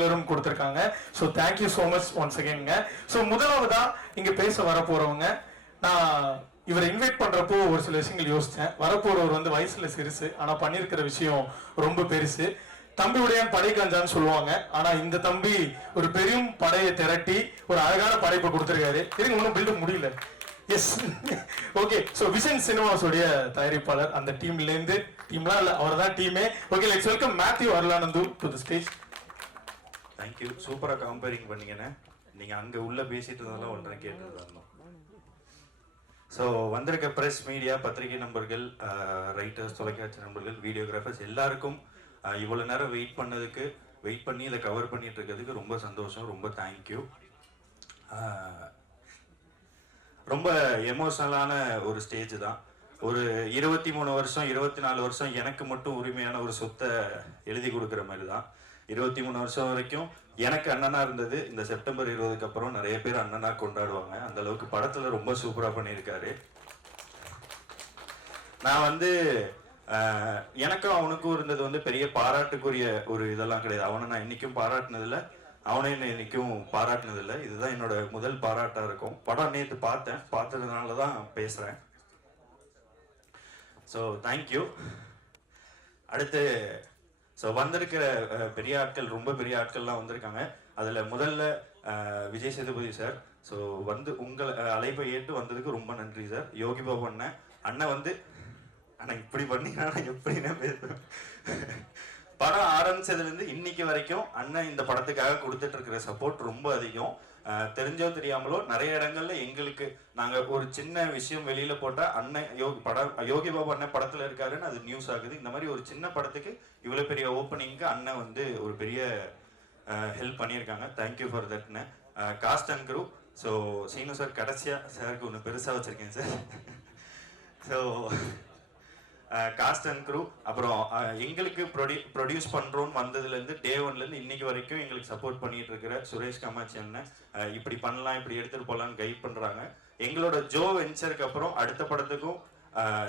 ட்ரெய்லரும் கொடுத்துருக்காங்க. So thank you so much once அகேனுங்க. So முதலாவதா இங்க பேச வரப்போறவங்க, நான் இவரை இன்வைட் பண்றப்போ ஒரு சில விஷயங்கள் யோசிச்சேன். வரப்போறவர் வந்து வயசுல சிறுசு, ஆனா பண்ணிருக்கிற விஷயம் ரொம்ப பெருசு. தம்பியுடைய படை கஞ்சான்னு சொல்லுவாங்க. ஆனா இந்த தம்பி ஒரு பெரும் படையை திரட்டி ஒரு அழகான படைப்பை கொடுத்திருக்காரு. இதுக்கு ஒன்றும் பில்டப் முடியல. Yes, okay. ஸோ விஷன் சினிமாஸோடைய தயாரிப்பாளர், அந்த டீம்ல இருந்து, டீம்லாம் இல்ல, அவர் தான் டீமே. Okay, let's welcome Mathew Arulanandhu to the stage. Thank you. சூப்பரா கம்பேரிங் பண்ணீங்கன்னு. நீங்க அங்க உள்ள பேசிட்டு இருந்ததெல்லாம் ஒன்றரை கேட்டு வரணும். ஸோ வந்திருக்க ப்ரெஸ், மீடியா, பத்திரிகை நண்பர்கள், ரைட்டர்ஸ், தொலைக்காட்சி நண்பர்கள், வீடியோகிராஃபர்ஸ் எல்லாருக்கும் இவ்வளோ நேரம் வெயிட் பண்ணி இதை கவர் பண்ணிட்டு இருக்கிறதுக்கு ரொம்ப சந்தோஷம். ரொம்ப தேங்க்யூ. ரொம்ப எமோஷனலான ஒரு ஸ்டேஜ் தான். ஒரு 23 வருஷம் 24 வருஷம் எனக்கு மட்டும் உரிமையான ஒரு சொத்தை எழுதி கொடுக்குற மாதிரி தான். 23 வருஷம் வரைக்கும் எனக்கு அண்ணனா இருந்தது. இந்த செப்டம்பர் 20க்கு அப்புறம் நிறைய பேர் அண்ணனா கொண்டாடுவாங்க. அந்த அளவுக்கு படத்துல ரொம்ப சூப்பரா பண்ணியிருக்காரு. நான் வந்து எனக்கும் அவனுக்கும் இருந்தது வந்து பெரிய பாராட்டுக்குரிய ஒரு இதெல்லாம் கிடையாது. அவனை நான் இன்னைக்கும் பாராட்டினதில்லை, அவனை என்ன இன்னைக்கும் பாராட்டினதில்லை. இதுதான் என்னோட முதல் பாராட்டா இருக்கும். படம் நேற்று பார்த்ததுனால தான் பேசுறேன். So thank you. அடுத்து ஸோ வந்திருக்கிற பெரிய ஆட்கள், ரொம்ப பெரிய ஆட்கள்லாம் வந்திருக்காங்க. அதில் முதல்ல விஜய் சேதுபதி சார். ஸோ வந்து உங்களை அழைப்பை ஏற்று வந்ததுக்கு ரொம்ப நன்றி சார். யோகி பாபு அண்ணன் வந்து ஆனால் இப்படி பண்ணினா எப்படின்னா பேசுவேன். படம் ஆரம்பிச்சதுலேருந்து இன்னைக்கு வரைக்கும் அண்ணன் இந்த படத்துக்காக கொடுத்துட்டு இருக்கிற சப்போர்ட் ரொம்ப அதிகம். தெரிஞ்சோ தெரியாமலோ நிறைய இடங்கள்ல எங்களுக்கு நாங்கள் ஒரு சின்ன விஷயம் வெளியில போட்டால் அண்ணன் யோகி பாபு அண்ணன் படத்தில் இருக்காருன்னு அது நியூஸ் ஆகுது. இந்த மாதிரி ஒரு சின்ன படத்துக்கு இவ்வளோ பெரிய ஓப்பனிங்க்கு அண்ணன் வந்து ஒரு பெரிய ஹெல்ப் பண்ணியிருக்காங்க. தேங்க்யூ ஃபார் தட்னு. Cast and crew. So Seenu sir கடைசியாக சாருக்கு ஒன்று பெருசாக வச்சுருக்கேன் sir. So cast and crew. அப்புறம் எங்களுக்கு ப்ரொடியூஸ் பண்ணுறோன்னு வந்ததுலேருந்து டே ஒன்லேருந்து இன்னைக்கு வரைக்கும் எங்களுக்கு சப்போர்ட் பண்ணிட்டு இருக்கிற சுரேஷ் காமாட்சி அண்ணன், இப்படி பண்ணலாம், இப்படி எடுத்துகிட்டு போகலான்னு கைட் பண்ணுறாங்க. எங்களோட ஜோ வெஞ்சருக்கு அப்புறம் அடுத்த படத்துக்கும்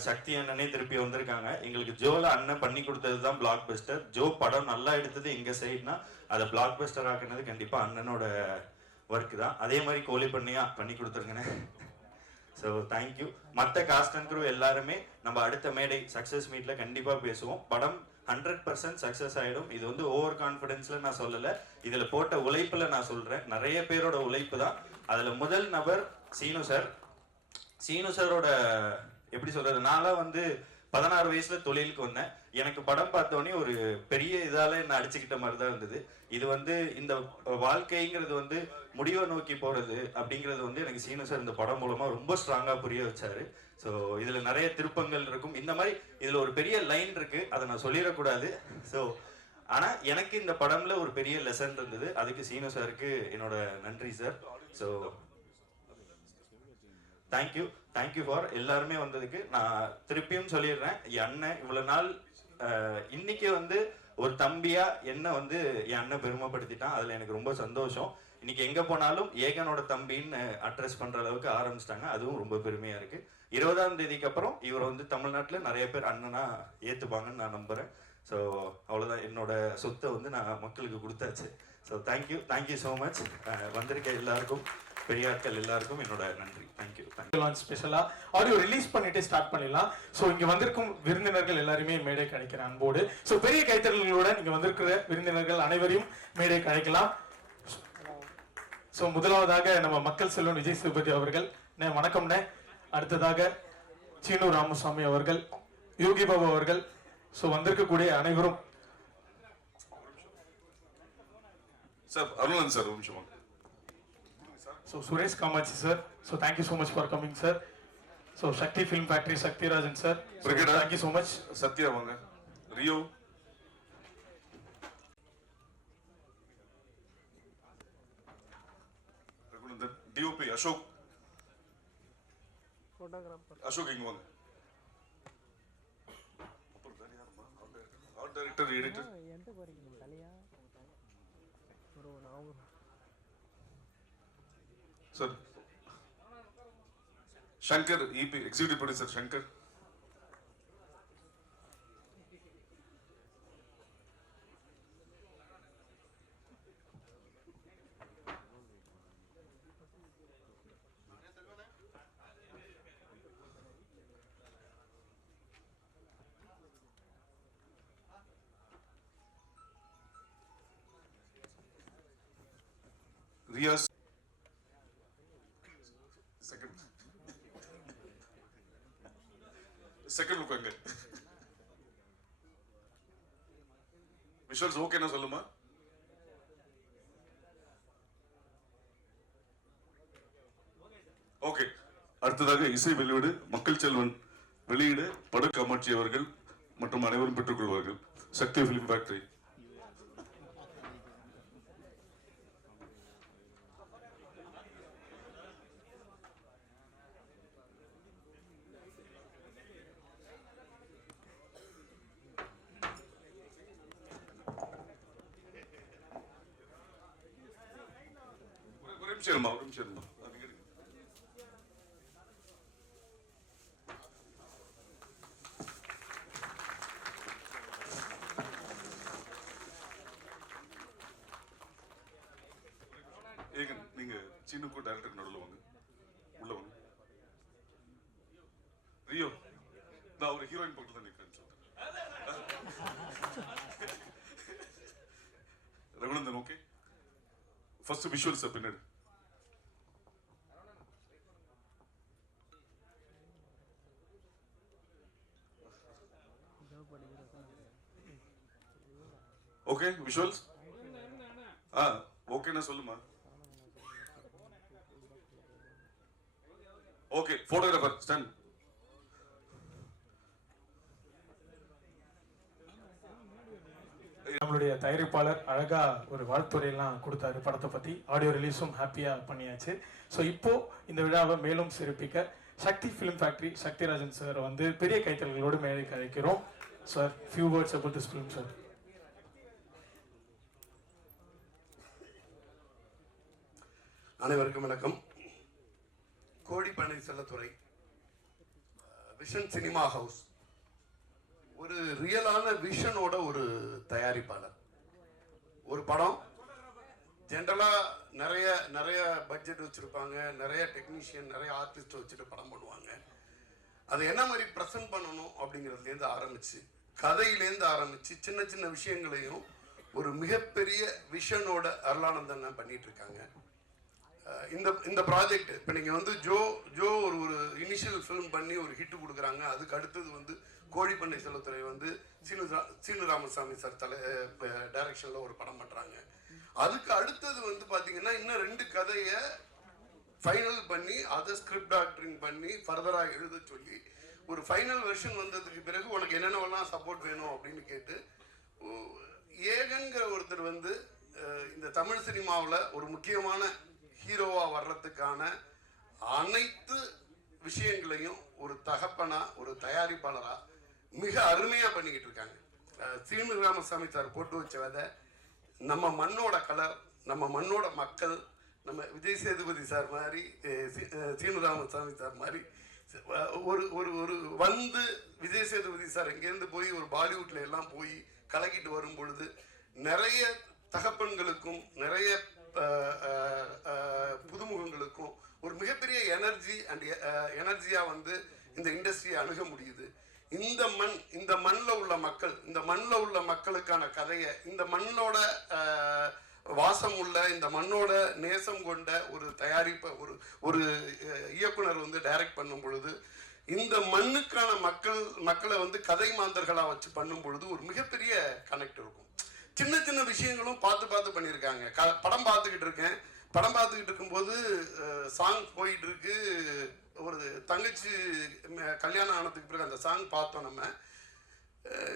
சக்தி அண்ணனே திருப்பி வந்திருக்காங்க. எங்களுக்கு ஜோல அண்ணன் பண்ணி கொடுத்தது தான் பிளாக் பஸ்டர். ஜோ படம் நல்லா எடுத்தது எங்கள் சைட்னா அதை பிளாக் பஸ்டர் ஆக்குனது கண்டிப்பாக அண்ணனோட ஒர்க் தான். அதே மாதிரி கோழி பண்ணி கொடுத்துருங்கண்ணே. So thank you. மற்ற காஸ்ட் அண்ட் க்ரூ எல்லாருமே நம்ம அடுத்த மேடை சக்ஸஸ் மீட்ல கண்டிப்பாக பேசுவோம். படம் 100% சக்ஸஸ் ஆகிடும். இது வந்து ஓவர் கான்ஃபிடென்ஸில் நான் சொல்லலை, இதில் போட்ட உழைப்பில் நான் சொல்கிறேன். நிறைய பேரோட உழைப்பு தான். அதில் முதல் நபர் சீனு சார். சீனு சாரோட எப்படி சொல்கிறது, நான்லாம் வந்து 16 வயசுல தொழிலுக்கு வந்தேன். எனக்கு படம் பார்த்தோன்னே ஒரு பெரிய இதால என்ன அடிச்சுக்கிட்ட மாதிரி தான் இருந்தது. இது வந்து இந்த வாழ்க்கைங்கிறது வந்து முடிவை நோக்கி போறது அப்படிங்கிறது வந்து எனக்கு சீனு சார் இந்த படம் மூலமா ரொம்ப ஸ்ட்ராங்கா புரிய வச்சாரு. ஸோ இதுல நிறைய திருப்பங்கள் இருக்கும். இந்த மாதிரி இதுல ஒரு பெரிய லைன் இருக்கு, அதை நான் சொல்லிடக்கூடாது. ஸோ ஆனா எனக்கு இந்த படம்ல ஒரு பெரிய லெசன் இருந்தது. அதுக்கு சீனு சாருக்கு என்னோட நன்றி சார். ஸோ தேங்க்யூ ஃபார் எல்லாருமே வந்ததுக்கு. நான் திருப்பியும் சொல்லிடுறேன், என் அண்ணன் இவ்வளவு நாள் இன்னைக்கு வந்து ஒரு தம்பியா என்ன வந்து என் அண்ணன் பெருமைப்படுத்திட்டான். அதுல எனக்கு ரொம்ப சந்தோஷம். இன்னைக்கு எங்க போனாலும் ஏகனோட தம்பின்னு அட்ரஸ் பண்ற அளவுக்கு ஆரம்பிச்சிட்டாங்க. அதுவும் ரொம்ப பெருமையா இருக்கு. 20ஆம் தேதிக்கு அப்புறம் இவர் வந்து தமிழ்நாட்டில் நிறைய பேர் அண்ணனா ஏத்துப்பாங்கன்னு நான் நம்புறேன். ஸோ அவ்வளோதான், என்னோட சொத்தை வந்து நான் மக்களுக்கு கொடுத்தாச்சு. So thank you so much. வந்திருக்க எல்லாருக்கும், பெரிய ஆட்கள் எல்லாருக்கும் என்னோட நன்றி. தேங்க்யூ. ஸ்பெஷலா ஆடியோ ரிலீஸ் பண்ணிட்டு ஸ்டார்ட் பண்ணிடலாம். ஸோ இங்க வந்திருக்கும் விருந்தினர்கள் எல்லாருமே மேடை கிடைக்கிற அன்போடு, ஸோ பெரிய கைத்தறல்களோட இங்க வந்திருக்கிற விருந்தினர்கள் அனைவரையும் மேடை கிடைக்கலாம். ஸோ முதலாவதாக நம்ம மக்கள் செல்வன் விஜய் சேதுபதி அவர்கள், வணக்கம்ண்ணே. அடுத்ததாக சீனு ராமசாமி அவர்கள், யோகி பாபு அவர்கள், ஸோ வந்திருக்கக்கூடிய அனைவரும். சார் அருணன் சார் ஒரு நிமிஷம். So Suresh Kamachi sir, so thank you so much for coming sir. So Shakti Film Factory, Shakti Rajan sir, so thank you so much. Satya vanga, Rio, DOP Ashok, Ashok inga vanga, art director, editor. Sir, Shankar, EP, executive producer Shankar. Riya's second look அங்க visuals ஓகேனா சொல்லுமா? Okay. அடுத்ததாக இசை வெளியீடு மக்கள் செல்வன் வெளியீடு பட காமாட்சி அவர்கள் மற்றும் அனைவரும் பெற்றுக்கொள்வார்கள். சக்தி பிலிம் ஃபேக்டரி. ஒரு நிமிஷம் ஏகன், நீங்க சீனுக்கு டைரக்டர் நடுவில் வாங்க, உள்ள வாங்க. ரியோ, நான் ஒரு ஹீரோயின் பக்கத்துல தான் நிக்கிறேன்னு சொல்றேன். ரகுநந்தன், ஓகே. ஃபர்ஸ்ட் விஷுவல்ஸ் பின்னாடி. ஓகே, விஷுவல்ஸ் ஓகேனா சொல்லுமா. Okay, photographer stand. நம்மளுடைய தயாரிப்பாளர் அழகா ஒரு வாழ்த்துறையெல்லாம் கொடுத்தாரு படத்தை பத்தி. ஆடியோ ரிலீஸும் ஹாப்பியா பண்ணியாச்சு. ஸோ இப்போ இந்த விழாவை மேலும் சிறப்பிக்க சக்தி ஃபிலிம் ஃபேக்டரி சக்திராஜன் சார் வந்து பெரிய கைத்தல்களோடு மேடைக்கு அழைக்கிறோம். Sir, few words about this film sir. அனைவருக்கும் வணக்கம். கோடி பன்னீர்செல்வத்துறை, விஷன் சினிமா ஹவுஸ் ஒரு ரியலான விஷனோட ஒரு தயாரிப்பாளர். ஒரு படம் ஜென்ரலா நிறைய நிறைய பட்ஜெட் வச்சிருப்பாங்க, நிறைய டெக்னீஷியன், நிறைய ஆர்டிஸ்ட் வச்சுட்டு படம் பண்ணுவாங்க. அதை என்ன மாதிரி ப்ரெசென்ட் பண்ணணும் அப்படிங்கிறதுலேருந்து ஆரம்பிச்சு, கதையிலேருந்து ஆரம்பிச்சு, சின்ன சின்ன விஷயங்களையும் ஒரு மிகப்பெரிய விஷனோட அருளானந்தன் பண்ணிட்டு இருக்காங்க. இந்த ப்ராஜெக்ட் இப்போ நீங்கள் வந்து ஜோ ஒரு இனிஷியல் ஃபிலிம் பண்ணி ஒரு ஹிட் கொடுக்குறாங்க. அதுக்கு அடுத்தது வந்து கோடி பன்னீர்செல்வத்துறை வந்து சீனு ராமசாமி சார் டைரக்ஷனில் ஒரு படம் பண்ணுறாங்க. அதுக்கு அடுத்தது வந்து பார்த்தீங்கன்னா இன்னும் 2 கதையை ஃபைனல் பண்ணி அதை ஸ்கிரிப்ட் டாக்டரிங் பண்ணி ஃபர்தராக எழுத சொல்லி ஒரு ஃபைனல் வெர்ஷன் வந்ததுக்கு பிறகு உனக்கு என்னென்னவெல்லாம் சப்போர்ட் வேணும் அப்படின்னு கேட்டு ஏகன்கிற ஒருத்தர் வந்து இந்த தமிழ் சினிமாவில் ஒரு முக்கியமான ஹீரோவா வர்றதுக்கான அனைத்து விஷயங்களையும் ஒரு தகப்பனா, ஒரு தயாரிப்பாளரா மிக அருமையா பண்ணிக்கிட்டு இருக்காங்க. சீனு ராமசாமி சார் போட்டு வச்ச விதை, நம்ம மண்ணோட கலர், நம்ம மண்ணோட மக்கள், நம்ம விஜய் சேதுபதி சார் மாதிரி, சீனு ராமசாமி சார் மாதிரி ஒரு ஒரு ஒரு வந்து விஜய் சேதுபதி சார் இங்கேருந்து போய் ஒரு பாலிவுட்ல எல்லாம் போய் கலக்கிட்டு வரும் பொழுது நிறைய தகப்பன்களுக்கும் நிறைய புதுமுகங்களுக்கும் ஒரு மிகப்பெரிய எனர்ஜியா வந்து இந்த இண்டஸ்ட்ரியை அணுக முடியுது. இந்த மண்ணில் உள்ள மக்கள், இந்த மண்ணில் உள்ள மக்களுக்கான கதையை, இந்த மண்ணோட வாசம் உள்ள, இந்த மண்ணோட நேசம் கொண்ட ஒரு தயாரிப்பை ஒரு இயக்குனர் வந்து டைரக்ட் பண்ணும் பொழுது, இந்த மண்ணுக்கான மக்களை வந்து கதை மாந்தர்களா வச்சு பண்ணும் பொழுது ஒரு மிகப்பெரிய கனெக்ட் இருக்கும். சின்ன சின்ன விஷயங்களும் பார்த்து பண்ணியிருக்காங்க. படம் பார்த்துக்கிட்டு இருக்கும்போது சாங் போயிட்டு இருக்கு. ஒரு தங்கச்சி கல்யாணம் ஆனதுக்கு பிறகு அந்த சாங் பார்த்தோம். நம்ம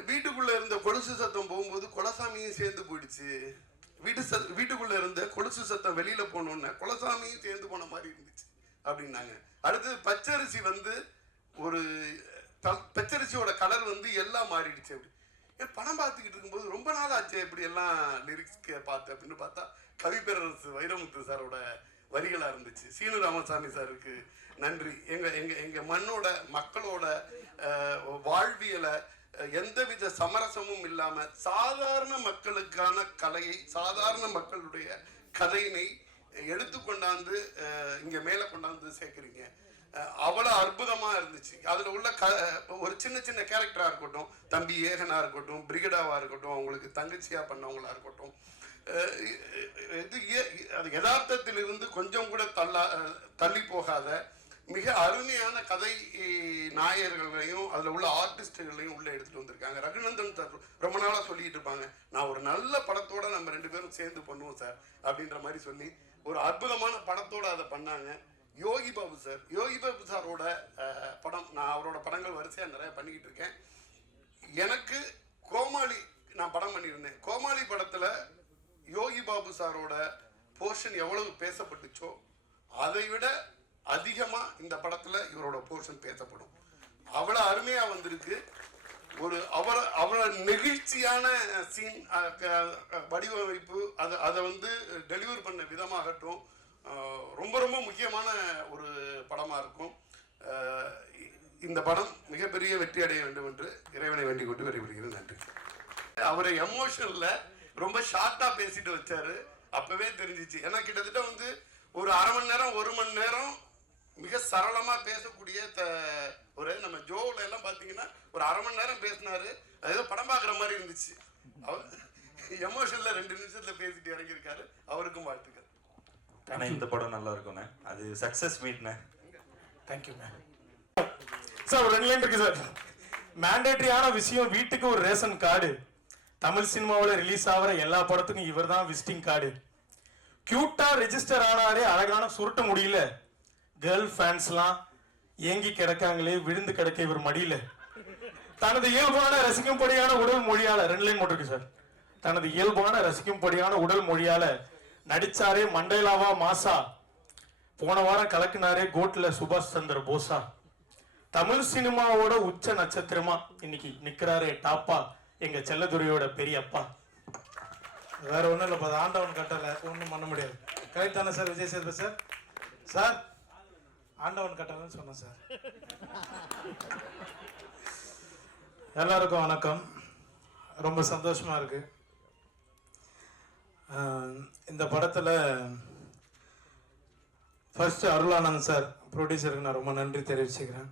வீட்டுக்குள்ள இருந்த கொலுசு சத்தம் போகும்போது கொலசாமியும் சேர்ந்து போயிடுச்சு. வீட்டுக்குள்ள இருந்த கொலுசு சத்தம் வெளியில போனோன்னு கொலசாமியும் சேர்ந்து போன மாதிரி இருந்துச்சு அப்படின்னாங்க. அடுத்து பச்சரிசி வந்து ஒரு பச்சரிசியோட கலர் வந்து எல்லாம் மாறிடுச்சு. அப்படி படம் பார்த்துக்கிட்டு இருக்கும்போது ரொம்ப நாள் ஆச்சு இப்படி எல்லாம் லிரிக்ஸ் பார்த்து அப்படின்னு பார்த்தா கவிப்பேரரசு வைரமுத்து சாரோட வரிகளா இருந்துச்சு. சீனு ராமசாமி சாருக்கு நன்றி. எங்க மண்ணோட மக்களோட வாழ்வியலை எந்தவித சமரசமும் இல்லாம சாதாரண மக்களுக்கான கலையை, சாதாரண மக்களுடைய கதையினை எடுத்துக்கொண்டாந்து இங்க மேல கொண்டாந்து சேர்க்கிறீங்க. அவ்வளவு அற்புதமா இருந்துச்சு. அதுல உள்ள ஒரு சின்ன சின்ன கேரக்டரா இருக்கட்டும், தம்பி ஏகனா இருக்கட்டும், பிரிகடாவா இருக்கட்டும், அவங்களுக்கு தங்கச்சியா பண்ணவங்களா இருக்கட்டும், அது யதார்த்தத்தில் கதை நாயகர்களையும் அதில் உள்ள ஆர்டிஸ்டுகளையும் உள்ளே எடுத்துகிட்டு வந்திருக்காங்க. ரகுநந்தன் சார் ரொம்ப நாளாக சொல்லிட்டு இருப்பாங்க, நான் ஒரு நல்ல படத்தோட நம்ம 2 பேரும் சேர்ந்து பண்ணுவோம் சார் அப்படின்ற மாதிரி சொல்லி ஒரு அற்புதமான படத்தோடு அதை பண்ணாங்க. யோகி பாபு சாரோட படம், நான் அவரோட படங்கள் வரிசையாக நிறைய பண்ணிக்கிட்டு இருக்கேன். எனக்கு கோமாளி நான் படம் பண்ணியிருந்தேன். கோமாளி படத்தில் யோகி பாபு சாரோட போர்ஷன் எவ்வளவு பேசப்பட்டுச்சோ அதை விட அதிகமாக இந்த படத்தில் இவரோட போர்ஷன் பேசப்படும். அவ்வளோ அருமையாக வந்திருக்கு. ஒரு அவ்வளோ நெகிழ்ச்சியான சீன் வடிவமைப்பு, அதை வந்து டெலிவர் பண்ண விதமாகட்டும் ரொம்ப ரொம்ப முக்கியமான ஒரு படமாக இருக்கும். இந்த படம் மிகப்பெரிய வெற்றி அடைய வேண்டும் என்று இறைவனை வேண்டிக் கொண்டு விரைவிடுகிறேன். நன்றி. அவரை எமோஷனில் ரொம்ப ஷார்ட்டாக பேசிட்டு வச்சாரு. அப்பவே தெரிஞ்சிச்சு. ஏன்னா கிட்டத்தட்ட வந்து ஒரு அரை மணி நேரம் 1 மணி நேரம் மிக சரளமாக பேசக்கூடிய ஒரு நம்ம ஜோவில் எல்லாம் பார்த்தீங்கன்னா ஒரு அரை மணி நேரம் பேசினாரு. அது ஏதோ படம் பார்க்குற மாதிரி இருந்துச்சு. அவர் எமோஷனில் 2 நிமிஷத்தில் பேசிட்டு இறங்கியிருக்காரு. அவருக்கும் வாழ்த்துக்கள். ஆனால் இந்த படம் நல்லா இருக்கும்ண்ணே. அது சக்ஸஸ் மீட்ண்ணே. தேங்க்யூண்ணே. சார் ஒரு 2 லைன் இருக்கு சார். மேண்டேட்டரியான விஷயம், வீட்டுக்கு ஒரு ரேஷன் கார்டு. தமிழ் சினிமாவில் ரிலீஸ் ஆகிற எல்லா படத்துக்கும் இவர் தான் விசிட்டிங் கார்டு. கியூட்டா ரெஜிஸ்டர் ஆனாரே அழகான சுருட்ட முடியல. கேர்ள் ஃபேன்ஸ்லாம் ஏங்கி கிடக்காங்களே, விழுந்து கிடக்க இவர் மடியில. தனது இயல்பான ரசிக்கும்படியான உடல் மொழியால 2 லைன் போட்டிருக்கு சார். தனது இயல்பான ரசிக்கும்படியான உடல் மொழியால நடிச்சாரே மண்டேலாவா மாசா. போன வாரம் கலக்கினாரே கோட்ல சுபாஷ் சந்திர போஸா. தமிழ் சினிமாவோட உச்ச நட்சத்திரமா இன்னைக்கு நிக்கிறாரே டாப்பா எங்க செல்லதுரையோட பெரிய அப்பா. வேற ஒன்றும் இல்லை, அது ஆண்டவன் கட்டலை, ஒன்றும் பண்ண முடியாது. கரெக்ட் தானே sir Vijay Sethupathi sir? Sir ஆண்டவன் கட்டலைன்னு சொன்னேன் சார். எல்லாருக்கும் வணக்கம். ரொம்ப சந்தோஷமா இருக்கு. இந்த படத்தில் ஃபர்ஸ்ட் அருளானந்த் சார் ப்ரொடியூசருக்கு நான் ரொம்ப நன்றி தெரிவிச்சுக்கிறேன்.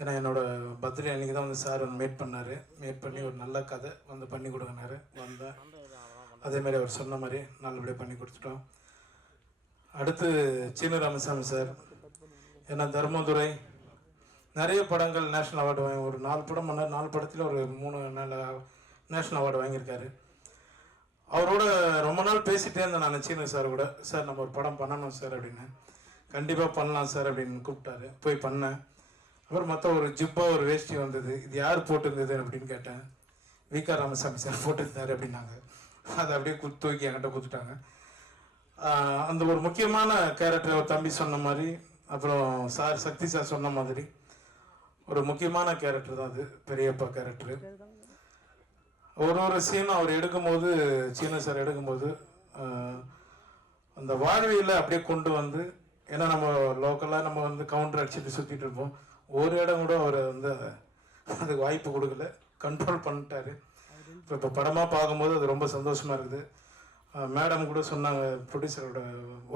ஏன்னா என்னோட பர்த்டே அன்றைக்கி தான் வந்து சார் வந்து மீட் பண்ணி ஒரு நல்ல கதை வந்து பண்ணி கொடுங்கினாரு. வந்தேன், அதேமாதிரி அவர் சொன்ன மாதிரி நல்லபடியாக பண்ணி கொடுத்துட்டோம். அடுத்து சீனு ராமசாமி சார், ஏன்னா தர்மதுரை நிறைய படங்கள் நேஷ்னல் அவார்டு வாங்கி, ஒரு 4 படம் பண்ணார். 4 படத்தில் ஒரு 3 நேஷ்னல் அவார்டு வாங்கியிருக்காரு. அவரோட ரொம்ப நாள் பேசிகிட்டே இருந்தேன் நான் சீனு சார் கூட. சார் நம்ம ஒரு படம் பண்ணணும் சார் அப்படின்னு. கண்டிப்பாக பண்ணலாம் சார் அப்படின்னு கூப்பிட்டாரு. போய் பண்ணேன். அப்புறம் மொத்தம் ஒரு ஜிப்பா ஒரு வேஷ்டி வந்தது. இது யார் போட்டிருந்தது அப்படின்னு கேட்டேன். விகா ராமசாமி சார் போட்டிருந்தாரு அப்படின்னாங்க. அதை அப்படியே தூக்கி என்கிட்ட கொடுத்துட்டாங்க. அந்த ஒரு முக்கியமான கேரக்டர் ஒரு தம்பி சொன்ன மாதிரி, அப்புறம் சார் சக்தி சார் சொன்ன மாதிரி ஒரு முக்கியமான கேரக்டர் தான் அது, பெரியப்பா கேரக்டரு. ஒரு சீனும் அவர் எடுக்கும்போது, சீன சார் எடுக்கும்போது அந்த வாழ்வியில் அப்படியே கொண்டு வந்து, ஏன்னா நம்ம லோக்கலாக நம்ம வந்து கவுண்டர் அடிச்சுட்டு சுற்றிட்டு இருப்போம். ஒரு இடம் கூட அவர் வந்து அதுக்கு வாய்ப்பு கொடுக்கல, கண்ட்ரோல் பண்ணிட்டாரு. இப்போ படமாக பார்க்கும்போது அது ரொம்ப சந்தோஷமாக இருக்குது. மேடம் கூட சொன்னாங்க, ப்ரொடியூசரோட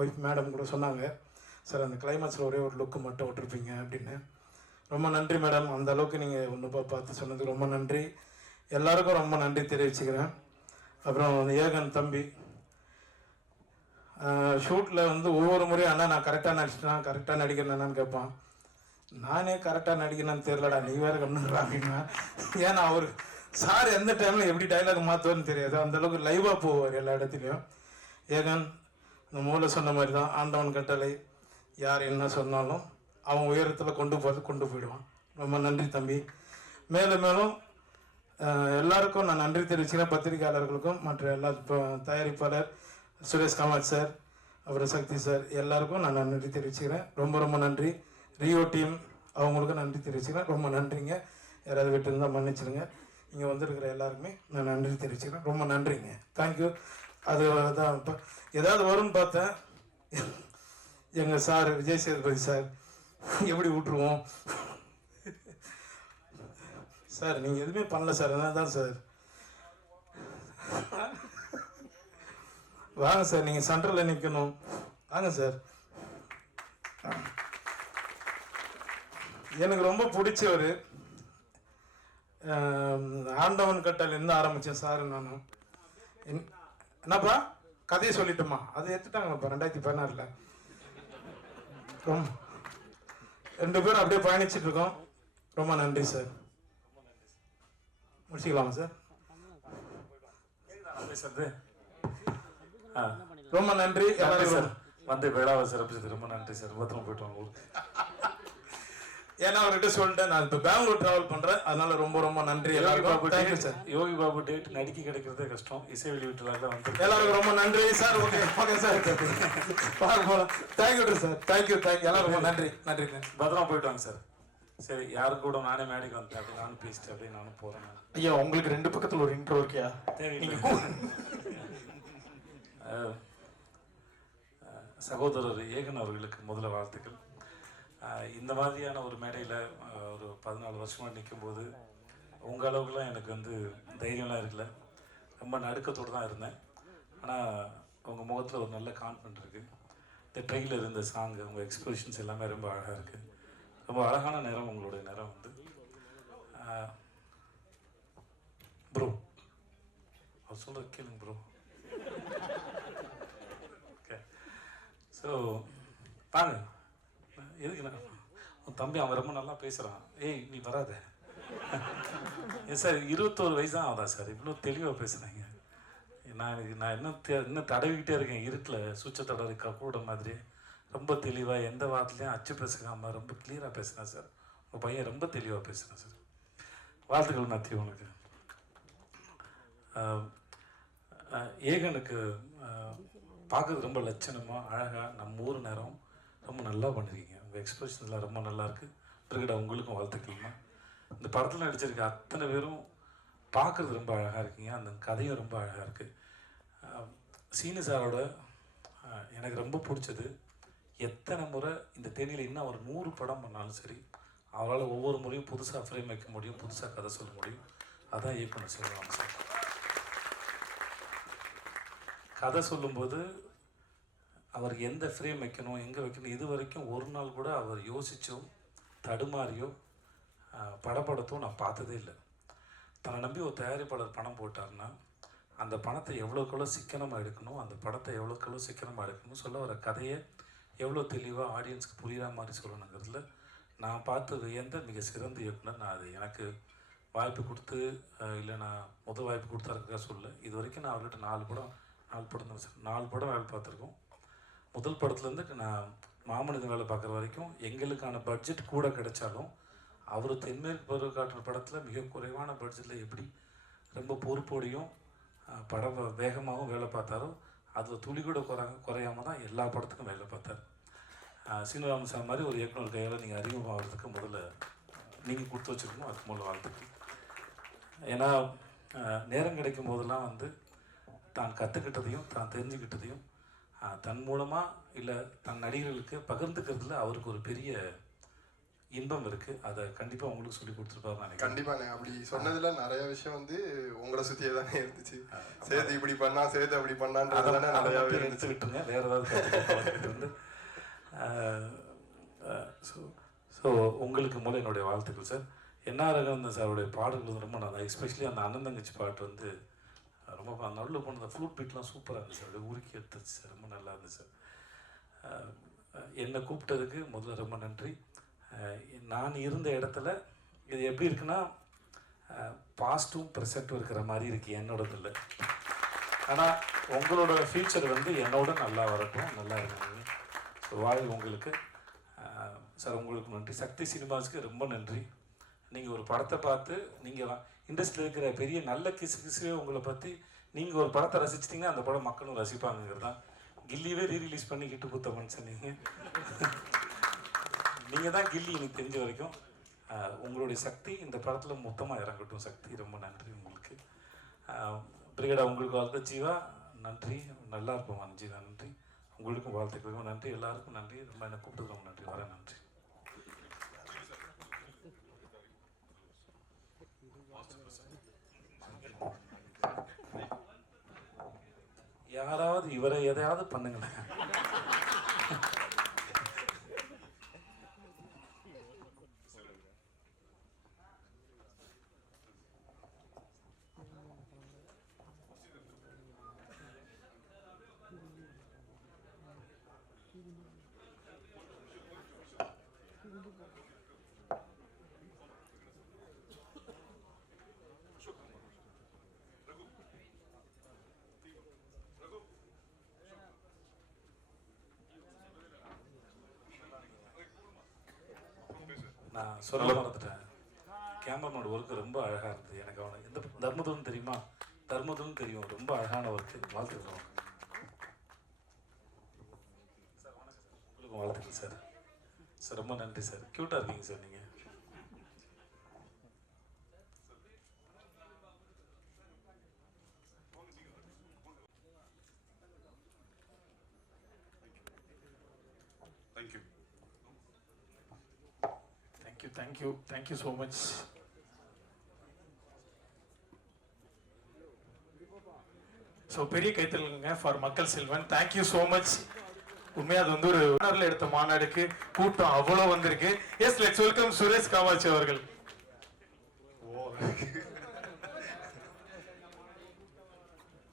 ஒய்ஃப் மேடம் கூட சொன்னாங்க, சார் அந்த கிளைமேக்ஸில் ஒரே ஒரு லுக்கு மட்டும் விட்டுருப்பீங்க அப்படின்னு. ரொம்ப நன்றி மேடம், அந்த அளவுக்கு நீங்கள் ஒன்று பார்த்து சொன்னதுக்கு ரொம்ப நன்றி. எல்லாருக்கும் ரொம்ப நன்றி தெரிவிச்சுக்கிறேன். அப்புறம் ஏகன் தம்பி ஷூட்டில் வந்து ஒவ்வொரு முறையும் அண்ணா நான் கரெக்டாக நடிச்சிட்டேன், கரெக்டாக நடிக்கிறேன்னு கேட்பான். நானே கரெக்டாக நடிக்கிறேன்னு தெரியலடா, நீ வேறு கண்ணுறா அப்படின்னா. ஏன்னா அவர் சார் எந்த டைமில் எப்படி டைலாக் மாற்றுவார்னு தெரியாது, அந்தளவுக்கு லைவாக போவார் எல்லா இடத்துலையும். ஏகன் இந்த மூளை சொன்ன மாதிரி தான், ஆண்டவன் கட்டளை, யார் என்ன சொன்னாலும் அவன் உயரத்தில் கொண்டு போயிடுவான். ரொம்ப நன்றி தம்பி. மேலும் மேலும் எல்லாருக்கும் நான் நன்றி தெரிவிச்சுக்கிறேன். பத்திரிகையாளர்களுக்கும் மற்ற எல்லா தயாரிப்பாளர் சுரேஷ் காமத் சார், அப்புறம் சக்தி சார், எல்லாருக்கும் நான் நன்றி தெரிவிச்சுக்கிறேன். ரொம்ப ரொம்ப நன்றி. ரியோ டீம் அவங்களுக்கும் நன்றி தெரிவிச்சுக்கிறேன். ரொம்ப நன்றிங்க. யாராவது விட்டு இருந்தால் மன்னிச்சிடுங்க. இங்கே வந்திருக்கிற எல்லாருக்குமே நான் நன்றி தெரிவிச்சுக்கிறேன். ரொம்ப நன்றிங்க. தேங்க்யூ. அதுதான் இப்போ ஏதாவது வரும்னு பார்த்தேன். எங்கள் சார் விஜய் சேதுபதி சார் எப்படி விட்டுருவோம் சார், நீங்கள் எதுவுமே பண்ணல சார், என்ன தான் சார். வாங்க சார், நீங்கள் சென்டரில் நிற்கணும், வாங்க சார். எனக்கு ரொம்ப பிடிச்சவர் ஆண்டவன் கட்டலேருந்து ஆரம்பித்தேன் சார். நான் என்னப்பா கதையை சொல்லிட்டோமா, அதை எடுத்துட்டாங்கப்பா 2016. 2 பேரும் அப்படியே பயணிச்சுட்டு இருக்கோம். ரொம்ப நன்றி சார். முடிச்சுக்கலாமா சார்? ரொம்ப நன்றி எல்லாரும் சார். வந்து விழாவை சிறப்பிச்சது ரொம்ப நன்றி சார். பத்திரம் போயிட்டு வாங்க ஊருக்கு. ஏன்னா அவர்கிட்ட சொல்லிட்டேன், நான் இப்போ பெங்களூர் டிராவல் பண்றேன், அதனால ரொம்ப ரொம்ப நன்றி எல்லாருக்கும். Thank you sir. Yogi Babu date நடிக்க கிடைக்கிறதே கஷ்டம். இசை வெளியீட்டுல வந்து எல்லாருக்கும் ரொம்ப நன்றி சார். Okay okay sir. போகலாம். Thank you sir. தேங்க்யூ எல்லாரும் ரொம்ப நன்றி நன்றி. பத்திரமா போயிட்டு வாங்க சார். சரி, யாரும் கூட நானே மேடைக்கு வந்தேன், அப்படி நானும் பேசிட்டு அப்படியே நானும் போறேன். ஐயா உங்களுக்கு 2 பக்கத்துல ஒரு இன்ட்ரோ இருக்கியா? சகோதரர் ஏகன் அவர்களுக்கு முதல்ல வாழ்த்துக்கள். இந்த மாதிரியான ஒரு மேடையில் ஒரு 14 வருஷமாக நிற்கும்போது உங்கள் அளவுக்குலாம் எனக்கு வந்து தைரியம்லாம் இருக்கல. ரொம்ப நடுக்கத்தோடு தான் இருந்தேன். ஆனால் உங்கள் முகத்தில் ஒரு நல்ல கான்ஃபிடென்ட் இருக்குது. இந்த ட்ரெயிலர், இந்த சாங்கு, உங்கள் எக்ஸ்பிரஷன்ஸ் எல்லாமே ரொம்ப அழகாக இருக்குது. ரொம்ப அழகான நேரம் உங்களுடைய நேரம் வந்து. ப்ரோ அவர் சொல்கிற கேளுங்க ப்ரோ. ஓகே, ஸோ வாங்க. எதுக்கு நான் உன் தம்பி அவன் ரொம்ப நல்லா பேசுகிறான். ஏய் நீ வராத. ஏன் சார் 21 வயசு தான் ஆகுதா சார்? இவ்வளோ தெளிவாக பேசுகிறாங்க. நான் இன்னும் தடவிக்கிட்டே இருக்கேன் இருட்டில், சுவிட்சை தடவை கூட மாதிரி. ரொம்ப தெளிவாக எந்த வார்த்தையும் அச்சு பேசுகாமல் ரொம்ப கிளியராக பேசுகிறேன் சார். உங்கள் பையன் ரொம்ப தெளிவாக பேசுகிறேன் சார். வாழ்த்துக்கள் மேத்யூ உனக்கு. ஏகனுக்கு பார்க்கறது ரொம்ப லட்சணமாக அழகாக நம்ம ஊர் நேரம் ரொம்ப நல்லா பண்ணியிருக்கீங்க. உங்கள் எக்ஸ்பிரஷன்ஸ்லாம் ரொம்ப நல்லாயிருக்கு. பிறகுடா உங்களுக்கும் வாழ்த்துக்கள்மா. இந்த படத்தில் நடிச்சிருக்க அத்தனை பேரும் பார்க்குறது ரொம்ப அழகாக இருக்கீங்க. அந்த கதையும் ரொம்ப அழகாக இருக்குது. சீனு சாரோட எனக்கு ரொம்ப பிடிச்சது, எத்தனை முறை இந்த தேனியில் இன்னும் அவர் 100 படம் பண்ணாலும் சரி, அவரால் ஒவ்வொரு முறையும் புதுசாக ஃப்ரேம் வைக்க முடியும், புதுசாக கதை சொல்ல முடியும். அதான் இயக்குனர் சிவராமன் சார். கதை சொல்லும்போது அவர் எந்த ஃப்ரேம் வைக்கணும், எங்கே வைக்கணும், இது வரைக்கும் ஒரு நாள் கூட அவர் யோசிச்சோ தடுமாறியோ படப்படத்தோ நான் பார்த்ததே இல்லை. தன்னை நம்பி ஒரு தயாரிப்பாளர் பணம் போட்டார்னா அந்த பணத்தை எவ்வளோக்கெவ்வளோ சிக்கனமாக எடுக்கணும், அந்த படத்தை எவ்வளோக்கெவ்வளோ சிக்கனமாக எடுக்கணும், சொல்ல வர கதையை எவ்வளோ தெளிவாக ஆடியன்ஸ்க்கு புரிகிற மாதிரி சொல்லணுங்கிறதுல நான் பார்த்து வியந்த மிக சிறந்த இயக்குனர். நான் அது எனக்கு வாய்ப்பு கொடுத்து இல்லை நான் முதல் வாய்ப்பு கொடுத்தாருக்கா சொல்ல. இது வரைக்கும் நான் அவர்கிட்ட 4 படம் தான் சார், 4 படம் வேலை பார்த்துருக்கோம். முதல் படத்துலேருந்து நான் மாமனிதன் வேலை பார்க்குற வரைக்கும் எங்களுக்கான பட்ஜெட் கூட கிடைச்சாலும் அவர் தென்மேற்கு பருவ காட்டுற படத்தில் மிக குறைவான பட்ஜெட்டில் எப்படி ரொம்ப பொறுப்போடையும் படம் வேகமாகவும் வேலை பார்த்தாரோ அதில் துளி கூட குறையாமல் தான் எல்லா படத்துக்கும் வேலை பார்த்தார். சீனிவாசன் சார் மாதிரி ஒரு இயக்குனர் கையால் நீங்கள் அறிமுகமாகிறதுக்கு முதல்ல நீங்கள் கொடுத்து வச்சுருக்கணும். அதுக்கு முதல்ல வாழ்த்துக்கள். ஏன்னா நேரம் கிடைக்கும் போதெல்லாம் வந்து தான் கற்றுக்கிட்டதையும் தான் தெரிஞ்சுக்கிட்டதையும் தன் மூலமாக இல்லை தன் நடிகர்களுக்கு பகிர்ந்துக்கிறதுல அவருக்கு ஒரு பெரிய இன்பம் இருக்குது. அதை கண்டிப்பாக உங்களுக்கு சொல்லி கொடுத்துருப்பாரு நான். கண்டிப்பாண்ணே, அப்படி சொன்னதுல நிறைய விஷயம் வந்து உங்களை சுற்றியே தானே இருந்துச்சு. சேர்த்து இப்படி பண்ணா, சேர்த்து அப்படி பண்ணான்றதானே நிறையா எடுத்துக்கிட்டுங்க. வேற ஏதாவது வந்து ஸோ உங்களுக்கு மூலம் என்னுடைய வாழ்த்துக்கள் சார். என்ன ரகவந்தன் சாருடைய பாடல்கள் வந்து ரொம்ப நல்லா, எஸ்பெஷலி அந்த அண்ணன் தங்கச்சி பாட்டு வந்து ரொம்ப நடுவில் போன ஃப்ளூட் பீட்லாம் சூப்பராக இருந்துச்சு. அப்படியே உருக்கி எடுத்துச்சு சார், ரொம்ப நல்லா இருந்துச்சு சார். என்னை கூப்பிட்டதுக்கு முதல்ல ரொம்ப நன்றி. நான் இருந்த இடத்துல இது எப்படி இருக்குன்னா பாஸ்ட்டும் ப்ரெசண்ட்டும் இருக்கிற மாதிரி இருக்குது என்னோடதில்லை. ஆனால் உங்களோட ஃபியூச்சர் வந்து என்னோட நல்லா வரட்டும், நல்லா இருக்குங்க. ஸோ வாழ்வு உங்களுக்கு சார். உங்களுக்கு நன்றி. சக்தி சினிமாஸுக்கு ரொம்ப நன்றி. நீங்கள் ஒரு படத்தை பார்த்து நீங்கள் இண்டஸ்ட்ரியில் இருக்கிற பெரிய நல்ல கிசுவே உங்களை பற்றி நீங்கள் ஒரு படத்தை ரசிச்சிட்டிங்கன்னா அந்த படம் மக்களும் ரசிப்பாங்கிறது தான். கில்லியவே ரீரிலீஸ் பண்ணி கிட்டு கொடுத்த மனுஷன் நீங்கள் தான் கில்லி எனக்கு தெரிஞ்ச வரைக்கும். உங்களுடைய சக்தி இந்த படத்தில் மொத்தமாக இறங்கட்டும். சக்தி ரொம்ப நன்றி உங்களுக்கு. பிரிகேடா உங்களுக்கு வாழ்க்கை. ஜீவா நன்றி, நல்லா இருப்போம். ஜீவா நன்றி, உங்களுக்கும் வாழ்த்துக்களுக்கும் நன்றி, எல்லாருக்கும் நன்றி. ரொம்ப என்னை கூப்பிட்டு ரொம்ப நன்றி, வரேன். நன்றி. யாராவது இவரை எதையாவது பண்ணுங்களேன். நான் சொல்ல மறந்துட்டேன். கேமராமேன் ஒர்க்கு ரொம்ப அழகாக இருந்தது. எனக்கு அவனை எந்த தர்மதுரன் தெரியுமா? தர்மதுரன் தெரியும். ரொம்ப அழகான ஒர்க்கு. வாழ்த்துக்கிறோம் சார். வணக்கம் சார். உங்களுக்கும் வாழ்த்துக்கள் சார். சார் ரொம்ப நன்றி சார். க்யூட்டாக இருக்கீங்க சார் நீங்கள். Thank you. Thank you so much. So பெரிய கைத்தலுங்க ஃபார் மக்கள் செல்வன். Thank you so much. உண்மையாக அது வந்து ஒரு மாநாடுல எடுத்த மாநாடுக்கு கூட்டம் அவ்வளோ வந்திருக்கு. Yes, let's welcome Suresh Kamatchi அவர்கள்.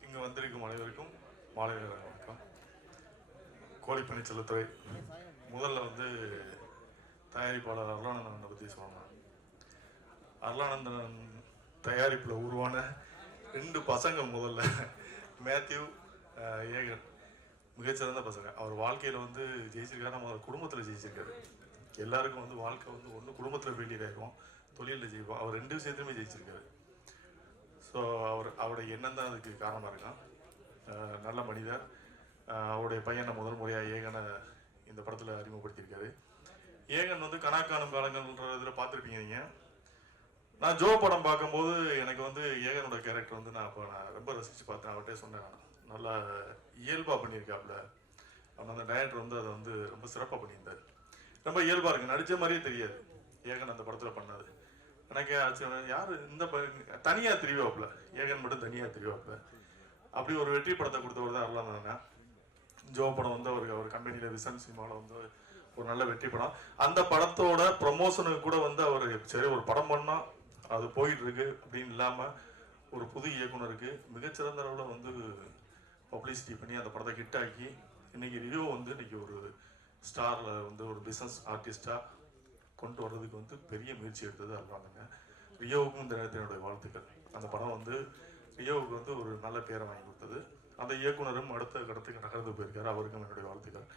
இங்கே வந்திருக்கும் அனைவருக்கும் மாலை நேர வணக்கம். கோழிப்பண்ணை செல்லத்துறை முதல்ல வந்து தயாரிப்பாளர் அருளானந்தனை பற்றி சொல்லணும். அருளானந்தன் தயாரிப்பில் உருவான 2 பசங்க முதல்ல மேத்யூ, ஏகன் மிகச்சிறந்த பசங்க. அவர் வாழ்க்கையில் வந்து ஜெயிச்சிருக்காரு. நம்ம அவர் குடும்பத்தில் ஜெயிச்சிருக்காரு. எல்லாருக்கும் வந்து வாழ்க்கை வந்து ஒன்று குடும்பத்தில் ஃபெயிலியர் ஆகிடும், தொழிலில் ஜெயிப்போம். அவர் 2 விஷயத்துலையுமே ஜெயிச்சிருக்காரு. ஸோ அவருடைய எண்ணம் தான் அதுக்கு காரணமாக இருக்கான். நல்ல மனிதர். அவருடைய பையனை முதல் முறையாக ஏகனை இந்த படத்தில் அறிமுகப்படுத்தியிருக்காரு. ஏகன் வந்து கணக்கானும் காலங்கள்ன்ற இதில் பார்த்துருப்பீங்க நீங்கள். நான் ஜோ படம் பார்க்கும்போது எனக்கு வந்து ஏகனோட கேரக்டர் வந்து நான் ரொம்ப ரசித்து பார்த்தேன். அவர்கிட்ட சொன்னேன், நல்லா இயல்பாக பண்ணியிருக்காப்புல. அவன் அந்த டைரக்டர் வந்து அதை வந்து ரொம்ப சிறப்பாக பண்ணியிருந்தார். ரொம்ப இயல்பாக இருக்குது, நடித்த மாதிரியே தெரியாது ஏகன் அந்த படத்தில் பண்ணது. எனக்கு யார் இந்த தனியாக தெரிவாப்புல, ஏகன் மட்டும் தனியாக தெரிவாப்புல. அப்படி ஒரு வெற்றி படத்தை கொடுத்தவர் தான் அருளானந்தன். ஜோ படம் வந்து அவருக்கு அவர் கம்பெனியில் விசன் சினிமாவில் வந்து ஒரு நல்ல வெற்றி படம். அந்த படத்தோட ப்ரொமோஷனுக்கு கூட வந்து அவர் சரி ஒரு படம் பண்ணால் அது போயிட்டு இருக்கு அப்படின்னு இல்லாமல் ஒரு புது இயக்குனருக்கு மிகச்சிறந்த அளவில் வந்து பப்ளிசிட்டி பண்ணி அந்த படத்தை ஹிட் ஆக்கி இன்னைக்கு ரியோ வந்து இன்னைக்கு ஒரு ஸ்டாரில் வந்து ஒரு பிஸ்னஸ் ஆர்டிஸ்டாக கொண்டு வர்றதுக்கு வந்து பெரிய முயற்சி எடுத்தது அருளானந்தங்க. ரியோவுக்கும் இந்த நேரத்தில் என்னுடைய வாழ்த்துக்கள். அந்த படம் வந்து ரியோவுக்கு வந்து ஒரு நல்ல பேரை வாங்கி கொடுத்தது. அந்த இயக்குனரும் அடுத்த கடத்துக்கு நகர்ந்து போயிருக்காரு. அவருக்கும் என்னுடைய வாழ்த்துக்கள்.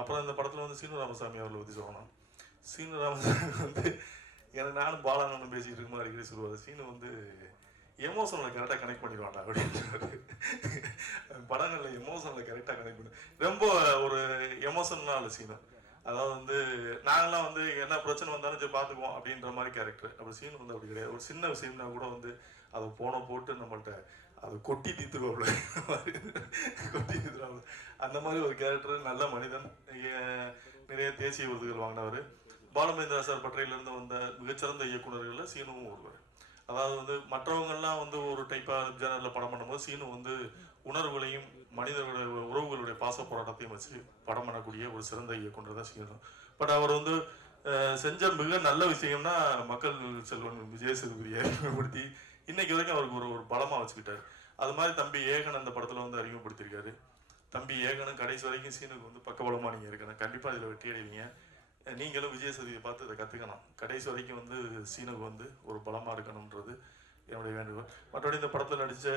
அப்புறம் இந்த படத்தில் வந்து சீனு ராமசாமி அவர்களை பற்றி சொல்லணும். சீனு ராமசாமி வந்து எனக்கு நானும் பாலானந்தம் பேசிக்கிட்டு இருக்கும்போது அடிக்கடி சொல்லுவார், சீனு வந்து எமோஷனில் கரெக்டாக கனெக்ட் பண்ணிடுவாண்டா அப்படின்றாரு. படங்களில் எமோஷனில் கரெக்டாக கனெக்ட் பண்ணி ரொம்ப ஒரு எமோஷனல் சீனு. அதாவது வந்து நாங்களாம் வந்து என்ன பிரச்சனை வந்தாலும் சரி பார்த்துக்குவோம் அப்படின்ற மாதிரி கேரக்டர். அப்படி சீனு வந்து அப்படி கிடையாது. ஒரு சின்ன விஷயம்னா கூட வந்து அதை போட்டு நம்மள்கிட்ட அது கொட்டி தீத்துருவாப்புல, கொட்டி தீத்துருவாப்புல. அந்த மாதிரி ஒரு கேரக்டர். நல்ல மனிதன். நிறைய தேசிய விருதுகள் வாங்கினவர். பாலுமகேந்திரா சார் பட்டறையிலேருந்து வந்த மிகச்சிறந்த இயக்குநர்களில் சீனுவும் ஒருவர். அதாவது வந்து மற்றவங்கள்லாம் வந்து ஒரு டைப்பாக ஜேனரில் படம் பண்ணும்போது சீனு வந்து உணர்வுகளையும் மனிதர்களுடைய உறவுகளுடைய பாச போராட்டத்தையும் வச்சு படம் பண்ணக்கூடிய ஒரு சிறந்த இயக்குனர் தான் சீனு. பட் அவர் வந்து செஞ்ச மிக நல்ல விஷயம்னா மக்கள் செல்வன் விஜய் சேதுபதியை அறிமுகப்படுத்தி இன்னைக்கு வரைக்கும் அவருக்கு ஒரு பலமாக வச்சுக்கிட்டார். அது மாதிரி தம்பி ஏகன் அந்த படத்தில் வந்து அறிமுகப்படுத்தியிருக்காரு. தம்பி ஏகனும் கடைசி வரைக்கும் சீனுக்கு வந்து பக்கபலமாக நீங்கள் இருக்கணும். கண்டிப்பாக இதில் வெற்றி அடைவீங்க. நீங்களும் விஜய் சேதுபதியை பார்த்து இதை கற்றுக்கணும். கடைசி வரைக்கும் வந்து சீனுக்கு வந்து ஒரு பலமாக இருக்கணுன்றது என்னுடைய வேண்டுகோள். மற்றபடி இந்த படத்தில் நடித்த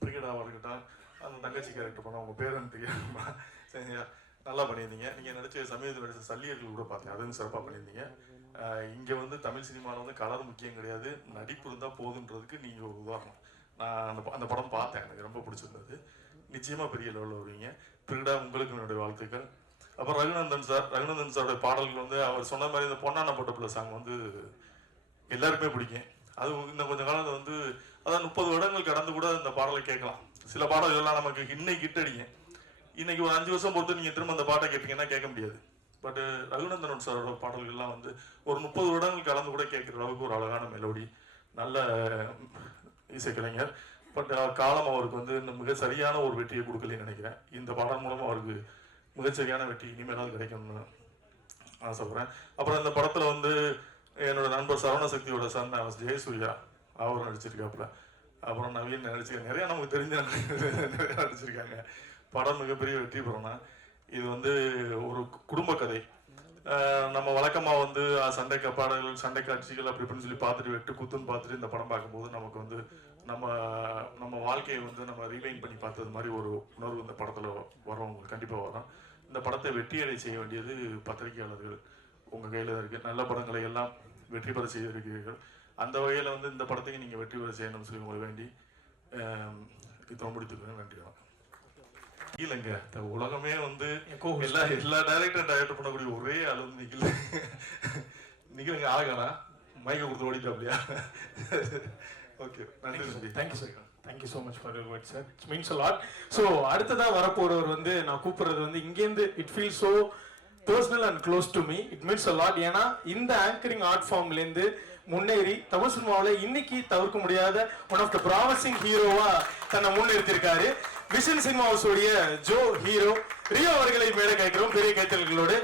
பிரிகடாவாக இருக்கட்டும், அந்த தங்கச்சி கேரக்டர் பண்ண உங்கள் பேருன்னு தெரியாமா, சரிங்களா, நல்லா பண்ணியிருந்தீங்க. நீங்கள் நடித்த சமீபத்தில் நடித்த சல்லியர்கள் கூட பார்த்தேன், அதுவும் சிறப்பாக பண்ணியிருந்தீங்க. இங்கே வந்து தமிழ் சினிமாவில் வந்து கலர் முக்கியம் கிடையாது, நடிப்பு இருந்தால் போதுன்றதுக்கு நீங்கள் ஒரு உதாரணம். நான் அந்த படம் பார்த்தேன், எனக்கு ரொம்ப பிடிச்சிருந்தது. நிச்சயமாக பெரிய லெவலில் வருவீங்க. பிரிகடா உங்களுக்கு என்னுடைய வாழ்த்துக்கள். அப்புறம் ரகுநந்தன் சாரோட பாடல்கள் வந்து அவர் சொன்ன மாதிரி இந்த பொன்னான பொட்டப்புள்ள சாங் வந்து எல்லாருக்குமே பிடிக்கும். அது இன்னும் கொஞ்சம் காலத்தில் வந்து அதான் 30 வருடங்கள் கடந்து கூட இந்த பாடலை கேட்கலாம். சில பாடல்கள்லாம் நமக்கு இன்னைக்கு ஹிட் அடிக்கும். இன்னைக்கு ஒரு 5 வருஷம் பொறுத்து நீங்கள் திரும்ப அந்த பாட்டை கேட்பீங்கன்னா கேட்க முடியாது. பட் ரகுநந்தன் சாரோட பாடல்கள்லாம் வந்து ஒரு 30 வருடங்கள் கலந்து கூட கேட்குற அளவுக்கு ஒரு அழகான மெலோடி, நல்ல இசைக்கலைஞர். பட் காலம் அவருக்கு வந்து இன்னும் மிக சரியான ஒரு வெற்றியை கொடுக்கலன்னு நினைக்கிறேன். இந்த பாடல் மூலமாக அவருக்கு மிகச்சரியான வெற்றி இனிமேலாவது கிடைக்கணும்னு ஆசைப்படுறேன். அப்புறம் இந்த படத்தில் வந்து என்னோட நண்பர் சரவணசக்தியோட சன் ஜெயசூர்யா அவர் நடிச்சிருக்காப்புல. அப்புறம் நவீன் நடிச்சிருக்காங்க. நிறையா நமக்கு தெரிஞ்ச நிறையா நடிச்சிருக்காங்க. படம் மிகப்பெரிய வெற்றி பெறணும். இது வந்து ஒரு குடும்ப கதை. நம்ம வழக்கமாக வந்து சண்டை பாடல்கள் சண்டை காட்சிகள் அப்படி இப்படின்னு சொல்லி பார்த்துட்டு வெட்டு குத்துன்னு பார்த்துட்டு இந்த படம் பார்க்கும்போது நமக்கு வந்து நம்ம வாழ்க்கையை வந்து நம்ம ரீவைன் பண்ணி பார்த்தது மாதிரி ஒரு உணர்வு இந்த படத்தில் வரவங்களுக்கு கண்டிப்பாக வரும். இந்த படத்தை வெற்றியடை செய்ய வேண்டியது பத்திரிகையாளர்கள் உங்கள் கையில் இருக்குது. நல்ல படங்களை எல்லாம் வெற்றி பெற செய்திருக்கிறீர்கள். அந்த வகையில் வந்து இந்த படத்துக்கு நீங்கள் வெற்றி பெற செய்யணும்னு சொல்லி உங்களை வேண்டி இதை முடித்துக்கிறேன். நன்றி. இல்லைங்க, இந்த உலகமே வந்து எல்லா டைரக்டர் பண்ணக்கூடிய ஒரே ஆள் வந்து நிகழுங்க ஆகனா மைக்கை கொடுத்து ஓடிட்டு அப்படியா? ஓகே, நன்றி. Thank you sir. Thank you so much for your word sir. It's means a lot. So அடுத்ததாக வரப்போறவர் வந்து நான் கூப்பிடுறது வந்து இங்கேருந்து it feel so personal and close to me. It means a lot. ஏன்னா இந்த ஆங்கரிங் ஆர்ட் ஃபார்ம்லேருந்து முன்னேறி தமிழ் சினிமாவில் இன்னைக்கு தவிர்க்க முடியாத ஒன் ஆஃப் த ப்ராமிசிங் ஹீரோவா தன்னை முன்னிறுத்திருக்காரு. விஷன் சினிமாவுடைய ஜோ ஹீரோ ரியோ அவர்களை மேலே கேட்கிறோம் பெரிய கைத்தல்களோடு.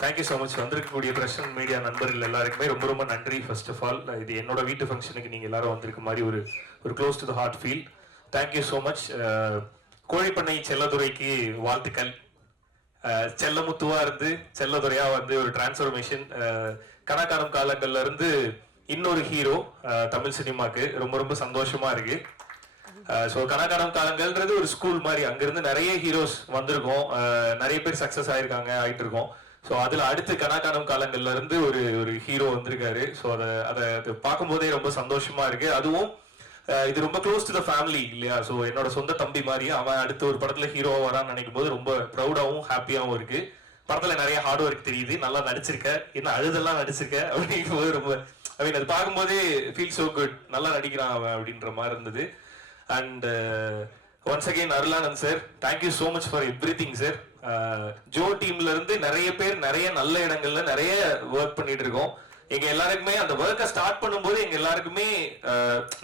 Thank you so much. வந்திருக்கக்கூடிய பிரசன்ட் மீடியா நண்பர்கள் எல்லாருக்குமே ரொம்ப ரொம்ப நன்றி. ஃபர்ஸ்ட் ஆஃப் ஆல், இது என்னோட வீட்டு ஃபங்க்ஷனுக்கு நீங்கள் எல்லாரும் வந்திருக்க மாதிரி ஒரு close to the heart feel. Thank you so much. கோழிப்பண்ணை செல்லதுரைக்கு வாழ்த்துக்கள். செல்லமுத்துவா இருந்து செல்லதுரையா வந்து ஒரு டிரான்ஸ்ஃபர்மேஷன். கணக்கான காலங்கள்ல இருந்து இன்னொரு ஹீரோ தமிழ் சினிமாக்கு ரொம்ப ரொம்ப சந்தோஷமா இருக்கு. ஸோ கணக்கான காலங்கள்ன்றது ஒரு ஸ்கூல் மாதிரி. அங்கிருந்து நிறைய ஹீரோஸ் வந்திருக்கோம், நிறைய பேர் சக்சஸ் ஆயிட்டு இருக்கோம். ஸோ அதில் அடுத்து கணக்கான காலங்கள்ல இருந்து ஒரு ஹீரோ வந்திருக்காரு. ஸோ அதை பார்க்கும்போதே ரொம்ப சந்தோஷமா இருக்கு. அதுவும் இது ரொம்ப க்ளோஸ் டு த ஃபேமிலி இல்லையா? ஸோ என்னோட சொந்த தம்பி மாதிரி அவன் அடுத்த ஒரு படத்துல ஹீரோவா வரான்னு நினைக்கும் போது ரொம்ப ப்ரௌடாகவும் ஹாப்பியாகவும் இருக்கு. படத்துல நிறைய ஹார்ட் ஒர்க் தெரியுது. நல்லா நடிச்சிருக்க, என்ன அழுதெல்லாம் நடிச்சிருக்க அப்படிங்கும் போது ரொம்ப அது பார்க்கும்போதே ஃபீல் சோ குட். நல்லா நடிக்கிறான் அவன் அப்படின்ற மாதிரி இருந்தது. And once again Arulanand sir, thank you so much for everything sir. Joe டீம்ல இருந்து நிறைய பேர் நிறைய நல்ல இடங்கள்ல நிறைய ஒர்க் பண்ணிட்டு இருக்கோம். எங்க எல்லாருக்குமே அந்த ஒர்க்கை ஸ்டார்ட் பண்ணும்போது எங்க எல்லாருக்குமே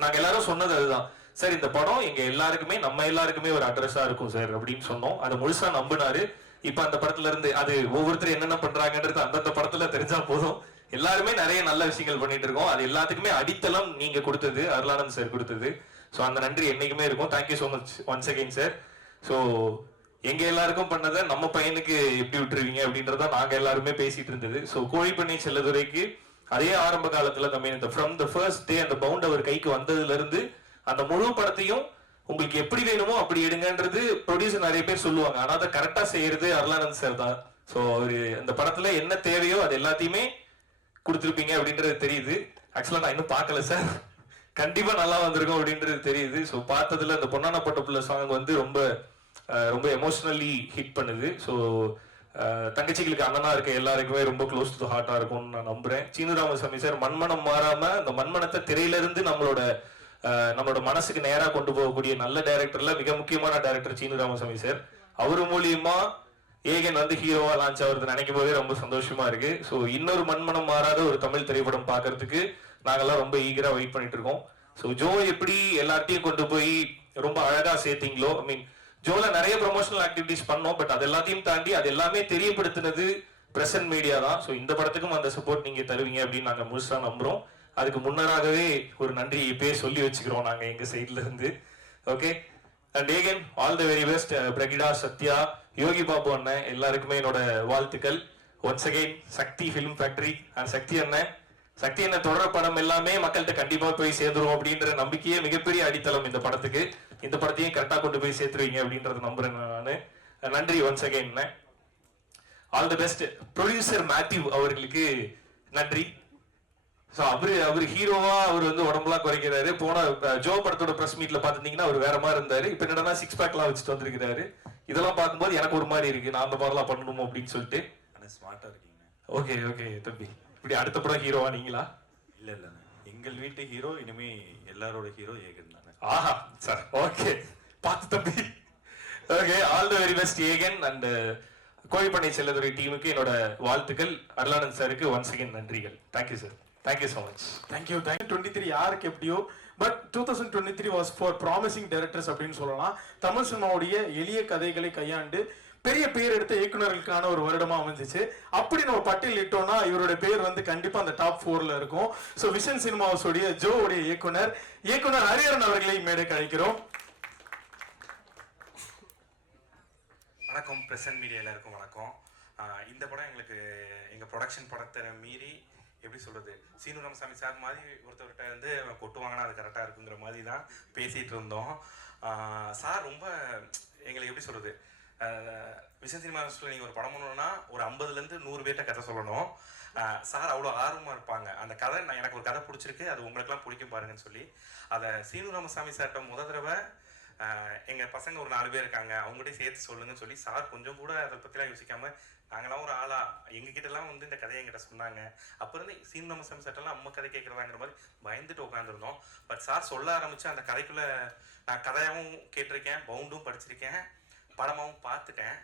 நாங்க எல்லாரும் சொன்னது அதுதான் சார், இந்த படம் எங்க எல்லாருக்குமே நம்ம எல்லாருக்குமே ஒரு அட்ரஸா இருக்கும் சார் அப்படின்னு சொன்னோம். அதை முழுசா நம்பினாரு. இப்ப அந்த படத்துல இருந்து அது ஒவ்வொருத்தரும் என்னென்ன பண்றாங்கன்றது அந்தந்த படத்துல தெரிஞ்சா போதும். எல்லாருமே நிறைய நல்ல விஷயங்கள் பண்ணிட்டு இருக்கோம். அது எல்லாத்துக்குமே அடித்தளம் நீங்க கொடுத்தது, அருளானந்த் சார் கொடுத்தது. ஸோ அந்த நன்றி என்னைக்குமே இருக்கும். Thank you so much once again sir. So எங்க எல்லாருக்கும் பண்ணதை நம்ம பையனுக்கு எப்படி விட்டுருவீங்க அப்படின்றத நாங்க எல்லாருமே பேசிட்டு இருந்தது. ஸோ கோழிப்பண்ணை செல்லதுரைக்கு அதே ஆரம்ப காலத்துல நம்ம ஃப்ரம் த ஃபர்ஸ்ட் டே அந்த பவுண்ட் அவர் கைக்கு வந்ததுல இருந்து அந்த முழு படத்தையும் உங்களுக்கு எப்படி வேணுமோ அப்படி எடுங்கன்றது ப்ரொடியூசர் நிறைய பேர் சொல்லுவாங்க. ஆனா அதை கரெக்டா செய்யறது அருளானந்த் சார் தான். ஸோ அவரு அந்த படத்துல என்ன தேவையோ அது எல்லாத்தையுமே கொடுத்துருப்பீங்க அப்படின்றது தெரியுது. ஆக்சுவலா நான் இன்னும் பார்க்கல சார், கண்டிப்பா நல்லா வந்திருக்கும் அப்படின்றது தெரியுது. ஸோ பார்த்ததுல அந்த பொன்னான பட்ட புள்ள சாங் வந்து ரொம்ப ரொம்ப எமோஷனலி ஹிட் பண்ணுது. ஸோ தங்கச்சிகளுக்கு அண்ணனா இருக்க எல்லாருக்குமே ரொம்ப க்ளோஸ் டு ஹார்ட்டா இருக்கும்னு நான் நம்புறேன். சீனு ராமசாமி சார் மண்மனம் மாறாம அந்த மண்மனத்தை திரையில இருந்து நம்மளோட மனசுக்கு நேரா கொண்டு போகக்கூடிய நல்ல டைரக்டர்ல மிக முக்கியமான டைரக்டர் சீனு ராமசாமி சார். அவரு மூலியமா ஏகன் வந்து ஹீரோவா லான்ச் ஆகுறது நினைக்கும் போதே ரொம்ப சந்தோஷமா இருக்கு. ஸோ இன்னொரு மண்மனம் மாறாத ஒரு தமிழ் திரைப்படம் பார்க்கறதுக்கு நாங்கெல்லாம் ரொம்ப ஈகரா வெயிட் பண்ணிட்டு இருக்கோம். ஸோ ஜோ எப்படி எல்லாத்தையும் கொண்டு போய் ரொம்ப அழகா சேர்த்தீங்களோ, ஐ மீன் ஜோல நிறைய ப்ரொமோஷனல் ஆக்டிவிட்டிஸ் பண்ணோம். பட் அது எல்லாத்தையும் தாண்டி அது எல்லாமே தெரியப்படுத்தினது பிரசன்ட் மீடியா தான். ஸோ இந்த படத்துக்கும் அந்த சப்போர்ட் நீங்க தருவீங்க அப்படின்னு நாங்க முழுசா நம்புறோம். அதுக்கு முன்னராகவே ஒரு நன்றி பேர் சொல்லி வச்சுக்கிறோம் நாங்க எங்க சைட்ல இருந்து. Okay, and Egan all the very best. Brigida, Sathya, Yogi Babu அண்ணன் எல்லாருக்குமே என்னோட வாழ்த்துக்கள். Once again Sakthi film factory and Sakthi அண்ணன் தொடர படம் எல்லாமே மக்கள்கிட்ட கண்டிப்பா போய் சேர்ந்துரும் அப்படின்ற நம்பிக்கையே மிகப்பெரிய அடித்தளம் இந்த படத்துக்கு. இந்த படத்தையும் கரெக்டா கொண்டு போய் சேர்த்துருவீங்க அப்படின்றத நம்புறேன் நானு. நன்றி once again. All the best. Producer Mathew அவர்களுக்கு நன்றி. ஸோ அவரு ஹீரோவா அவர் வந்து உடம்புலாம் குறைக்கிறாரு. போன ஜோ படத்தோட பிரஸ் மீட்ல பாத்துட்டீங்கன்னா அவர் வேற மாதிரி இருந்தாரு. இப்ப என்னன்னா 6 பேக் எல்லாம் வச்சுட்டு வந்திருக்கிறாரு. இதெல்லாம் பார்க்கும்போது எனக்கு ஒரு மாதிரி இருக்கு, நான் அந்த மாதிரிலாம் பண்ணணுமோ அப்படின்னு சொல்லிட்டு. ஸ்மார்ட்டா இருக்கீங்க. ஓகே ஓகே தம்பி, இப்படி அடுத்த படம் ஹீரோவா நீங்களா? இல்ல எங்கள் வீட்டு ஹீரோ இனிமே எல்லாரோட ஹீரோ ஏகன் தானே. ஆஹா சார், ஓகே பார்த்து தம்பி. Okay, all the very best Aegan. And Kozhipannai Chelladurai டீமுக்கு என்னோட வாழ்த்துக்கள். அருளானந்த் சாருக்கு ஒன்ஸ் அகைன் நன்றிகள். Thank you sir, thank you so much. Thank you. 23 யாருக்கு எப்படியோ, but 2023 was for promising directors அப்படின்னு சொல்லலாம். தமிழ் சினிமாவுடைய எளிய கதைகளை கையாண்டு பெரிய பேர் எடுத்த இயக்குநர்களுக்கான ஒரு வருடமா அமைஞ்சிச்சு. அப்படி நம்ம பட்டியல் இட்டோம்னா இவருடைய பேர் வந்து கண்டிப்பா அந்த டாப் 4ல இருக்கும். ஸோ விஷன் சினிமாவுடைய ஜோவுடைய இயக்குனர் ஹரிஹரன் அவர்களை மேடைக்கு அழைக்கிறோம். வணக்கம் பிரசன்ட் மீடியா எல்லாருக்கும் வணக்கம். இந்த படம் எங்களுக்கு எங்கள் ப்ரொடக்ஷன் படத்தை மீறி எப்படி சொல்கிறது, சீனு ராமசாமி சார் மாதிரி ஒருத்தர்கிட்ட வந்து கொட்டுவாங்கன்னா அது கரெக்டாக இருக்குங்கிற மாதிரி தான் பேசிகிட்டு இருந்தோம். சார் ரொம்ப எங்களுக்கு எப்படி சொல்கிறது, விஷன் சினிமாஸில் நீங்கள் ஒரு படம் பண்ணணுன்னா ஒரு 50லேருந்து 100 பேர்கிட்ட கதை சொல்லணும். சார் அவ்வளோ ஆர்வமாக இருப்பாங்க. அந்த கதை எனக்கு ஒரு கதை பிடிச்சிருக்கு, அது உங்களுக்கெல்லாம் பிடிக்கும் பாருங்கன்னு சொல்லி அதை சீனு ராமசாமி சார்கிட்ட முதல் தடவை எங்கள் பசங்க ஒரு 4 பேர் இருக்காங்க, அவங்ககிட்ட சேர்த்து சொல்லுங்கன்னு சொல்லி சார் கொஞ்சம் கூட அதை பற்றிலாம் யோசிக்காமல் நாங்களாம் ஒரு ஆளா எங்ககிட்டலாம் வந்து இந்த கதையை எங்கிட்ட சொன்னாங்க. அப்போ இருந்து சீனு ராமசாமி சார்ட்டெல்லாம் அம்மா கதை கேட்குறதாங்கிற மாதிரி பயந்துட்டு உட்காந்துருந்தோம். பட் சார் சொல்ல ஆரம்பித்து அந்த கதைக்குள்ளே நான் கதையாகவும் கேட்டிருக்கேன், பவுண்டும் படிச்சிருக்கேன், படமாகவும் பார்த்துட்டேன்.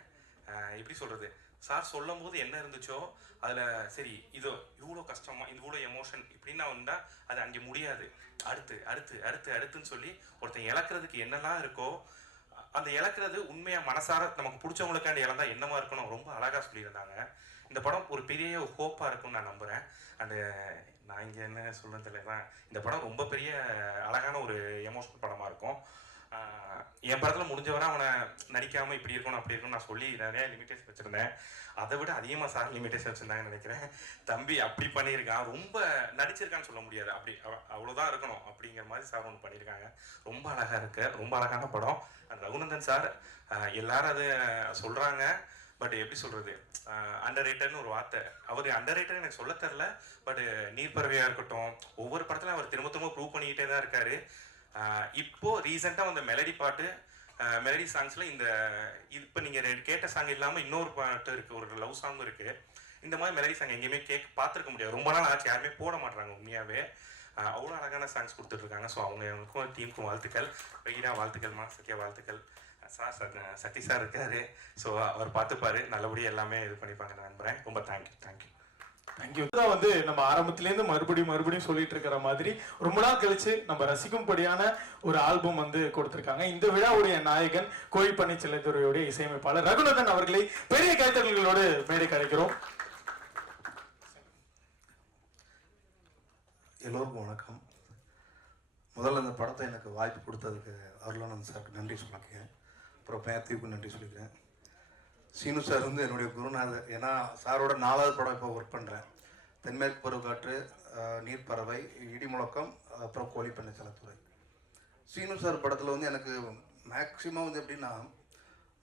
எப்படி சொல்கிறது, சார் சொல்லும் போது என்ன இருந்துச்சோ அதில் சரி இதோ இவ்வளோ கஷ்டமாக இவ்வளோ எமோஷன் இப்படின்னா வந்தால் அது அங்கே முடியாது, அடுத்து அடுத்து அடுத்து அடுத்துன்னு சொல்லி ஒருத்தன் இழக்கிறதுக்கு என்னெல்லாம் இருக்கோ அந்த இழக்கிறது உண்மையாக மனசார நமக்கு பிடிச்சவங்களுக்காண்டி இழந்தா என்னமா இருக்கணும் ரொம்ப அழகாக சொல்லியிருந்தாங்க. இந்த படம் ஒரு பெரிய ஹோப்பாக இருக்கும்னு நான் நம்புகிறேன். அண்டு நான் இங்கே என்ன சொல்கிறது தெரியல, இந்த படம் ரொம்ப பெரிய அழகான ஒரு எமோஷனல் படமாக இருக்கும். என் படத்தில் முடிஞ்சவரை அவனை நடிக்காமல் இப்படி இருக்கணும் அப்படி இருக்கணும் நான் சொல்லி நிறையா லிமிட்டேஷன் வச்சுருந்தேன். அதை விட அதிகமாக சார் லிமிட்டேஷன் வச்சுருந்தாங்கன்னு நினைக்கிறேன். தம்பி அப்படி பண்ணியிருக்கான், ரொம்ப நடிச்சிருக்கான்னு சொல்ல முடியாது, அப்படி அவ்வளோதான் இருக்கணும் அப்படிங்கிற மாதிரி சார் ஒன்று பண்ணியிருக்காங்க. ரொம்ப அழகாக இருக்குது, ரொம்ப அழகான படம். அந்த ரகுநந்தன் சார் எல்லாரும் அது சொல்கிறாங்க, பட் எப்படி சொல்கிறது, அண்டர் ரேட்டர்னு ஒரு வார்த்தை, அவர் அண்டர் ரேட்டர் எனக்கு சொல்ல தெரில. பட் நீர்ப்பறவையாக இருக்கட்டும், ஒவ்வொரு படத்துலையும் அவர் திரும்ப திரும்ப ப்ரூவ் பண்ணிக்கிட்டே தான் இருக்கார். இப்போது ரீசெண்டாக வந்த மெலடி பாட்டு, மெலடி சாங்ஸில் இந்த இப்போ நீங்கள் கேட்ட சாங் இல்லாமல் இன்னொரு பாட்டு இருக்குது, ஒரு லவ் சாங் இருக்குது. இந்த மாதிரி மெலடி சாங் எங்கேயுமே பார்த்துருக்க முடியாது, ரொம்ப நாள் ஆச்சு, யாருமே போட மாட்டாங்க உண்மையாகவே. அவ்வளோ அழகான சாங்ஸ் கொடுத்துட்ருக்காங்க. ஸோ அவங்களுக்கும் டீமுக்கும் வாழ்த்துக்கள், வெயிடா வாழ்த்துக்கள்மா, சத்யா வாழ்த்துக்கள். சார் சக்தி சார் இருக்காரு, ஸோ அவர் பார்த்துப்பாரு, நல்லபடியாக எல்லாமே இது பண்ணிப்பாங்க நான் நம்புகிறேன். ரொம்ப தேங்க்யூ. தான் வந்து நம்ம ஆரம்பத்திலேருந்து மறுபடியும் சொல்லிட்டு இருக்கிற மாதிரி ரொம்ப நாள் கழிச்சு நம்ம ரசிக்கும்படியான ஒரு ஆல்பம் வந்து கொடுத்திருக்காங்க. இந்த விழாவுடைய நாயகன் கோழி பண்ணி செல்லத்துறையுடைய இசையமைப்பாளர் ரகுநந்தன் அவர்களை பெரிய கைத்தட்டல்களோடு மேடை கிடைக்கிறோம். எல்லோருக்கும் வணக்கம். முதல்ல இந்த படத்தை எனக்கு வாய்ப்பு கொடுத்ததுக்கு அருளானந்த் சாருக்கு நன்றி சொல்லிக்கிறேன். அப்புறம் மேத்யூக்கு நன்றி சொல்லிக்கிறேன். சீனு சார் வந்து என்னுடைய குருநாதர். ஏன்னா சாரோட 4வது படம் இப்போ ஒர்க் பண்ணுறேன். தென்மேற்கு பருவக்காற்று, நீர்ப்பறவை, இடி முழக்கம், அப்புறம் கோழி பண்ணை செல்லத்துறை. சீனு சார் படத்தில் வந்து எனக்கு மேக்ஸிமம் வந்து எப்படின்னா,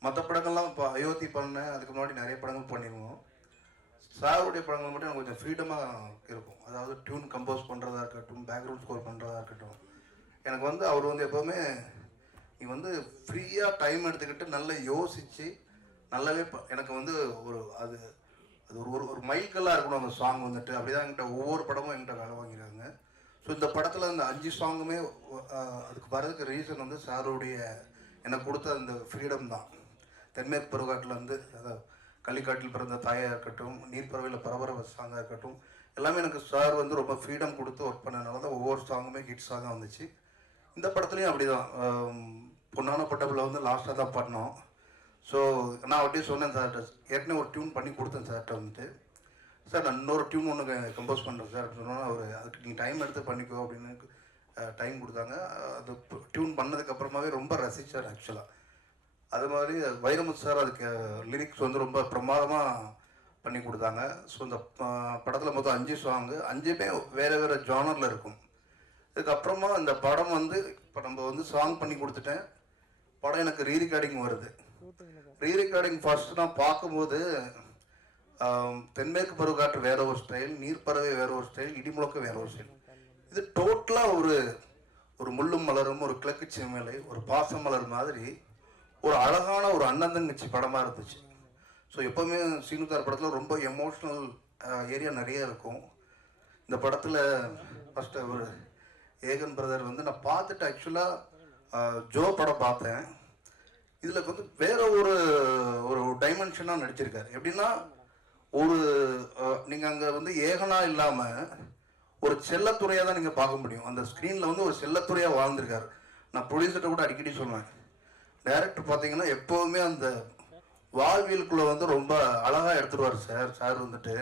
மற்ற படங்கள்லாம் இப்போ அயோத்தி பண்ணேன், அதுக்கு முன்னாடி நிறைய படங்கள் பண்ணிடுவோம். சாருடைய படங்கள் மட்டும் எனக்கு கொஞ்சம் ஃப்ரீடமாக இருக்கும். அதாவது டியூன் கம்போஸ் பண்ணுறதா இருக்கட்டும், பேக்ரவுண்ட் ஸ்கோர் பண்ணுறதா இருக்கட்டும், எனக்கு வந்து அவர் வந்து எப்போவுமே நீ வந்து ஃப்ரீயாக டைம் எடுத்துக்கிட்டு நல்லா யோசித்து நல்லாவே எனக்கு வந்து ஒரு அது அது ஒரு ஒரு மைல்கல்லாக இருக்கணும் அந்த சாங் வந்துட்டு. அப்படி தான் என்கிட்ட ஒவ்வொரு படமும் என்கிட்ட வேலை வாங்கிறாங்க. ஸோ இந்த படத்தில் அந்த 5 சாங்குமே அதுக்கு வரதுக்கு ரீசன் வந்து சாருடைய எனக்கு கொடுத்த அந்த ஃப்ரீடம் தான். தென்மேற்கு பருவக்காட்டில் வந்து அதாவது கள்ளிக்காட்டில் பிறந்த தாயாக இருக்கட்டும், நீர்ப்பறவையில் பரபரவ சாங்காக இருக்கட்டும், எல்லாமே எனக்கு சார் வந்து ரொம்ப ஃப்ரீடம் கொடுத்து ஒர்க் பண்ணனால தான் ஒவ்வொரு சாங்குமே ஹிட் சாங்காக வந்துச்சு. இந்த படத்துலையும் அப்படி தான். பொன்னான பட்டபில் வந்து லாஸ்ட்டாக தான் பண்ணோம். ஸோ நான் அப்படியே சொன்னேன் சார்கிட்ட, ஏற்கனவே ஒரு டியூன் பண்ணி கொடுத்தேன் சார்கிட்ட வந்துட்டு, சார் நான் இன்னொரு டியூன் ஒன்று கம்போஸ் பண்ணுறேன் சார் சொன்னோன்னா, அவர் அதுக்கு நீங்கள் டைம் எடுத்து பண்ணிக்கோ அப்படின்னு டைம் கொடுத்தாங்க. அது டியூன் பண்ணதுக்கப்புறமாவே ரொம்ப ரசித்தார் ஆக்சுவலாக. அது மாதிரி வைரமுத்து சார் அதுக்கு லிரிக்ஸ் வந்து ரொம்ப பிரமாதமாக பண்ணி கொடுத்தாங்க. ஸோ இந்த படத்தில் மொத்தம் 5 சாங்கு, 5மே வேறு ஜானரில் இருக்கும். இதுக்கப்புறமா இந்த படம் வந்து இப்போ நம்ம வந்து சாங் பண்ணி கொடுத்துட்டேன், படம் எனக்கு ரீரெக்கார்டிங் வருது. ரீரெக்கார்டிங் ஃபர்ஸ்ட் நான் பார்க்கும்போது தென்மேற்கு பருவக்காற்று வேற ஒரு ஸ்டைல், நீர்ப்பறவை வேற ஒரு ஸ்டைல், இடிமுழக்கம் வேற ஒரு ஸ்டைல். இது டோட்டலாக ஒரு முள்ளும் மலரும், ஒரு கிழக்கு சிமலை, ஒரு பாசம் மலர் மாதிரி ஒரு அழகான ஒரு அண்ணன் தங்கச்சி படமாக இருந்துச்சு. ஸோ எப்போவுமே சீனுக்கார் படத்தில் ரொம்ப எமோஷ்னல் ஏரியா நிறைய இருக்கும். இந்த படத்தில் ஃபஸ்ட்டு ஒரு ஏகன் பிரதர் வந்து நான் பார்த்துட்டு ஆக்சுவலாக ஜோ படம் பார்த்தேன். இதில் வந்து வேற ஒரு டைமென்ஷனாக நடிச்சிருக்காரு. எப்படின்னா ஒரு நீங்கள் அங்கே வந்து ஏகனாக இல்லாமல் ஒரு செல்லத்துறையாக தான் நீங்கள் பார்க்க முடியும். அந்த ஸ்க்ரீனில் வந்து ஒரு செல்லத்துறையாக வாழ்ந்திருக்காரு. நான் ப்ரொடியூசர்கிட்ட கூட அடிக்கடி சொல்லுவேன், டைரக்டர் பார்த்தீங்கன்னா எப்போவுமே அந்த வாழ்வியலுக்குள்ளே வந்து ரொம்ப அழகாக எடுத்துருவார் சார் வந்துட்டு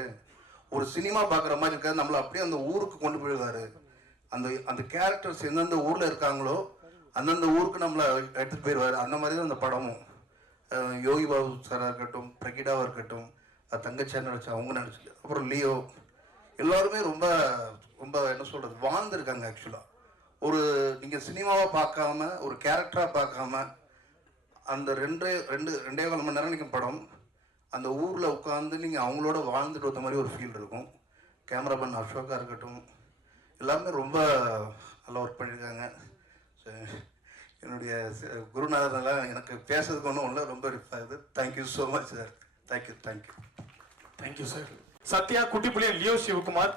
ஒரு சினிமா பார்க்குற மாதிரி இருக்காது. நம்மளை அப்படியே அந்த ஊருக்கு கொண்டு போயிடுவார். அந்த கேரக்டர்ஸ் எந்தெந்த ஊரில் இருக்காங்களோ அந்தந்த ஊருக்கு நம்மளை எடுத்துகிட்டு போயிடுவார். அந்த மாதிரி தான் அந்த படமும் யோகி பாபு சாராக இருக்கட்டும், பிரகிடாவாக இருக்கட்டும், தங்கச்சியாக நடிச்சா அவங்க நடிச்சு, அப்புறம் லியோ, எல்லாருமே ரொம்ப ரொம்ப என்ன சொல்கிறது, வாழ்ந்துருக்காங்க. ஆக்சுவலாக ஒரு நீங்கள் சினிமாவை பார்க்காம ஒரு கேரக்டராக பார்க்காம அந்த ரெண்டே கால் மணி நேரம் நீங்கள் படம் அந்த ஊரில் உட்காந்து நீங்கள் அவங்களோட வாழ்ந்துட்டு வந்த மாதிரி ஒரு ஃபீல் இருக்கும். கேமராமேன் அசோகா இருக்கட்டும், எல்லாருமே ரொம்ப நல்லா ஒர்க் பண்ணியிருக்காங்க. என்னுடைய குருநாதரெல்லாம் எனக்கு பேசுறதுக்கு ஒன்றும் இல்லை, ரொம்ப ஆகுது. Thank you so much sir. Thank you. Thank you sir. Sathya, குட்டிப்புலியன், லியோ சிவகுமார்.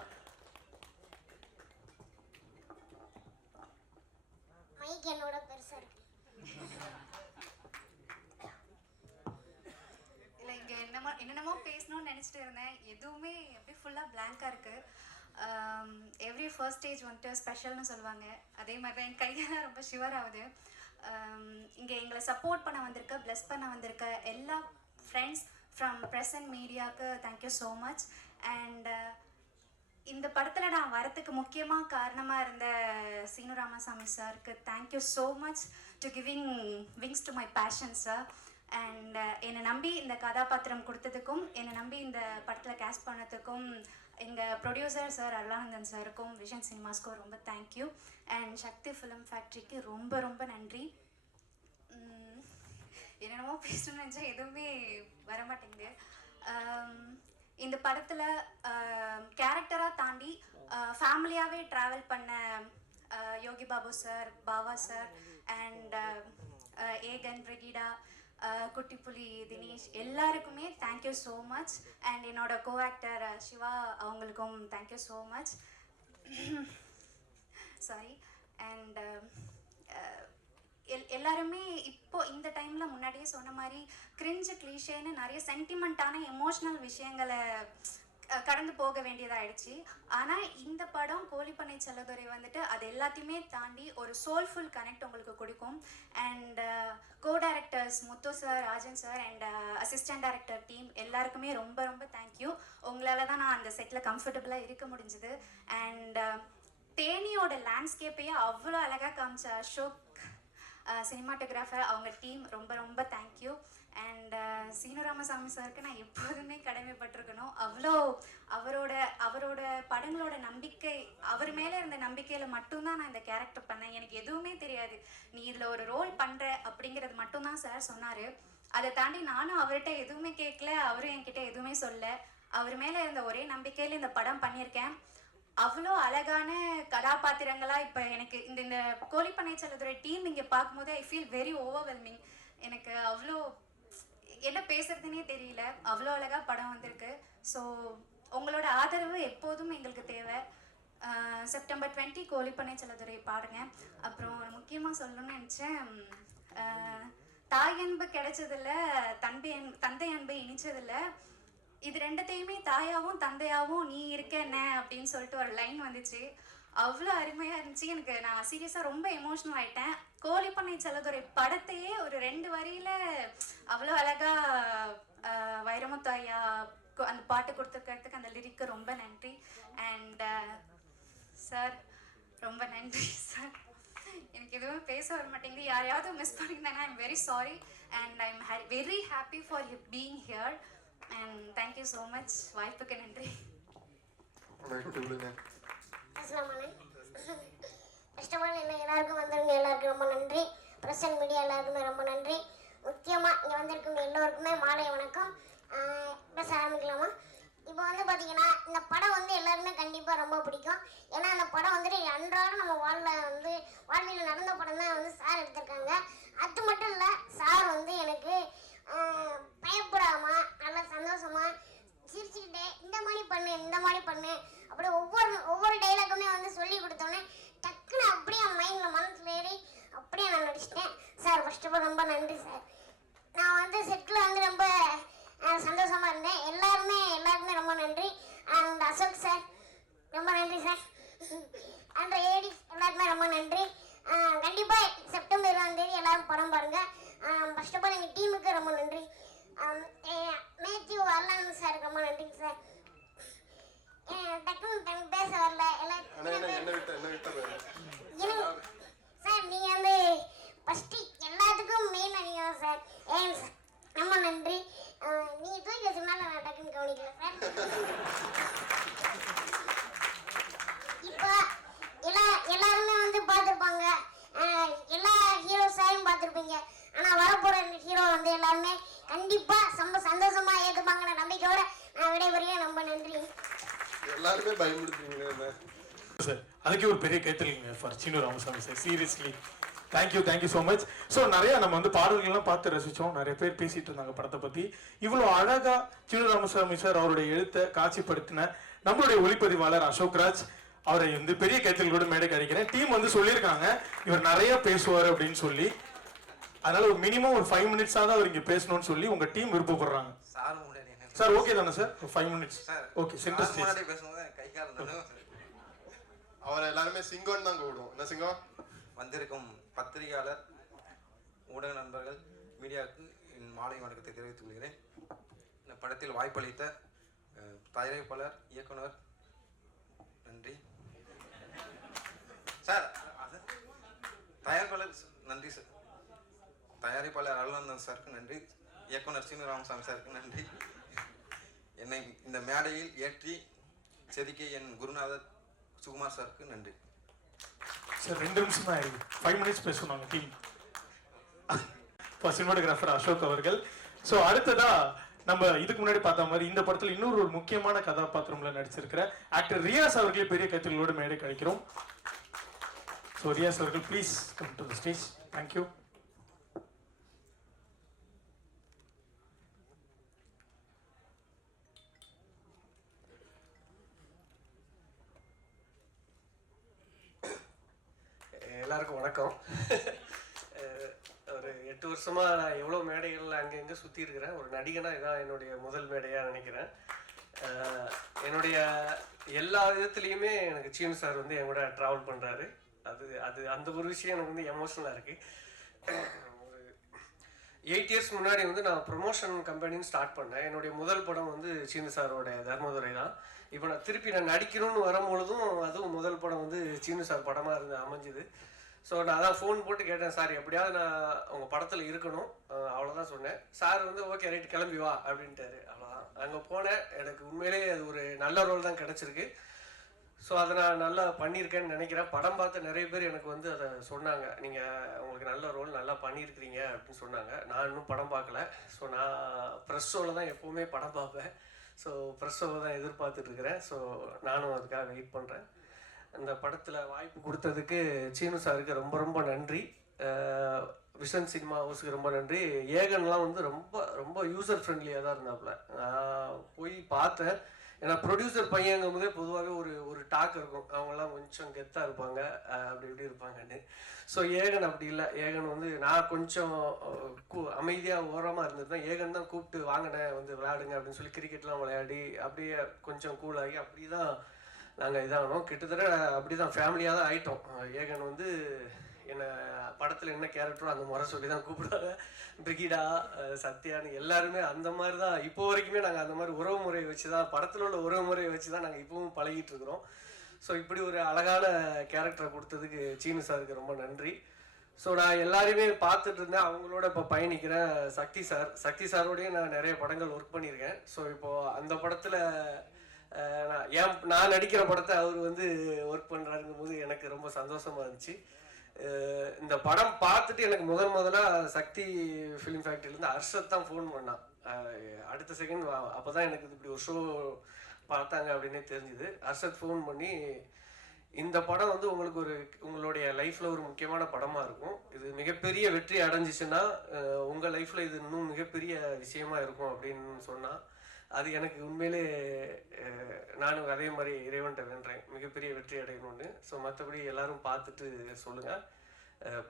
மைக் என்னோட பெருசா இருக்கு. இல்லை, இங்கே என்னென்னமோ பேசணும்னு நினச்சிட்டு இருந்தேன், எதுவுமே அப்படியே ஃபுல்லாக பிளாங்காக இருக்குது. எவ்ரி ஃபர்ஸ்ட் ஸ்டேஜ் வந்துட்டு ஸ்பெஷல்னு சொல்லுவாங்க, அதே மாதிரி தான் என் கையெல்லாம் ரொம்ப ஷிவர் ஆகுது. இங்கே எங்களை சப்போர்ட் பண்ண வந்திருக்க, ப்ளஸ் பண்ண வந்திருக்க எல்லா ஃப்ரெண்ட்ஸ் ஃப்ரம் ப்ரெஸ் அண்ட் மீடியாவுக்கு தேங்க்யூ ஸோ மச். அண்ட் இந்த படத்தில் நான் வரத்துக்கு முக்கியமாக காரணமாக இருந்த சீனு ராமசாமி சாருக்கு thank you so much to giving wings to my passion sir. And என்னை நம்பி இந்த கதாபாத்திரம் கொடுத்ததுக்கும், என்னை நம்பி இந்த படத்தில் கேஸ்ட் பண்ணதுக்கும் எங்கள் ப்ரொடியூசர் சார் அருளானந்தன் சாருக்கும், விஷன் சினிமாஸ்க்கும் ரொம்ப தேங்க்யூ. அண்ட் சக்தி ஃபிலிம் ஃபேக்ட்ரிக்கு ரொம்ப ரொம்ப நன்றி. என்னென்னமோ பேசணும்னு நினச்சா எதுவுமே வரமாட்டேங்குது. இந்த படத்தில் கேரக்டராக தாண்டி ஃபேமிலியாகவே ட்ராவல் பண்ண Yogi Babu sir, Bava sir and Egan, Brigida, Kuttipuli, Dinesh எல்லாருக்குமே தேங்க்யூ ஸோ மச். அண்ட் என்னோட கோ ஆக்டர் சிவா அவங்களுக்கும் thank you so much. Sorry. And எல்லாருமே இப்போ இந்த டைமில் முன்னாடியே சொன்ன மாதிரி கிரிஞ்சு கிளீஷேன்னு நிறைய சென்டிமெண்ட்டான எமோஷ்னல் விஷயங்களை கடந்து போக வேண்டியதாகிடுச்சு. ஆனால் இந்த படம் கோழிப்பண்ணை செல்லதுரை வந்துட்டு அது எல்லாத்தையுமே தாண்டி ஒரு சோல்ஃபுல் கனெக்ட் உங்களுக்கு கொடுக்கும். And go directors Muthu sir, Rajan sir and assistant director team எல்லாருக்குமே ரொம்ப ரொம்ப தேங்க்யூ. உங்களால் தான் நான் அந்த செட்டில் கம்ஃபர்டபுளாக இருக்க முடிஞ்சுது. அண்ட் தேனியோட லேண்ட்ஸ்கேப்பையே அவ்வளோ அழகாக காமிச்ச அசோக் சினிமாட்டோகிராஃபர், அவங்க டீம் ரொம்ப ரொம்ப தேங்க்யூ. அண்ட் சீனு ராமசாமி சாருக்கு நான் எப்போதுமே கடமைப்பட்டிருக்கணும். அவ்வளோ அவரோட படங்களோட நம்பிக்கை, அவர் மேலே இருந்த நம்பிக்கையில் மட்டும்தான் நான் இந்த கேரக்டர் பண்ணேன். எனக்கு எதுவுமே தெரியாது, நீ இதில் ஒரு ரோல் பண்ணுற அப்படிங்கிறது மட்டும்தான் சார் சொன்னார். அதை தாண்டி நானும் அவர்கிட்ட எதுவுமே கேட்கல, அவரும் என்கிட்ட எதுவுமே சொல்ல. அவர் மேலே இருந்த ஒரே நம்பிக்கையில் இந்த படம் பண்ணியிருக்கேன். அவ்வளோ அழகான கதாபாத்திரங்களாக இப்போ எனக்கு இந்த கோழிப்பண்ணை செல்லதுரை டீம் இங்கே பார்க்கும்போது ஐ ஃபீல் வெரி ஓவர்வெல்மிங். எனக்கு அவ்வளோ என்ன பேசுறதுனே தெரியல, அவ்வளோ அழகாக படம் வந்திருக்கு. ஸோ உங்களோட ஆதரவு எப்போதும் எங்களுக்கு தேவை. செப்டம்பர் 20 கோழிப்பண்ணை செல்லதுரை பாருங்க. அப்புறம் முக்கியமாக சொல்லணும்னு நினச்சேன், தாய் அன்பு கிடைச்சதில்ல, தந்தை அன்பு இனிச்சதில்லை, இது ரெண்டத்தையுமே தாயாவும் தந்தையாவும் நீ இருக்க என்ன அப்படின்னு சொல்லிட்டு ஒரு லைன் வந்துச்சு. அவ்வளோ அருமையாக இருந்துச்சு. எனக்கு நான் சீரியஸாக ரொம்ப எமோஷ்னல் ஆகிட்டேன். கோழிப்பண்ணை செல்லதுரை படத்தையே ஒரு 2 வரியில் அவ்வளோ அழகாக வைரமுத்து ஐயா அந்த பாட்டு கொடுத்துருக்கிறதுக்கு அந்த லிரிக்கு ரொம்ப நன்றி. அண்ட் சார் ரொம்ப நன்றி சார். எனக்கு எதுவுமே பேச வர மாட்டேங்குது, யாரையாவது மிஸ் பண்ணியிருந்தேன்னா I'm very sorry. And I'm very happy for you being here. And thank you so much. வாய்ப்புக்கு நன்றி. ஃபர்ஸ்ட் ஆஃப் ஆல் என்ன எல்லாருக்கும் வந்திருங்க எல்லாருக்கும் ரொம்ப நன்றி. ப்ரெஸ் அண்ட் மீடியா எல்லாருக்குமே ரொம்ப நன்றி. முக்கியமாக இங்கே வந்திருக்குங்க எல்லோருக்குமே மாலை வணக்கம். பேச ஆரம்பிக்கலாமா? இப்போ வந்து பார்த்தீங்கன்னா இந்த படம் வந்து எல்லாருமே கண்டிப்பாக ரொம்ப பிடிக்கும். ஏன்னா அந்த படம் வந்துட்டு அன்றாடம் நம்ம வாழ்வில் நடந்த படம் தான் வந்து சார் எடுத்திருக்காங்க. அது மட்டும் இல்லை, சார் வந்து எனக்கு பயப்படாமல் நல்லா சந்தோஷமாக சிரிச்சுக்கிட்டே இந்த மாதிரி பண்ணு அப்படியே ஒவ்வொரு டைலாக்குமே வந்து சொல்லி கொடுத்தோன்னே டக்குன்னு அப்படியே மைண்டில் மனசில் ஏறி அப்படியே நான் நடிச்சிட்டேன். சார் ஃபர்ஸ்ட் ஆஃப் ஆல் ரொம்ப நன்றி சார். நான் வந்து செட்டில் வந்து ரொம்ப சந்தோஷமாக இருந்தேன். எல்லாருக்குமே ரொம்ப நன்றி. அண்ட் அசோக் சார் ரொம்ப நன்றி சார். அண்ட் ஏடிஸ் எல்லாருக்குமே ரொம்ப நன்றி. கண்டிப்பாக செப்டம்பர் 20 எல்லாரும் படம் பாருங்கள். ஃபர்ஸ்ட் ஆஃப் ஆல் எங்கள் டீமுக்கு ரொம்ப நன்றி. மேத்யூ அருளானந்த் சாருக்கு ரொம்ப நன்றிங்க சார். டக்குன்னு பேச வரல சார். நீங்கள் வந்து ஃபஸ்ட்டு எல்லாத்துக்கும் மெயின் நீங்கள் தான் சார். ஏன் சார் நன்றி. நீ தூக்கி வச்சனால நான் டக்குன்னு கவனிக்கல சார். இப்போ எல்லாருமே வந்து பார்த்துருப்பாங்க, எல்லா ஹீரோஸையும் பார்த்துருப்பீங்க. ஆனால் வரப்போகிற ஹீரோ வந்து எல்லாருமே கண்டிப்பாக ரொம்ப சந்தோஷமாக ஏற்றுப்பாங்கன்ற நம்பிக்கையோட நான் விடைபெறுகிறேன். ரொம்ப நன்றி. எல்லாருமே பயன்படுத்துறீங்க சார். அதுக்கே ஒரு பெரிய கைத்தறிங்க for Seenu Ramasamy sir. Seriously thank you so much. So நிறையா நம்ம வந்து பாடல்கள்லாம் பார்த்து ரசித்தோம். நிறைய பேர் பேசிகிட்டு இருந்தாங்க படத்தை பற்றி. இவ்வளோ அழகாக சீனு ராமசாமி சார் அவருடைய எழுத்தை காட்சிப்படுத்தின நம்மளுடைய ஒளிப்பதிவாளர் அசோக்ராஜ் அவரை வந்து பெரிய கைத்தறிகள் கூட மேடை கிடைக்கிறேன். டீம் வந்து சொல்லியிருக்காங்க இவர் நிறைய பேசுவார் அப்படின்னு சொல்லி. அதனால ஒரு மினிமம் ஒரு 5 மினிட்ஸாக தான் அவர் இங்கே பேசணும்னு சொல்லி உங்கள் டீம் விருப்பப்படுறாங்க. சார் ஓகே தானே sir? 5 minutes okay. Centre stage பேசும்போது கை கால் அவரை எல்லாருமே சிங்கம்னு தான் கூப்பிடுவோம். என்ன சிங்கம்? வந்திருக்கும் பத்திரிகையாளர், ஊடக நண்பர்கள், மீடியாவுக்கு என் மாலை வணக்கத்தை தெரிவித்துக் கொள்கிறேன். இந்த படத்தில் வாய்ப்பளித்த தயாரிப்பாளர், இயக்குனர் நன்றி சார். தயாரிப்பாளர் நன்றி சார். தயாரிப்பாளர் அருளானந்தன் சாருக்கு நன்றி. இயக்குனர் சீனு ராமசாமி சாருக்கு நன்றி. என்னை இந்த மேடையில் ஏற்றி செதுக்கிய என் குருநாதர் சுகுமார் சாருக்கு நன்றி சார். 2 நிமிஷம் தான் ஆயிடுது. 5 மினிட்ஸ் பேசுவாங்க டீம். சினிமாட்டோகிராஃபர் அசோக் அவர்கள். ஸோ அடுத்ததா நம்ம இதுக்கு முன்னாடி பார்த்த மாதிரி இந்த படத்தில் இன்னொரு ஒரு முக்கியமான கதாபாத்திரம்ல நடிச்சிருக்கிற ஆக்டர் ரியாஸ் அவர்களே பெரிய கைத்தறிகளோடு மேடை கிடைக்கிறோம். ஸோ ரியாஸ் அவர்கள் please come to the stage. Thank you. எல்லாருக்கும் வணக்கம். ஒரு 8 வருஷமாக நான் எவ்வளோ மேடைகளில் அங்கங்கே சுற்றி இருக்கிறேன். ஒரு நடிகனாக இதான் என்னுடைய முதல் மேடையாக நினைக்கிறேன். என்னுடைய எல்லா விதத்துலேயுமே எனக்கு சீனு சார் வந்து என் கூட ட்ராவல் பண்ணுறாரு. அந்த ஒரு விஷயம் எனக்கு வந்து எமோஷனலாக இருக்குது. ஒரு 8 இயர்ஸ் முன்னாடி வந்து நான் ப்ரொமோஷன் கம்பெனின்னு ஸ்டார்ட் பண்ணேன். என்னுடைய முதல் படம் வந்து சீனு சாரோட தர்மதுரை தான். இப்போ நான் திருப்பி நடக்கணும்னு வரும்பொழுதும் அதுவும் முதல் படம் வந்து சீனு சார் படமாக இருந்து அமைஞ்சுது. ஸோ நான் அதான் ஃபோன் போட்டு கேட்டேன், சார் எப்படியாவது நான் உங்கள் படத்தில் இருக்கணும், அவ்வளோதான் சொன்னேன். சார் வந்து ஓகே ரைட் கிளம்பி வா அப்படின்ட்டாரு. அவ்வளோதான். அங்கே போனேன். எனக்கு உண்மையிலேயே அது ஒரு நல்ல ரோல் தான் கிடச்சிருக்கு. ஸோ அதை நான் நல்லா பண்ணியிருக்கேன்னு நினைக்கிறேன். படம் பார்த்த நிறைய பேர் எனக்கு வந்து அதை சொன்னாங்க, நீங்கள் உங்களுக்கு நல்ல ரோல் நல்லா பண்ணியிருக்கிறீங்க அப்படின்னு சொன்னாங்க. நான் இன்னும் படம் பார்க்கல. ஸோ நான் ப்ரெஸ் ஷோவில் தான் எப்போவுமே படம் பார்ப்பேன். ஸோ ப்ரெஸ் ஷோவை தான் எதிர்பார்த்துட்ருக்கிறேன். ஸோ நானும் அதுக்காக வெயிட் பண்ணுறேன். அந்த படத்தில் வாய்ப்பு கொடுத்ததுக்கு சீனு சாருக்கு ரொம்ப ரொம்ப நன்றி. விஷன் சினிமா ஹவுஸுக்கு ரொம்ப நன்றி. ஏகன்லாம் வந்து ரொம்ப ரொம்ப யூசர் ஃப்ரெண்ட்லியாக தான் இருந்தாப்புல. நான் போய் பார்த்தேன். ஏன்னா ப்ரொடியூசர் பையங்கும் போதே பொதுவாகவே ஒரு டாக் இருக்கும், அவங்கெல்லாம் கொஞ்சம் கெத்தாக இருப்பாங்க, அப்படி இப்படி இருப்பாங்கன்னு. ஸோ ஏகன் அப்படி இல்லை. ஏகன் வந்து நான் கொஞ்சம் அமைதியாக ஓரமாக இருந்திருந்தேன். ஏகன் தான் கூப்பிட்டு வாங்கினேன் வந்து விளையாடுங்க அப்படின்னு சொல்லி கிரிக்கெட்லாம் விளையாடி அப்படியே கொஞ்சம் கூலாகி அப்படி தான் நாங்கள் இதாகணும். கிட்டத்தட்ட அப்படி தான் ஃபேமிலியாக தான் ஆகிட்டோம். ஏகன் வந்து என்னை படத்தில் என்ன கேரக்டரோ அந்த முறை சொல்லி தான் கூப்பிடுவாங்க. பிரிகிடா, சத்யான்னு எல்லாருமே அந்த மாதிரி தான். இப்போ வரைக்குமே நாங்கள் அந்த மாதிரி உறவு முறையை வச்சு தான், படத்தில் உள்ள உறவு முறையை வச்சு தான் நாங்கள் இப்பவும் பழகிட்டு இருக்கிறோம். ஸோ இப்படி ஒரு அழகான கேரக்டரை கொடுத்ததுக்கு சீனு சாருக்கு ரொம்ப நன்றி. ஸோ நான் எல்லாரையுமே பார்த்துட்டு இருந்தேன். அவங்களோட இப்போ பயணிக்கிறேன். சக்தி சாரோடையும் நான் நிறைய படங்கள் ஒர்க் பண்ணியிருக்கேன். ஸோ இப்போது அந்த படத்தில் நான் நடிக்கிற படத்தை அவர் வந்து ஒர்க் பண்ணுறாருங்கும் போது எனக்கு ரொம்ப சந்தோஷமாக இருந்துச்சு. இந்த படம் பார்த்துட்டு எனக்கு முதலாக சக்தி ஃபிலிம் ஃபேக்ட்ரியிலேருந்து ஹர்ஷத் தான் ஃபோன் பண்ணான். அடுத்த செகண்ட் அப்போ தான் எனக்கு இப்படி ஒரு ஷோ பார்த்தாங்க அப்படின்னே தெரிஞ்சுது. ஹர்ஷத் ஃபோன் பண்ணி, இந்த படம் வந்து உங்களுடைய லைஃப்பில் ஒரு முக்கியமான படமாக இருக்கும், இது மிகப்பெரிய வெற்றி அடைஞ்சிச்சுன்னா உங்கள் லைஃப்பில் இது இன்னும் மிகப்பெரிய விஷயமா இருக்கும் அப்படின்னு சொன்னால், அது எனக்கு உண்மையிலே நானும் அதே மாதிரி இறைவன்கிட்ட வேண்டுறேன் மிகப்பெரிய வெற்றி அடையணும்னு. ஸோ மற்றபடி எல்லாரும் பார்த்துட்டு சொல்லுங்கள்.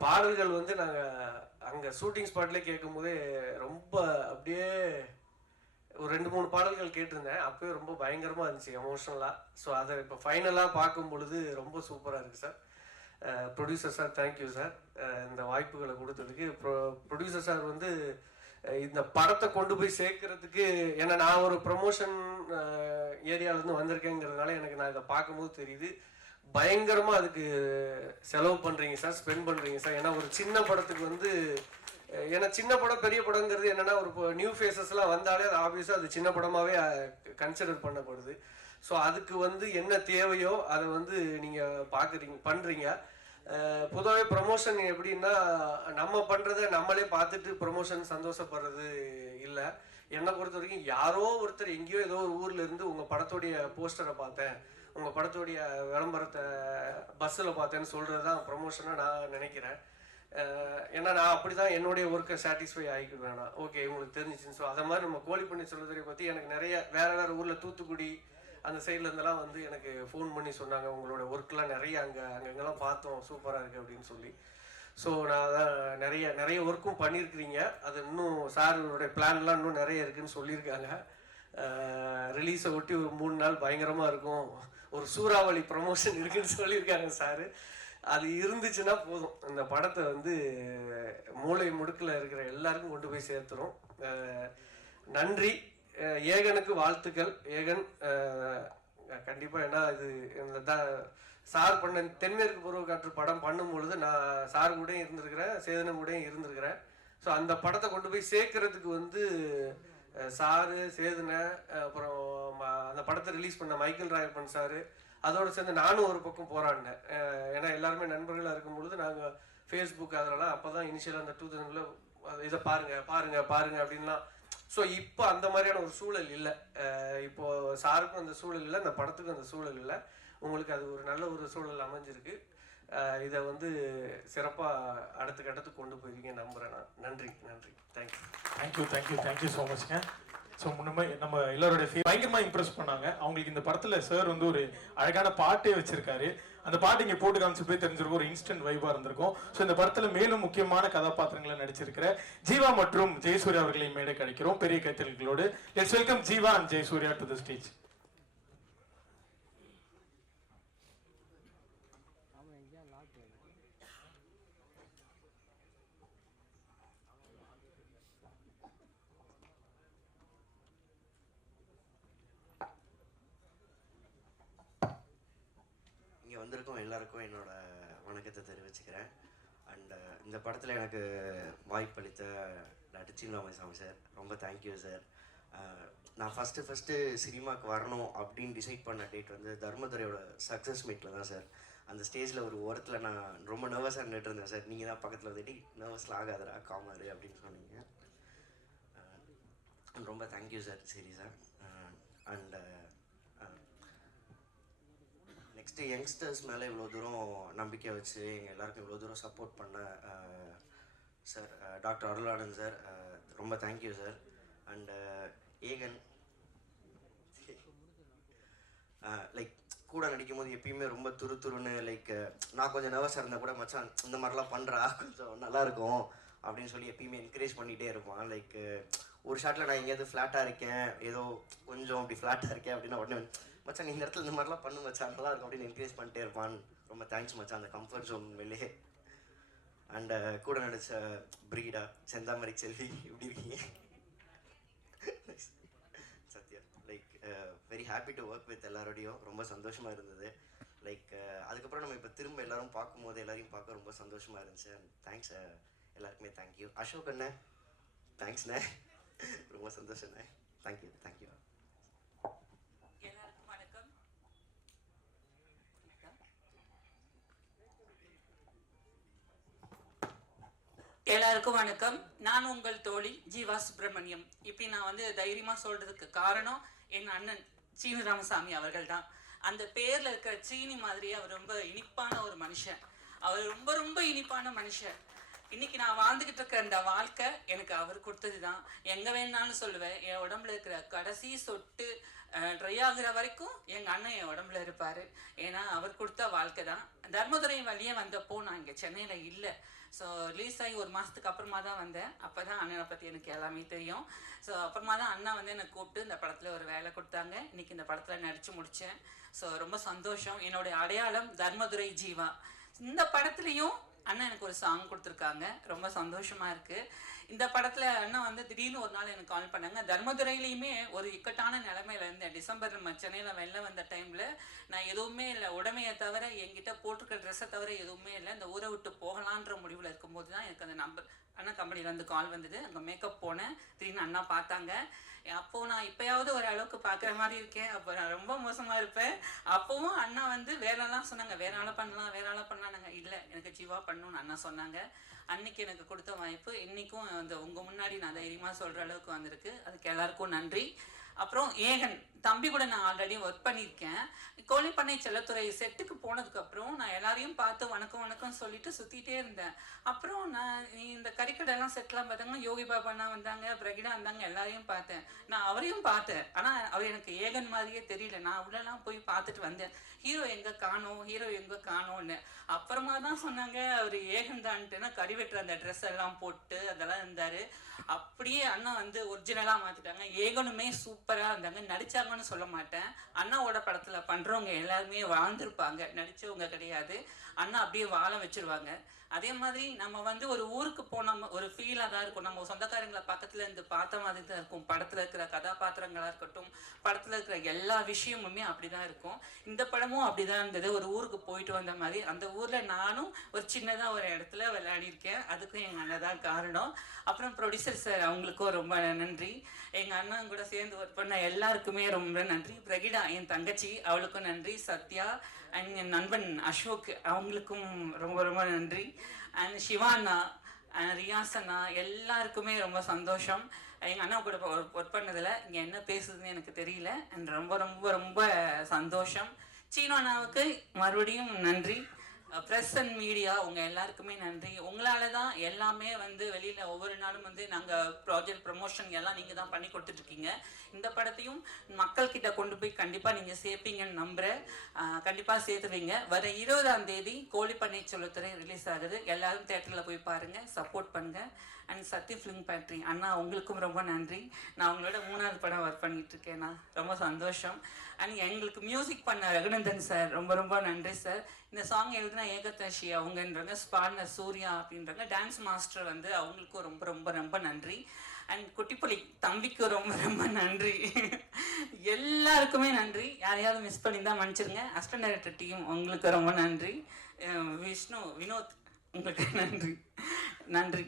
பாடல்கள் வந்து நாங்கள் அங்கே ஷூட்டிங் ஸ்பாட்லேயே கேட்கும் போதே ரொம்ப அப்படியே ஒரு 2-3 பாடல்கள் கேட்டிருந்தேன். அப்போயே ரொம்ப பயங்கரமாக இருந்துச்சு எமோஷ்னலாக. ஸோ அதை இப்போ ஃபைனலாக பார்க்கும் பொழுது ரொம்ப சூப்பராக இருக்குது sir. Producer sir thank you sir இந்த வாய்ப்புகளை கொடுத்ததுக்கு. ப்ரொடியூசர் சார் வந்து இந்த படத்தை கொண்டு போய் சேர்க்கறதுக்கு, ஏன்னா நான் ஒரு ப்ரமோஷன் ஏரியாவிலேருந்து வந்திருக்கேங்கிறதுனால எனக்கு நான் இதை பார்க்கும்போது தெரியுது, பயங்கரமாக அதுக்கு செலவு பண்ணுறீங்க சார், ஸ்பெண்ட் பண்ணுறீங்க சார். ஏன்னா ஒரு சின்ன படத்துக்கு வந்து ஏன்னா சின்ன படம் பெரிய படங்கிறது என்னென்னா ஒரு நியூ ஃபேஸஸ்லாம் வந்தாலே அது ஆப்வியஸாக அது சின்ன படமாகவே கன்சிடர் பண்ணப்படுது. ஸோ அதுக்கு வந்து என்ன தேவையோ அதை வந்து நீங்கள் பண்ணுறீங்க. பொதுவாகவே ப்ரமோஷன் எப்படின்னா நம்ம பண்ணுறத நம்மளே பார்த்துட்டு ப்ரமோஷன் சந்தோஷப்படுறது இல்லை. என்னை பொறுத்த வரைக்கும் யாரோ ஒருத்தர் எங்கேயோ ஏதோ ஒரு ஊரில் இருந்து உங்கள் படத்தோடைய போஸ்டரை பார்த்தேன், உங்கள் படத்தோடைய விளம்பரத்தை பஸ்ஸில் பார்த்தேன்னு சொல்கிறது தான் ப்ரமோஷனாக நான் நினைக்கிறேன். ஏன்னா நான் அப்படி தான் என்னுடைய ஒர்க்கை சாட்டிஸ்ஃபை ஆகிக்குவேன். நான் ஓகே உங்களுக்கு தெரிஞ்சிச்சுன்னு. ஸோ அதை மாதிரி நம்ம கோழிப்பண்ணை சொல்லுறதை பற்றி எனக்கு நிறைய வேறு ஊரில் தூத்துக்குடி அந்த சைடில் இருந்தெல்லாம் வந்து எனக்கு ஃபோன் பண்ணி சொன்னாங்க, உங்களோட ஒர்க்கெலாம் நிறைய அங்கெல்லாம் பார்த்தோம், சூப்பராக இருக்குது அப்படின்னு சொல்லி. ஸோ நான் அதான் நிறைய ஒர்க்கும் பண்ணியிருக்கிறீங்க. அது இன்னும் சாரோடைய பிளான்லாம் இன்னும் நிறைய இருக்குதுன்னு சொல்லியிருக்காங்க. ரிலீஸை ஒட்டி ஒரு 3 நாள் பயங்கரமாக இருக்கும், ஒரு சூறாவளி ப்ரமோஷன் இருக்குதுன்னு சொல்லியிருக்காங்க சார். அது இருந்துச்சுன்னா போதும், இந்த படத்தை வந்து மூளை முடுக்கில் இருக்கிற எல்லாருக்கும் கொண்டு போய் சேர்த்துரும். நன்றி. ஏகனுக்கு வாழ்த்துக்கள். ஏகன் கண்டிப்பாக, ஏன்னா இது இந்த சார் பண்ண தென்மேற்கு பருவ காற்று படம் பண்ணும்பொழுது நான் சார் கூடயும் இருந்திருக்கிறேன், சேதனம் கூடயும் இருந்திருக்கிறேன். ஸோ அந்த படத்தை கொண்டு போய் சேர்க்கறதுக்கு வந்து சாரு, சேதனை, அப்புறம் அந்த படத்தை ரிலீஸ் பண்ண மைக்கேல் ராயப்பன் சார், அதோடு சேர்ந்து நானும் ஒரு பக்கம் போராடினேன். ஏன்னா எல்லாருமே நண்பர்களாக இருக்கும் பொழுது நாங்கள் ஃபேஸ்புக் அதெல்லாம் அப்போ தான் இனிஷியலாக அந்த 2000 இதை பாருங்க அப்படின்லாம். ஸோ இப்போ அந்த மாதிரியான ஒரு சூழல் இல்லை. இப்போது சாருக்கும் அந்த சூழல் இல்லை, அந்த படத்துக்கும் அந்த சூழல் இல்லை. உங்களுக்கு அது ஒரு நல்ல ஒரு சூழல் அமைஞ்சிருக்கு. இதை வந்து சிறப்பாக அடுத்த கட்டத்துக்கு கொண்டு போயிருக்கீங்க நம்புகிறேன் நான். நன்றி. Thank you so மச்ங்க. ஸோ முன்னமே நம்ம எல்லாரோட பயங்கரமாக இம்ப்ரெஸ் பண்ணாங்க. அவங்களுக்கு இந்த படத்தில் சார் வந்து ஒரு அழகான பாட்டே வச்சிருக்காரு. அந்த பாட்டு இங்கே போட்டு காமிச்சு போய் தெரிஞ்சிருக்கும், ஒரு இன்ஸ்டன்ட் வைபாக இருந்திருக்கும். ஸோ இந்த படத்தில் மேலும் முக்கியமான கதாபாத்திரங்களை நடிச்சிருக்கிற ஜீவா மற்றும் ஜெயசூர்யா அவர்களை மேடை கிடைக்கிறோம் பெரிய கைத்தல்களோடு. Let's welcome Jiiva and Jayasurya to the stage. வந்திருக்கோம் எல்லாருக்கும் என்னோட வணக்கத்தை தெரிவிச்சுக்கிறேன். அண்ட் இந்த படத்தில் எனக்கு வாய்ப்பளித்த டாக்டர் சீனிவாமசாமி சார், ரொம்ப தேங்க்யூ சார். நான் ஃபஸ்ட்டு சினிமாவுக்கு வரணும் அப்படின்னு டிசைட் பண்ண டேட் வந்து தர்மதுரையோட சக்ஸஸ் மீட்டில் தான் சார். அந்த ஸ்டேஜில் ஒரு ஓரத்தில் நான் ரொம்ப நர்வஸாக நின்றுட்டு இருந்தேன் சார். நீங்கள் தான் பக்கத்தில் வந்துட்டு நர்வஸில் ஆகாதரா காமாரு அப்படின்னு சொன்னீங்க. ரொம்ப தேங்க்யூ சார், சரி சார். அண்ட் நெக்ஸ்ட்டு யங்ஸ்டர்ஸ் மேலே இவ்வளோ தூரம் நம்பிக்கை வச்சு எங்கள் எல்லாருக்கும் இவ்வளோ தூரம் சப்போர்ட் பண்ண சார் டாக்டர் அருளானந்த் சார், ரொம்ப thank you sir. And Aegan like கூட நடிக்கும் போது எப்பயுமே ரொம்ப துருன்னு லைக் நான் கொஞ்சம் நர்வஸாக இருந்தால் கூட மச்சான் இந்த மாதிரிலாம் பண்ணுறா கொஞ்சம் நல்லாயிருக்கும் அப்படின்னு சொல்லி எப்பயுமே என்கரேஜ் பண்ணிகிட்டே இருப்பான். லைக் ஒரு ஷாட்டில் நான் எங்கேயாவது ஃப்ளாட்டாக இருக்கேன், ஏதோ கொஞ்சம் அப்படி ஃப்ளாட்டாக இருக்கேன் அப்படின்னா உடனே மச்சான் இந்த இடத்துல இந்த மாதிரிலாம் பண்ணு மச்சான் நல்லா இருக்கும் அப்படின்னு என்கரேஜ் பண்ணிட்டே இருப்பான். ரொம்ப தேங்க்ஸ் மச்சான், அந்த கம்ஃபர்ட் ஜோன் வெளியே. அண்ட் கூட நடித்த பிரீடா, செந்தாமரை செல்வி, எப்படி இருக்கீங்க? Sathya, like very happy to work with எல்லாரோடையும், ரொம்ப சந்தோஷமாக இருந்தது. லைக் அதுக்கப்புறம் நம்ம இப்போ திரும்ப எல்லாரும் பார்க்கும்போது எல்லாரையும் பார்க்க ரொம்ப சந்தோஷமாக இருந்துச்சு. தேங்க்ஸ் எல்லாருக்குமே, தேங்க்யூ. அசோக் அண்ணே, தேங்க்ஸ்ண்ணே, ரொம்ப சந்தோஷண்ணே, தேங்க்யூ. எல்லாருக்கும் வணக்கம். நான் உங்கள் தோழி ஜீவா சுப்பிரமணியம். இப்போ நான் வந்து தைரியமாக சொல்கிறதுக்கு காரணம் என் அண்ணன் சீனு ராமசாமி அவர்கள் தான். அந்த பேரில் இருக்கிற சீனி மாதிரியே அவர் ரொம்ப இனிப்பான ஒரு மனுஷன். அவர் ரொம்ப இனிப்பான மனுஷன். இன்னைக்கு நான் வாழ்ந்துக்கிட்டு இருக்கிற அந்த வாழ்க்கை எனக்கு அவர் கொடுத்தது தான். எங்கே வேணாலும் சொல்லுவேன், என் உடம்புல இருக்கிற கடைசி சொட்டு ட்ரை ஆகுற வரைக்கும் எங்கள் அண்ணன் என் உடம்புல இருப்பார். ஏன்னா அவர் கொடுத்த வாழ்க்கை தான். தர்மதுரை வழியே வந்தப்போ நான் இங்கே சென்னையில் இல்லை. ஸோ ரிலீஸ் ஆகி 1 மாதத்துக்கு அப்புறமா தான் வந்தேன். அப்போ தான் அண்ணனை பற்றி எனக்கு எல்லாமே தெரியும். ஸோ அப்புறமா தான் அண்ணா வந்து என்னை கூப்பிட்டு இந்த படத்தில் ஒரு வேலை கொடுத்தாங்க. இன்றைக்கி இந்த படத்தில் நடித்து முடித்தேன். ஸோ ரொம்ப சந்தோஷம். என்னுடைய அடையாளம் தர்மதுரை ஜீவா. இந்த படத்துலேயும் அண்ணா எனக்கு ஒரு சாங் கொடுத்துருக்காங்க. ரொம்ப சந்தோஷமாக இருக்குது. இந்த படத்தில் அண்ணா வந்து திடீர்னு ஒரு நாள் எனக்கு கால் பண்ணாங்க. தர்மதுரையிலையுமே ஒரு இக்கட்டான நிலைமையில இருந்தேன். டிசம்பர் நம்ம சென்னையில் வெளில வந்த டைமில் நான் எதுவுமே இல்லை, உடமையை தவிர என்கிட்ட போட்டிருக்க ட்ரெஸ்ஸை தவிர எதுவுமே இல்லை. இந்த ஊரை விட்டு போகலான்ற முடிவில் இருக்கும்போது தான் எனக்கு அந்த நம்பர் அண்ணா கம்பெனிலேருந்து கால் வந்தது. அங்கே மேக்கப் போனேன், திடீர்னு அண்ணா பார்த்தாங்க. அப்போது நான் இப்போயாவது ஒரு அளவுக்கு பார்க்குற மாதிரி இருக்கேன், அப்போ நான் ரொம்ப மோசமாக இருப்பேன். அப்போவும் அண்ணா வந்து வேலைலாம் சொன்னாங்க, வேற ஆளை பண்ணலாம் வேற ஆளை பண்ணலாங்க. இல்லை, எனக்கு ஜீவா பண்ணணும்னு அண்ணா சொன்னாங்க. அன்னைக்கு எனக்கு கொடுத்த வாய்ப்பு இன்றைக்கும் அந்த உங்கள் முன்னாடி நான் தைரியமாக சொல்கிற அளவுக்கு வந்திருக்கு. அதுக்கு எல்லாருக்கும் நன்றி. அப்புறம் ஏகன் தம்பி கூட நான் ஆல்ரெடி ஒர்க் பண்ணியிருக்கேன். கோழிப்பண்ணை செல்லத்துறை செட்டுக்கு போனதுக்கப்புறம் நான் எல்லாரையும் பார்த்து வணக்கம் வணக்கம் சொல்லிட்டு சுற்றிட்டே இருந்தேன். அப்புறம் நான் இந்த கறிக்கடைலாம் செட்லாம் பார்த்தாங்கன்னா யோகி பாபாண்ணா வந்தாங்க, பிரகிடா வந்தாங்க, எல்லாரையும் பார்த்தேன். நான் அவரையும் பார்த்தேன், ஆனால் அவர் எனக்கு ஏகன் மாதிரியே தெரியல. நான் அவ்வளோலாம் போய் பார்த்துட்டு வந்தேன். ஹீரோ எங்கே காணோன்னு. அப்புறமா தான் சொன்னாங்க அவர் ஏகன் தான்ட்டுன்னா கறி வெட்டுற அந்த ட்ரெஸ் எல்லாம் போட்டு அதெல்லாம் இருந்தார். அப்படியே அண்ணா வந்து ஒரிஜினலாக மாற்றிட்டாங்க. ஏகனுமே சூப்பராக இருந்தாங்க. நடித்தாங்கன்னு சொல்ல மாட்டேன், அண்ணாவோட படத்தில் பண்ணுறவங்க எல்லாருமே வாழ்ந்துருப்பாங்க, நடித்தவங்க கிடையாது. அண்ணா அப்படியே வாழ வச்சுருவாங்க. அதே மாதிரி நம்ம வந்து ஒரு ஊருக்கு போன ஒரு ஃபீலாக தான் இருக்கும். நம்ம சொந்தக்காரங்களை பக்கத்தில் இருந்து பார்த்த மாதிரி தான் இருக்கும். படத்தில் இருக்கிற கதாபாத்திரங்களாக இருக்கட்டும், படத்தில் இருக்கிற எல்லா விஷயமுமே அப்படி தான் இருக்கும். இந்த படமும் அப்படி தான் இருந்தது. ஒரு ஊருக்கு போயிட்டு வந்த மாதிரி. அந்த ஊரில் நானும் ஒரு சின்னதாக ஒரு இடத்துல விளையாடிருக்கேன். அதுக்கும் எங்கள் அண்ணன் தான் காரணம். அப்புறம் ப்ரொடியூசர் சார் அவங்களுக்கும் ரொம்ப நன்றி. எங்கள் அண்ணன் கூட சேர்ந்து ஒர்க் பண்ண எல்லாருக்குமே ரொம்ப நன்றி. பிரகிடா என் தங்கச்சி, அவளுக்கும் நன்றி. சத்யா அண்ட் என் நண்பன் அசோக், அவங்களுக்கும் ரொம்ப ரொம்ப நன்றி. அண்ட் சிவானா, ரியாசனா, எல்லாருக்குமே ரொம்ப சந்தோஷம். எங்கள் அண்ணா கூட ஒர்க் பண்ணதில் இங்கே என்ன பேசுதுன்னு எனக்கு தெரியல. அண்ட் ரொம்ப ரொம்ப ரொம்ப சந்தோஷம். சீனு அண்ணாவுக்கு மறுபடியும் நன்றி. ப்ரெஸ் அண்ட் மீடியா உங்கள் எல்லாருக்குமே நன்றி. உங்களால் தான் எல்லாமே வந்து வெளியில் ஒவ்வொரு நாளும் வந்து நாங்கள் ப்ராஜெக்ட் ப்ரமோஷன் எல்லாம் நீங்கள் தான் பண்ணி கொடுத்துட்ருக்கீங்க. இந்த படத்தையும் மக்கள்கிட்ட கொண்டு போய் கண்டிப்பாக நீங்கள் சேர்ப்பீங்கன்னு நம்புகிறேன். கண்டிப்பாக சேர்த்துவீங்க. வர 20ஆம் தேதி கோழிப்பண்ணை செல்லத்துறை ரிலீஸ் ஆகுது. எல்லோரும் தேட்டரில் போய் பாருங்கள், சப்போர்ட் பண்ணுங்கள். அண்ட் சத்ய ஃபிலிம் ஃபேக்ட்ரி அண்ணா உங்களுக்கும் ரொம்ப நன்றி. நான் உங்களோட 3வது படம் ஒர்க் பண்ணிகிட்ருக்கேண்ணா, ரொம்ப சந்தோஷம். அண்ட் எங்களுக்கு மியூசிக் பண்ண ரகுநந்தன் சார், ரொம்ப ரொம்ப நன்றி சார். இந்த சாங் எழுதுனா ஏகதாஷி அவங்கன்றாங்க, ஸ்பாட்னர் சூர்யா அப்படின்றாங்க, டான்ஸ் மாஸ்டர் வந்து அவங்களுக்கும் ரொம்ப ரொம்ப ரொம்ப நன்றி. அண்ட் குட்டிப்புலி தம்பிக்கு ரொம்ப ரொம்ப நன்றி. எல்லாருக்குமே நன்றி. யாரையாவது மிஸ் பண்ணியிருந்தால் மன்னிச்சிருங்க. அசிஸ்டன்ட் டைரக்டர் டீம் உங்களுக்கு ரொம்ப நன்றி. விஷ்ணு, வினோத் உங்களுக்கு நன்றி.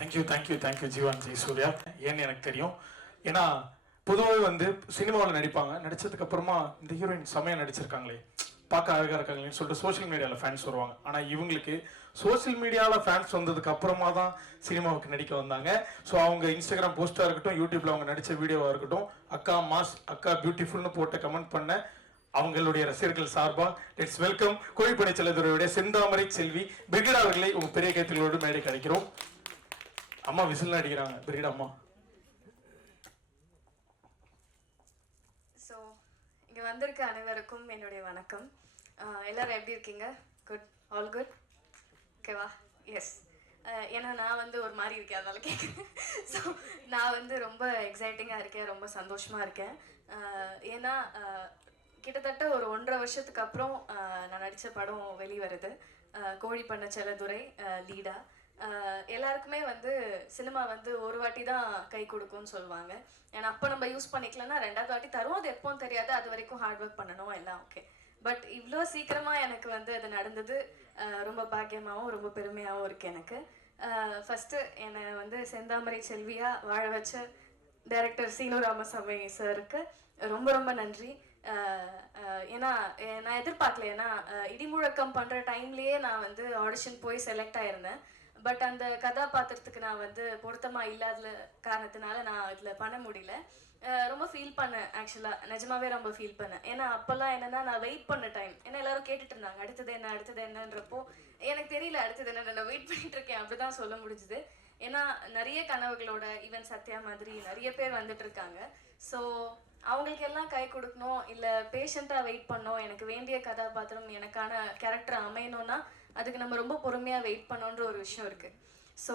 தேங்க்யூ ஜீவான் ஜெயசூர்யா. ஏன்னு எனக்கு தெரியும். ஏன்னா பொதுவாகவே வந்து சினிமாவில் நடிப்பாங்க, நடிச்சதுக்கு அப்புறமா இந்த ஹீரோயின் செமையாக நடிச்சிருக்காங்களே, பார்க்க அழகாக இருக்காங்களேன்னு சொல்லிட்டு சோஷியல் மீடியாவில் ஃபேன்ஸ் வருவாங்க. ஆனால் இவங்களுக்கு சோஷியல் மீடியாவில் ஃபேன்ஸ் வந்ததுக்கு அப்புறமா தான் சினிமாவுக்கு நடிக்க வந்தாங்க. ஸோ அவங்க இன்ஸ்டாகிராம் போஸ்ட்டாக இருக்கட்டும், யூடியூப்பில் அவங்க நடித்த வீடியோவாக இருக்கட்டும், அக்கா மாஸ், அக்கா பியூட்டிஃபுல்னு போட்டு கமெண்ட் பண்ண அவங்களுடைய ரசிகர்கள் சார்பாக லெட்ஸ் வெல்கம் கோழிப்பண்ணை செல்லத்துறையுடைய செந்தாமரை செல்வி பிரிகிடா அவர்களை உங்கள் பெரிய கைத்தங்களோடு மேடை கிடைக்கிறோம். அம்மா விசில் அடிக்கிறாங்க, பிரிகிடா அம்மா. ஸோ இங்கே வந்திருக்க அனைவருக்கும் என்னுடைய வணக்கம். எல்லோரும் எப்படி இருக்கீங்க? குட், ஆல் குட், ஓகேவா? எஸ். ஏன்னா நான் வந்து ஒரு மாதிரி இருக்கேன், அதனால கேட்குறேன். ஸோ நான் வந்து ரொம்ப எக்ஸைட்டிங்காக இருக்கேன், ரொம்ப சந்தோஷமாக இருக்கேன். ஏன்னா கிட்டத்தட்ட ஒரு 1.5 வருஷத்துக்கு அப்புறம் நான் நடித்த படம் வெளிவருது, கோழிப்பண்ணை செல்லத்துறை லீடா. எல்லாருக்குமே வந்து சினிமா வந்து ஒரு வாட்டி தான் கை கொடுக்கும்னு சொல்லுவாங்க. ஏன்னா அப்போ நம்ம யூஸ் பண்ணிக்கலன்னா 2வது வாட்டி தரும், அது எப்போன்னு தெரியாது, அது வரைக்கும் ஹார்ட் ஒர்க் பண்ணணும் எல்லாம் ஓகே. பட் இவ்வளோ சீக்கிரமாக எனக்கு வந்து அது நடந்தது ரொம்ப பாக்கியமாகவும் ரொம்ப பெருமையாகவும் இருக்குது எனக்கு. ஃபஸ்ட்டு என்னை வந்து செந்தாமரை செல்வியாக வாழ வச்ச டைரக்டர் சீனு ராமசாமி சாருக்கு ரொம்ப ரொம்ப நன்றி. ஏன்னா நான் எதிர்பார்க்கல, ஏன்னா இடிமுழக்கம் பண்ணுற டைம்லேயே நான் வந்து ஆடிஷன் போய் செலக்ட் ஆகிருந்தேன். பட் அந்த கதாபாத்திரத்துக்கு நான் வந்து பொருத்தமாக இல்லாத காரணத்தினால நான் இதில் பண்ண முடியல. ரொம்ப ஃபீல் பண்ணேன், ஆக்சுவலாக நிஜமாவே ரொம்ப ஃபீல் பண்ணேன். ஏன்னா அப்போல்லாம் என்னென்னா நான் வெயிட் பண்ண டைம், ஏன்னா எல்லாரும் கேட்டுட்டு இருந்தாங்க அடுத்தது என்னன்றப்போ எனக்கு தெரியல அடுத்தது என்ன, நான் வெயிட் பண்ணிட்டு இருக்கேன் அப்படி தான் சொல்ல முடிஞ்சுது. ஏன்னா நிறைய கனவுகளோட ஈவன் சத்யா மாதிரி நிறைய பேர் வந்துட்டு இருக்காங்க. ஸோ அவங்களுக்கு எல்லாம் கை கொடுக்கணும், இல்லை பேஷண்ட்டாக வெயிட் பண்ணோம், எனக்கு வேண்டிய கதாபாத்திரம் எனக்கான கேரக்டர் அமையணும்னா அதுக்கு நம்ம ரொம்ப பொறுமையாக வெயிட் பண்ணோன்ற ஒரு விஷயம் இருக்குது. ஸோ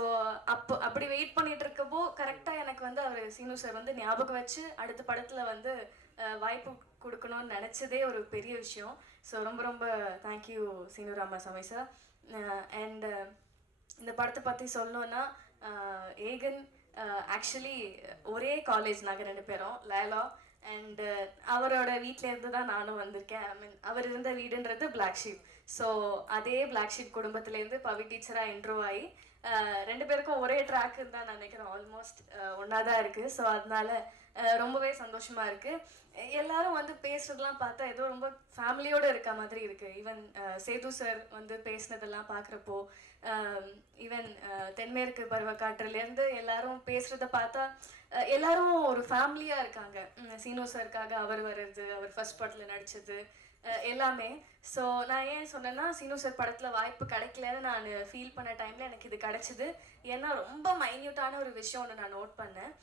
அப்படி வெயிட் பண்ணிட்டு இருக்கப்போ கரெக்டாக எனக்கு வந்து அவர் சீனு சார் வந்து ஞாபகம் வச்சு அடுத்த படத்தில் வந்து வாய்ப்பு கொடுக்கணும்னு நினச்சதே ஒரு பெரிய விஷயம். ஸோ ரொம்ப ரொம்ப thank you Seenu Ramasamy sir. And இந்த படத்தை பற்றி சொல்லணுன்னா ஏகன் ஆக்சுவலி ஒரே காலேஜ் நாங்கள் 2 பேரும் லைலா அண்டு அவரோட வீட்டிலேருந்து தான் நானும் வந்திருக்கேன். ஐ மீன் அவர் இருந்த வீடுன்றது பிளாக் ஷீப். ஸோ அதே பிளாக் ஷீப் குடும்பத்துலேருந்து பவி டீச்சராக இன்ட்ரூவ் ஆகி 2 பேருக்கும் ஒரே ட்ராக்குன்னு தான் நினைக்கிறேன். ஆல்மோஸ்ட் ஒன்றா தான் இருக்குது. ஸோ அதனால ரொம்பவே சந்தோஷமாக இருக்குது. எல்லாரும் வந்து பேசுறதெல்லாம் பார்த்தா ஏதோ ரொம்ப ஃபேமிலியோடு இருக்க மாதிரி இருக்குது. ஈவன் சேது சார் வந்து பேசினதெல்லாம் பார்க்குறப்போ, ஈவன் தென்மேற்கு பருவக்காற்றுலேருந்து எல்லாரும் பேசுகிறத பார்த்தா எல்லாரும் ஒரு ஃபேமிலியாக இருக்காங்க. சீனு சாருக்காக அவர் வர்றது, அவர் ஃபர்ஸ்ட் படத்தில் நடித்தது எல்லாமே. ஸோ நான் ஏன் சொன்னேன்னா, சீனு சார் படத்தில் வாய்ப்பு கிடைக்கலன்னு நான் ஃபீல் பண்ண டைமில் எனக்கு இது கிடச்சிது. ஏன்னா ரொம்ப மைன்யூட்டான ஒரு விஷயம் ஒன்று நான் நோட் பண்ணேன்.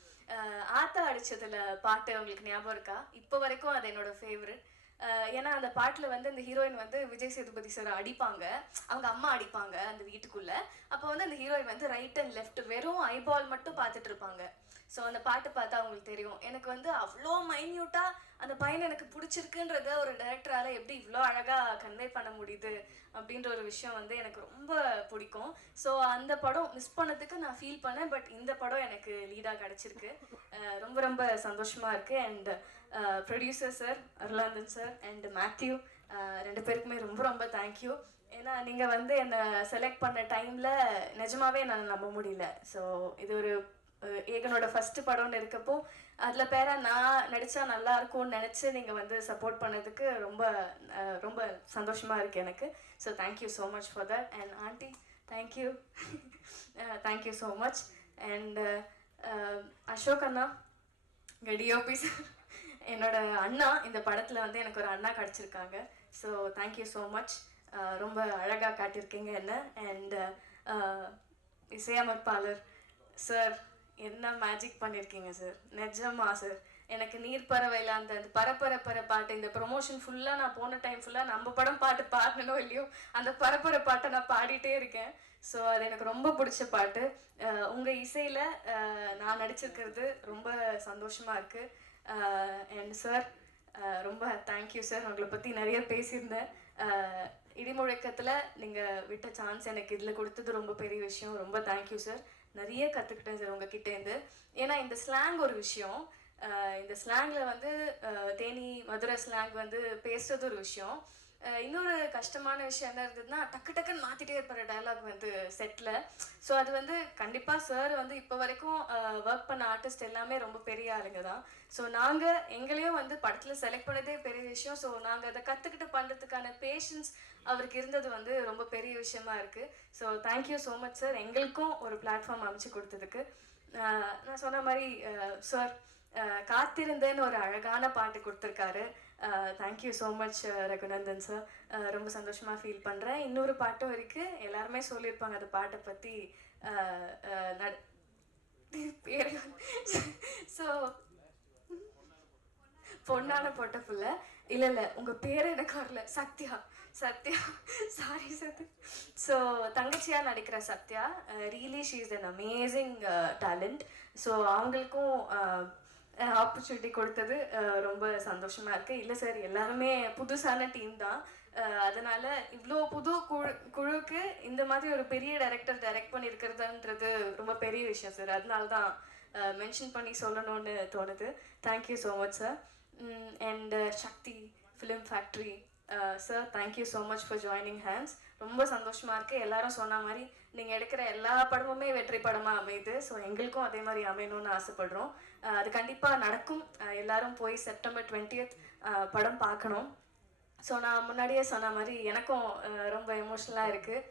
ஆத்தா அடித்ததில் பாட்டு உங்களுக்கு ஞாபகம் இருக்கா? இப்போ வரைக்கும் அது என்னோடய ஃபேவரட். ஏன்னா அந்த பாட்டில் வந்து அந்த ஹீரோயின் வந்து விஜய் சேதுபதி சார் அடிப்பாங்க, அவங்க அம்மா அடிப்பாங்க அந்த வீட்டுக்குள்ளே. அப்போ வந்து அந்த ஹீரோயின் வந்து ரைட் அண்ட் லெஃப்ட் வெறும் ஐபால் மட்டும் பார்த்துட்டு இருப்பாங்க. ஸோ அந்த பாட்டு பார்த்தா அவங்களுக்கு தெரியும். எனக்கு வந்து அவ்வளோ மைன்யூட்டாக அந்த பையனை எனக்கு பிடிச்சிருக்குன்றத ஒரு டைரக்டரால் எப்படி இவ்வளோ அழகாக கன்வே பண்ண முடியுது அப்படின்ற ஒரு விஷயம் வந்து எனக்கு ரொம்ப பிடிக்கும். ஸோ அந்த படம் மிஸ் பண்ணதுக்கு நான் ஃபீல் பண்ணேன். பட் இந்த படம் எனக்கு லீடாக கிடச்சிருக்கு. ரொம்ப ரொம்ப சந்தோஷமாக இருக்குது. And producer sir Arulanthan sir and Mathew 2 பேருக்குமே ரொம்ப ரொம்ப தேங்க்யூ. ஏன்னா நீங்கள் வந்து என்னை செலக்ட் பண்ண டைமில் நிஜமாவே நான் நம்ப முடியல. ஸோ இது ஒரு ஏகனோட ஃபஸ்ட்டு படம்னு இருக்கப்போ அதில் பேரா நான் நடித்தா நல்லா இருக்கும்னு நினச்சி நீங்கள் வந்து சப்போர்ட் பண்ணதுக்கு ரொம்ப ரொம்ப சந்தோஷமாக இருக்குது எனக்கு. So thank you so much for that. And Andy thank you thank you so much. And Ashok அண்ணா, எங்கள் டிஓபி சார், என்னோட அண்ணா, இந்த படத்தில் வந்து எனக்கு ஒரு அண்ணா கிடச்சிருக்காங்க. So thank you so much. ரொம்ப அழகாக காட்டியிருக்கீங்க என்ன. அண்ட் இசையமைப்பாளர் சார், என்ன மேஜிக் பண்ணியிருக்கீங்க சார், நிஜமா சார். எனக்கு நீர் பறவையில் அந்த பரப்பர பாட்டு, இந்த ப்ரொமோஷன் ஃபுல்லாக நான் போன டைம் ஃபுல்லாக நம்ம படம் பாட்டு பாடனோ இல்லையோ அந்த பரப்பர பாட்டை நான் பாடிட்டே இருக்கேன். ஸோ அது எனக்கு ரொம்ப பிடிச்ச பாட்டு. உங்கள் இசையில் நான் நடிச்சிருக்கிறது ரொம்ப சந்தோஷமாக இருக்குது. அண்ட் சார் ரொம்ப தேங்க்யூ சார். உங்களை பற்றி நிறைய பேசியிருந்தேன். இடிமுழக்கத்தில் நீங்கள் விட்ட சான்ஸ் எனக்கு இதில் கொடுத்தது ரொம்ப பெரிய விஷயம். ரொம்ப தேங்க்யூ சார். நிறைய கற்றுக்கிட்டேன் சார் உங்ககிட்டேருந்து. ஏன்னா இந்த ஸ்லாங் ஒரு விஷயம். இந்த ஸ்லாங்கில் வந்து தேனி மதுரை ஸ்லாங் வந்து பேசுறது ஒரு விஷயம். இன்னொரு கஷ்டமான விஷயம் என்ன இருந்ததுன்னா, டக்குன்னு மாற்றிட்டே இருப்பார் டயலாக் வந்து செட்டில். ஸோ அது வந்து கண்டிப்பாக சார் வந்து இப்போ வரைக்கும் ஒர்க் பண்ண ஆர்டிஸ்ட் எல்லாமே ரொம்ப பெரிய ஆளுங்க தான். ஸோ நாங்கள் எங்களையும் வந்து படத்தில் செலக்ட் பண்ணதே பெரிய விஷயம். ஸோ நாங்கள் அதை கற்றுக்கிட்டு பண்ணுறதுக்கான பேஷன்ஸ் அவருக்கு இருந்தது வந்து ரொம்ப பெரிய விஷயமா இருக்குது. So thank you so much sir, எங்களுக்கும் ஒரு பிளாட்ஃபார்ம் அமைச்சு கொடுத்ததுக்கு. நான் சொன்ன மாதிரி சார் காத்திருந்தேன்னு ஒரு அழகான பாட்டு கொடுத்துருக்காரு. Thank you so much Raghunandan sir. ரொம்ப சந்தோஷமாக ஃபீல் பண்ணுறேன். இன்னொரு பாட்டும் இருக்குது, எல்லாருமே சொல்லியிருப்பாங்க அந்த பாட்டை பற்றி. பேர் ஸோ பொண்ணான போட்ட புள்ள இல்லை உங்கள் பேர் எனக்கு வரல. Sathya sorry sir. ஸோ தங்கச்சியாக நடிக்கிற Sathya, really she is an amazing talent. So அவங்களுக்கும் ஆப்பர்ச்சுனிட்டி கொடுத்தது ரொம்ப சந்தோஷமாக இருக்குது. இல்லை சார், எல்லாருமே புதுசான டீம் தான். அதனால் இவ்வளோ புது குழுக்கு இந்த மாதிரி ஒரு பெரிய டைரக்ட் பண்ணியிருக்கிறதுன்றது ரொம்ப பெரிய விஷயம் சார். அதனால தான் மென்ஷன் பண்ணி சொல்லணும்னு தோணுது. Thank you so much sir. And Sakthi Film Factory sir, thank you so much for joining hands. ரொம்ப சந்தோஷமாக இருக்குது. எல்லாரும் சொன்ன மாதிரி நீங்கள் எடுக்கிற எல்லா படமுமே வெற்றி படமாக அமையுது. ஸோ எங்களுக்கும் அதே மாதிரி அமையணும்னு ஆசைப்படுறோம். அது கண்டிப்பாக நடக்கும். எல்லாரும் போய் September 20th படம் பார்க்கணும். ஸோ நான் முன்னாடியே சொன்ன மாதிரி எனக்கும் ரொம்ப எமோஷ்னலாக இருக்குது,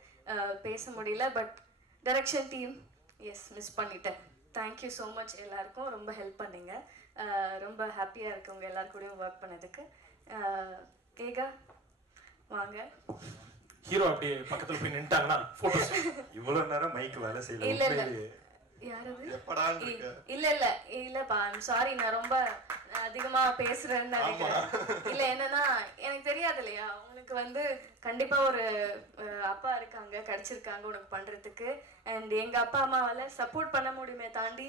பேச முடியல. பட் டைரக்ஷன் டீம் மிஸ் பண்ணிட்டேன். தேங்க்யூ ஸோ மச் எல்லாருக்கும். ரொம்ப ஹெல்ப் பண்ணீங்க. ரொம்ப ஹாப்பியாக இருக்கு உங்கள் எல்லாருக்கூடையும் ஒர்க் பண்ணதுக்கு. ஏகா வாங்க. ஹீரோ அப்படியே பக்கத்தில் போய் நின்ட்டாங்கன்னா ஃபோட்டோஸ். இவ்வளோ நேரம் மைக் வேலை செய்யல. இல்லை இல்லப்பா, சாரி, நான் ரொம்ப அதிகமா பேசுறேன்னு நினைக்கிறேன். இல்ல என்னன்னா, எனக்கு தெரியாது இல்லையா, உனக்கு வந்து கண்டிப்பா ஒரு அப்பா இருக்காங்க, கிடைச்சிருக்காங்க உனக்கு பண்றதுக்கு. அண்ட் எங்க அப்பா அம்மாவால சப்போர்ட் பண்ண முடியுமே தாண்டி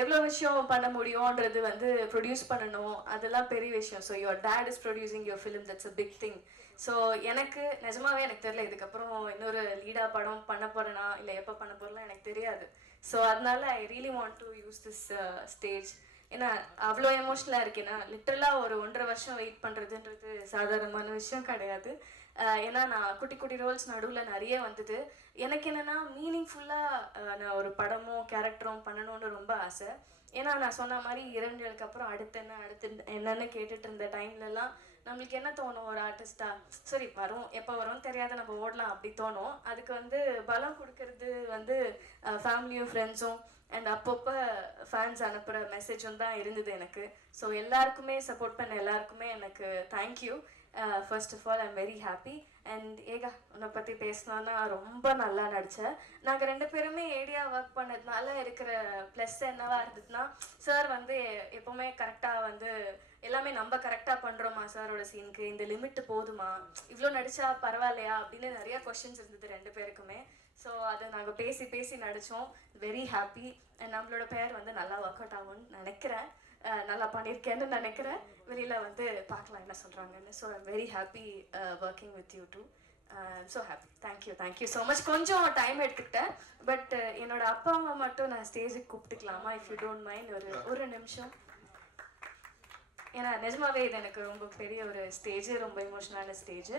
எவ்வளவு விஷயம் பண்ண முடியும்ன்றது வந்து ப்ரொடியூஸ் பண்ணணும், அதெல்லாம் பெரிய விஷயம். So your dad is producing your film, that's a big thing. So எனக்கு நிஜமாவே எனக்கு தெரியல இதுக்கப்புறம் இன்னொரு லீடாக படம் பண்ண போகிறேனா இல்லை எப்போ பண்ண போகிறேன்னா எனக்கு தெரியாது. ஸோ அதனால I really want to use this stage. ஏன்னா அவ்வளோ எமோஷ்னலாக இருக்கேன்னா லிட்டரலாக ஒரு 1.5 வருஷம் வெயிட் பண்ணுறதுன்றது சாதாரணமான விஷயம் கிடையாது. ஏன்னா நான் குட்டி குட்டி ரோல்ஸ் நடுவில் நிறைய வந்தது. எனக்கு என்னென்னா மீனிங்ஃபுல்லாக நான் ஒரு படமும் கேரக்டரும் பண்ணணும்னு ரொம்ப ஆசை. ஏன்னா நான் சொன்ன மாதிரி 2 நாளுக்கு அப்புறம் அடுத்து என்னன்னு கேட்டுட்டு இருந்த டைம்லலாம் நம்மளுக்கு என்ன தோணும், ஒரு ஆர்டிஸ்டாக சரி வரும் எப்போ வரும்னு தெரியாத நம்ம ஓடலாம் அப்படி தோணும். அதுக்கு வந்து பலம் கொடுக்கறது வந்து ஃபேமிலியும் ஃப்ரெண்ட்ஸும் அண்ட் அப்பப்போ ஃபேன்ஸ் அனுப்புகிற மெசேஜும் தான் இருந்தது எனக்கு. ஸோ எல்லாருக்குமே சப்போர்ட் பண்ண எல்லாருக்குமே எனக்கு thank you. First of all I'm very happy. And ஏகா உன்னை பற்றி பேசினோன்னா ரொம்ப நல்லா நடித்தேன். நாங்கள் 2 பேருமே ஏடியா ஒர்க் பண்ணதுனால இருக்கிற ப்ளஸ் என்னவா இருந்ததுன்னா சார் வந்து எப்போவுமே கரெக்டாக வந்து எல்லாமே நம்ம கரெக்டாக பண்ணுறோமா சாரோட சீனுக்கு, இந்த லிமிட்டு போதுமா, இவ்வளோ நடித்தா பரவாயில்லையா அப்படின்னு நிறையா கொஷின்ஸ் இருந்தது 2 பேருக்குமே. ஸோ அதை நாங்கள் பேசி நடித்தோம். Very happy. அண்ட் நம்மளோட பேர் வந்து நல்லா ஒர்க் அவுட் ஆகும்னு நினைக்கிறேன். நல்லா பண்ணியிருக்கேன்னு நினைக்கிறேன். வெளியில் வந்து பார்க்கலாம் என்ன சொல்கிறாங்கன்னு. So I'm very happy working with you too. So happy. Thank you so much. கொஞ்சம் டைம் எடுத்துக்கிட்டேன். பட் என்னோட அப்பா அம்மா மட்டும் நான் ஸ்டேஜுக்கு கூப்பிட்டுக்கலாமா, இஃப் யூ டோன்ட் மைண்ட்? ஒரு நிமிஷம். ஏன்னா நிஜமாவே இது எனக்கு ரொம்ப பெரிய ஒரு ஸ்டேஜ், ரொம்ப எமோஷனலான ஸ்டேஜ்.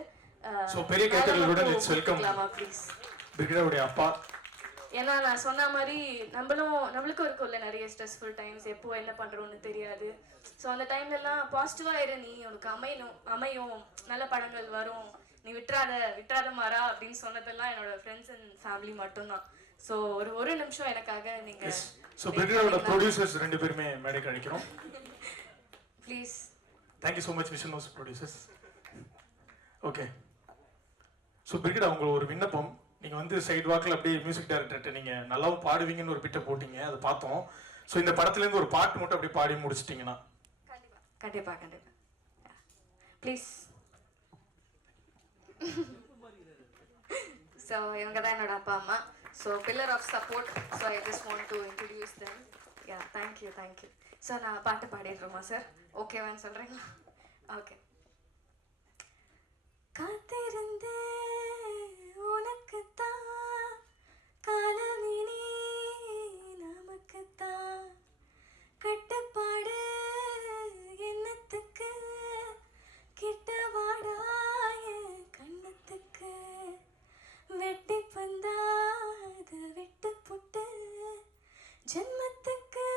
ஸோ பெரிய கைத்தறலுடன் லெட்ஸ் வெல்கம் ப்ளீஸ் பிரிகேடாவுடைய அப்பா. ஏன்னா நான் சொன்ன மாதிரி நம்மளுக்கும் இருக்கும்ல நிறைய ஸ்ட்ரெஸ்ஃபுல் டைம்ஸ், எப்போ என்ன பண்ணுறோன்னு தெரியாது. ஸோ அந்த டைம்லலாம் பாசிட்டிவாக இரு, நீ உனக்கு அமையும் நல்ல படங்கள் வரும், நீ விட்டுறாத மாறா அப்படின்னு சொன்னதெல்லாம் என்னோட ஃப்ரெண்ட்ஸ் அண்ட் ஃபேமிலி மட்டும்தான். ஸோ ஒரு நிமிஷம் எனக்காக நீங்கள். ஸோ பிரிகேடாவோட ப்ரொடியூசர்ஸ் 2 பேருமே மேடைக்கு அழைக்கிறோம் please. Thank you so much vision house producers. Okay. So Brigida உங்களுக்கு ஒரு விண்ணப்பம். நீங்கள் வந்து சைட் வாக்கில் அப்படியே மியூசிக் டைரக்டர்கிட்ட நீங்கள் நல்லாவும் பாடுவீங்கன்னு ஒரு பிட்டை போட்டிங்க, அதை பார்த்தோம். ஸோ இந்த படத்துலேருந்து ஒரு பாட்டு மட்டும் அப்படியே பாடி முடிச்சிட்டிங்கன்னா. கண்டிப்பாக ப்ளீஸ். ஸோ இவங்க தான் என்னோட அப்பா அம்மா. So pillar of support. So I just want to introduce them. Ya thank you. So நான் பாட்டு பாடிடுறோமா சார்? ஓகேவான்னு சொல்கிறீங்களா? ஓகே. காத்திருந்தே உனக்குத்தான், காலமினி நமக்குத்தான், கட்டுப்பாடு எண்ணத்துக்கு, கிட்ட வாடாய கண்ணத்துக்கு, வெட்டி பந்தாது விட்டு புட்டு, ஜென்மத்துக்கு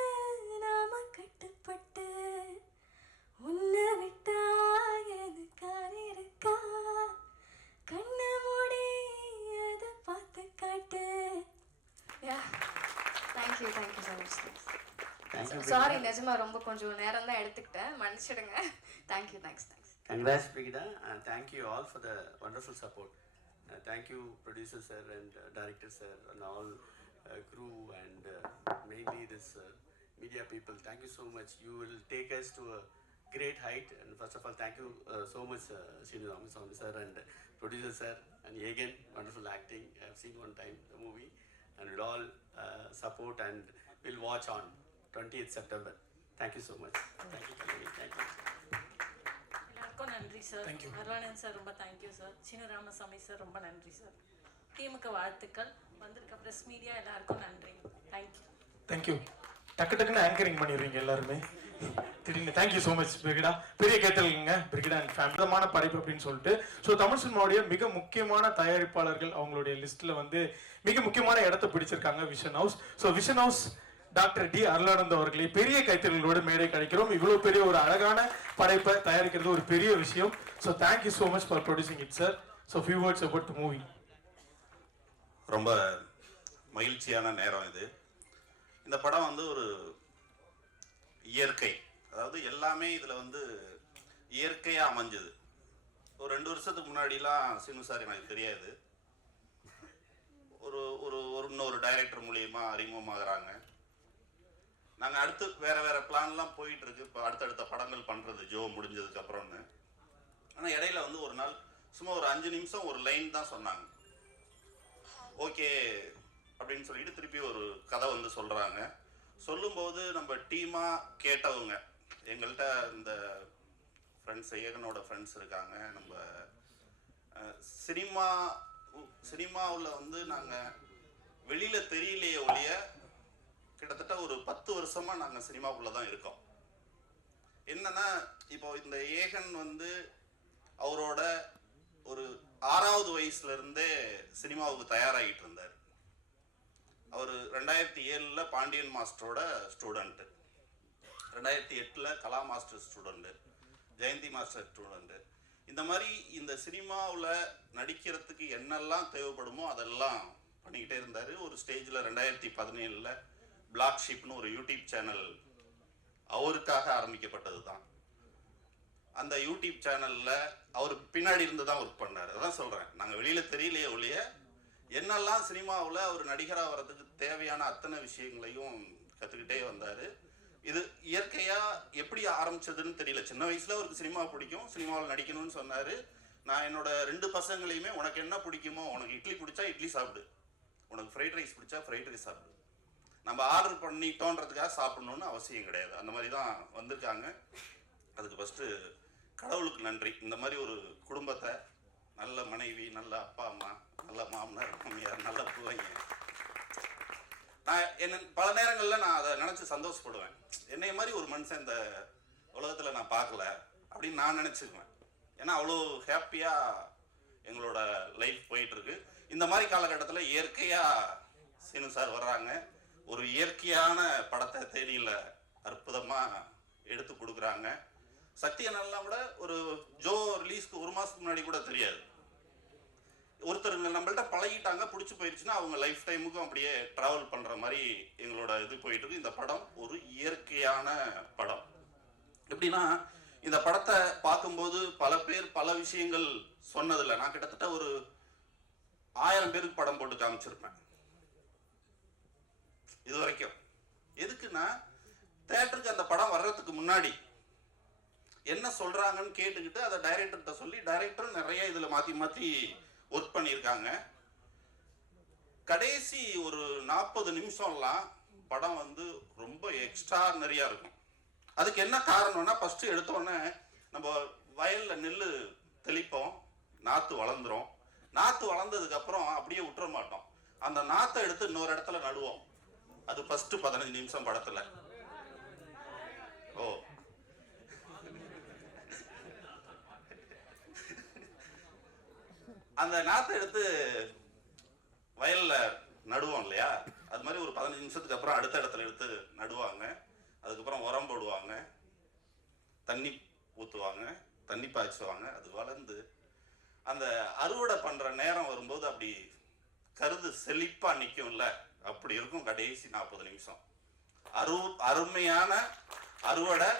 நாம கட்டுப்பட்டு, உன்னை விட்டா எனக்கார் இருக்கா, கண்ண மூடி அதை பார்த்து காட்டு. Thank you so much. சாரி நிஜமா ரொம்ப கொஞ்சம் நேரம் தான் எடுத்துக்கிட்டேன், மன்னிச்சிடுங்க. Thank you. Congrats Brigida, and thank you all for the wonderful support. Thank you producer sir and director sir and all crew and mainly this media people. Thank you so much. You will take us to a great height. And first of all, thank you so much Sinu Ramaswamy sir and producer sir and Yegan, wonderful acting. I have seen one time the movie and we'll all support and we'll watch on 20th September. Thank you so much. Thank you. எல்லாருக்கும் நன்றி sir. Arulanand sir ரொம்ப thank you sir. Seenu Ramasamy sir ரொம்ப நன்றி sir. டீமுக்கு வாழ்த்துக்கள். வந்திருக்க press media எல்லாருக்கும் நன்றி. தேங்க்யூ. டக்குன்னு ஆங்கரிங் பண்ணிடுறீங்க எல்லாருமே திடீர்னு. Thank you so much Brigida. பெரிய கேட்டலுங்க பிரிகேடா அண்ட் ஃபேமிலிமான படைப்பு அப்படின்னு சொல்லிட்டு. ஸோ தமிழ் சினிமாவுடைய மிக முக்கியமான தயாரிப்பாளர்கள் அவங்களுடைய லிஸ்ட்டில் வந்து மிக முக்கியமான இடத்த பிடிச்சிருக்காங்க Vision House. So Vision House doctor D Arulanand அவர்களை பெரிய கைத்தறல்களோடு மேடை கிடைக்கிறோம். இவ்வளோ பெரிய ஒரு அழகான படைப்பை தயாரிக்கிறது ஒரு பெரிய விஷயம். So thank you so much for producing it sir. So few words about the movie. ரொம்ப மகிழ்ச்சியான நேரம் இது. இந்த படம் வந்து ஒரு இயற்கை, அதாவது எல்லாமே இதில் வந்து இயற்கையாக அமைஞ்சது. ஒரு 2 வருஷத்துக்கு முன்னாடிலாம் சீனு சார் எனக்கு தெரியாது. இன்னொரு டைரக்டர் மூலியமா அறிமுகமாகறாங்க. நாங்கள் அடுத்து வேற பிளான்லாம் போயிட்டு இருக்கு. இப்போ அடுத்தடுத்த படங்கள் பண்ணுறது ஜோ முடிஞ்சதுக்கு அப்புறம்னு. ஆனால் இடையில வந்து ஒரு நாள் சும்மா ஒரு 5 நிமிஷம் ஒரு லைன் தான் சொன்னாங்க. ஓகே அப்படின்னு சொல்லிட்டு திருப்பி ஒரு கதை வந்து சொல்கிறாங்க. சொல்லும்போது நம்ம டீமாக கேட்டவங்க, எங்கள்கிட்ட இந்த ஃப்ரெண்ட்ஸ் ஏகனோட ஃப்ரெண்ட்ஸ் இருக்காங்க, நம்ம சினிமாவில் வந்து நாங்கள் வெளியில் தெரியலையே ஒழிய கிட்டத்தட்ட ஒரு 10 வருஷமாக நாங்கள் சினிமாவுக்குள்ளே தான் இருக்கோம். என்னன்னா இப்போ இந்த ஏகன் வந்து அவரோட ஒரு 6வது வயசுலேருந்தே சினிமாவுக்கு தயாராகிட்டு இருந்தார். அவர் 2007 பாண்டியன் மாஸ்டரோட student, 2008 Kala master student, Jayanthi master student. இந்த மாதிரி இந்த சினிமாவில் நடிக்கிறதுக்கு என்னெல்லாம் தேவைப்படுமோ அதெல்லாம் பண்ணிக்கிட்டே இருந்தார். ஒரு ஸ்டேஜில் 2017 பிளாக் ஷீப்னு ஒரு யூடியூப் சேனல் அவருக்காக ஆரம்பிக்கப்பட்டது தான். அந்த யூடியூப் சேனலில் அவர் பின்னாடி இருந்து தான் ஒர்க் பண்ணார். அதான் சொல்கிறேன், நாங்கள் வெளியில் தெரியலையே ஒழிய என்னெல்லாம் சினிமாவில் அவர் நடிகராக வர்றதுக்கு தேவையான அத்தனை விஷயங்களையும் கற்றுக்கிட்டே வந்தார். இது இயற்கையாக எப்படி ஆரம்பிச்சதுன்னு தெரியல. சின்ன வயசில் அவருக்கு சினிமா பிடிக்கும், சினிமாவில் நடிக்கணும்னு சொன்னார். நான் என்னோட 2 பசங்களையுமே உனக்கு என்ன பிடிக்குமோ, உனக்கு இட்லி பிடிச்சா இட்லி சாப்பிடு, உனக்கு ஃப்ரைட் ரைஸ் பிடிச்சா ஃப்ரைட் ரைஸ் சாப்பிடு, நம்ம ஆர்டர் பண்ணிட்டோன்றதுக்காக சாப்பிடணுன்னு அவசியம் கிடையாது. அந்த மாதிரி தான் வந்திருக்காங்க. அதுக்கு ஃபஸ்ட்டு கடவுளுக்கு நன்றி. இந்த மாதிரி ஒரு குடும்பத்தை, நல்ல மனைவி, நல்ல அப்பா அம்மா, நல்ல மாமனார் மாமியார், நல்ல பிள்ளைங்க. நான் என்ன பல நேரங்களில் நான் அதை நினச்சி சந்தோஷப்படுவேன். என்னைய மாதிரி ஒரு மனுஷன் இந்த உலகத்தில் நான் பார்க்கல அப்படின்னு நான் நினச்சிக்குவேன். ஏன்னா அவ்வளோ ஹாப்பியாக எங்களோட லைஃப் போயிட்டுருக்கு. இந்த மாதிரி காலகட்டத்தில் இயற்கையாக சீனு சார் வர்றாங்க, ஒரு இயற்கையான படத்தை தேனியில் அற்புதமாக எடுத்து கொடுக்குறாங்க. சக்தியனெல்லாம் கூட ஒரு ஜோ ரிலீஸ்க்கு 1 மாதத்துக்கு முன்னாடி கூட தெரியாது. ஒருத்தர் நம்மள்ட்ட பழகிட்டாங்க, பிடிச்சி போயிடுச்சுன்னா அவங்க லைஃப் டைமுக்கும் அப்படியே ட்ராவல் பண்ணுற மாதிரி எங்களோட இது போயிட்டு இருக்கு. இந்த படம் ஒரு இயற்கையான படம். எப்படின்னா இந்த படத்தை பார்க்கும்போது பல பேர் பல விஷயங்கள் சொன்னதில்லை. நான் கிட்டத்தட்ட ஒரு 1000 பேருக்கு படம் போட்டு காமிச்சிருப்பேன் இது வரைக்கும். எதுக்குன்னா தேட்டருக்கு அந்த படம் வர்றதுக்கு முன்னாடி என்ன சொல்றாங்கன்னு கேட்டுக்கிட்டு அதை டைரக்டர்கிட்ட சொல்லி, டைரக்டரும் நிறைய இதில் மாற்றி ஒர்க் பண்ணியிருக்காங்க. கடைசி ஒரு 40 நிமிஷம்லாம் படம் வந்து ரொம்ப எக்ஸ்ட்ரானரியாக இருக்கும். அதுக்கு என்ன காரணம்னா, ஃபஸ்ட்டு எடுத்தோடனே நம்ம வயலில் நெல் தெளிப்போம், நாற்று வளர்ந்துரும். நாற்று வளர்ந்ததுக்கப்புறம் அப்படியே விட்டுற மாட்டோம், அந்த நாற்றை எடுத்து இன்னொரு இடத்துல நடுவோம். அது ஃபஸ்ட்டு 15 நிமிஷம் படத்தில். ஓ, அந்த நாற்றை எடுத்து வயலில் நடுவோம் இல்லையா, அது மாதிரி ஒரு 15 நிமிஷத்துக்கு அப்புறம் அடுத்த இடத்துல எடுத்து நடுவாங்க. அதுக்கப்புறம் உரம் போடுவாங்க, தண்ணி ஊற்றுவாங்க, தண்ணி பாய்ச்சுவாங்க. அது வளர்ந்து அந்த அறுவடை பண்ணுற நேரம் வரும்போது அப்படி கருது செழிப்பாக நிற்கும்ல, அப்படி இருக்கும் கடைசி 40 நிமிஷம். அருமையான அறுவடை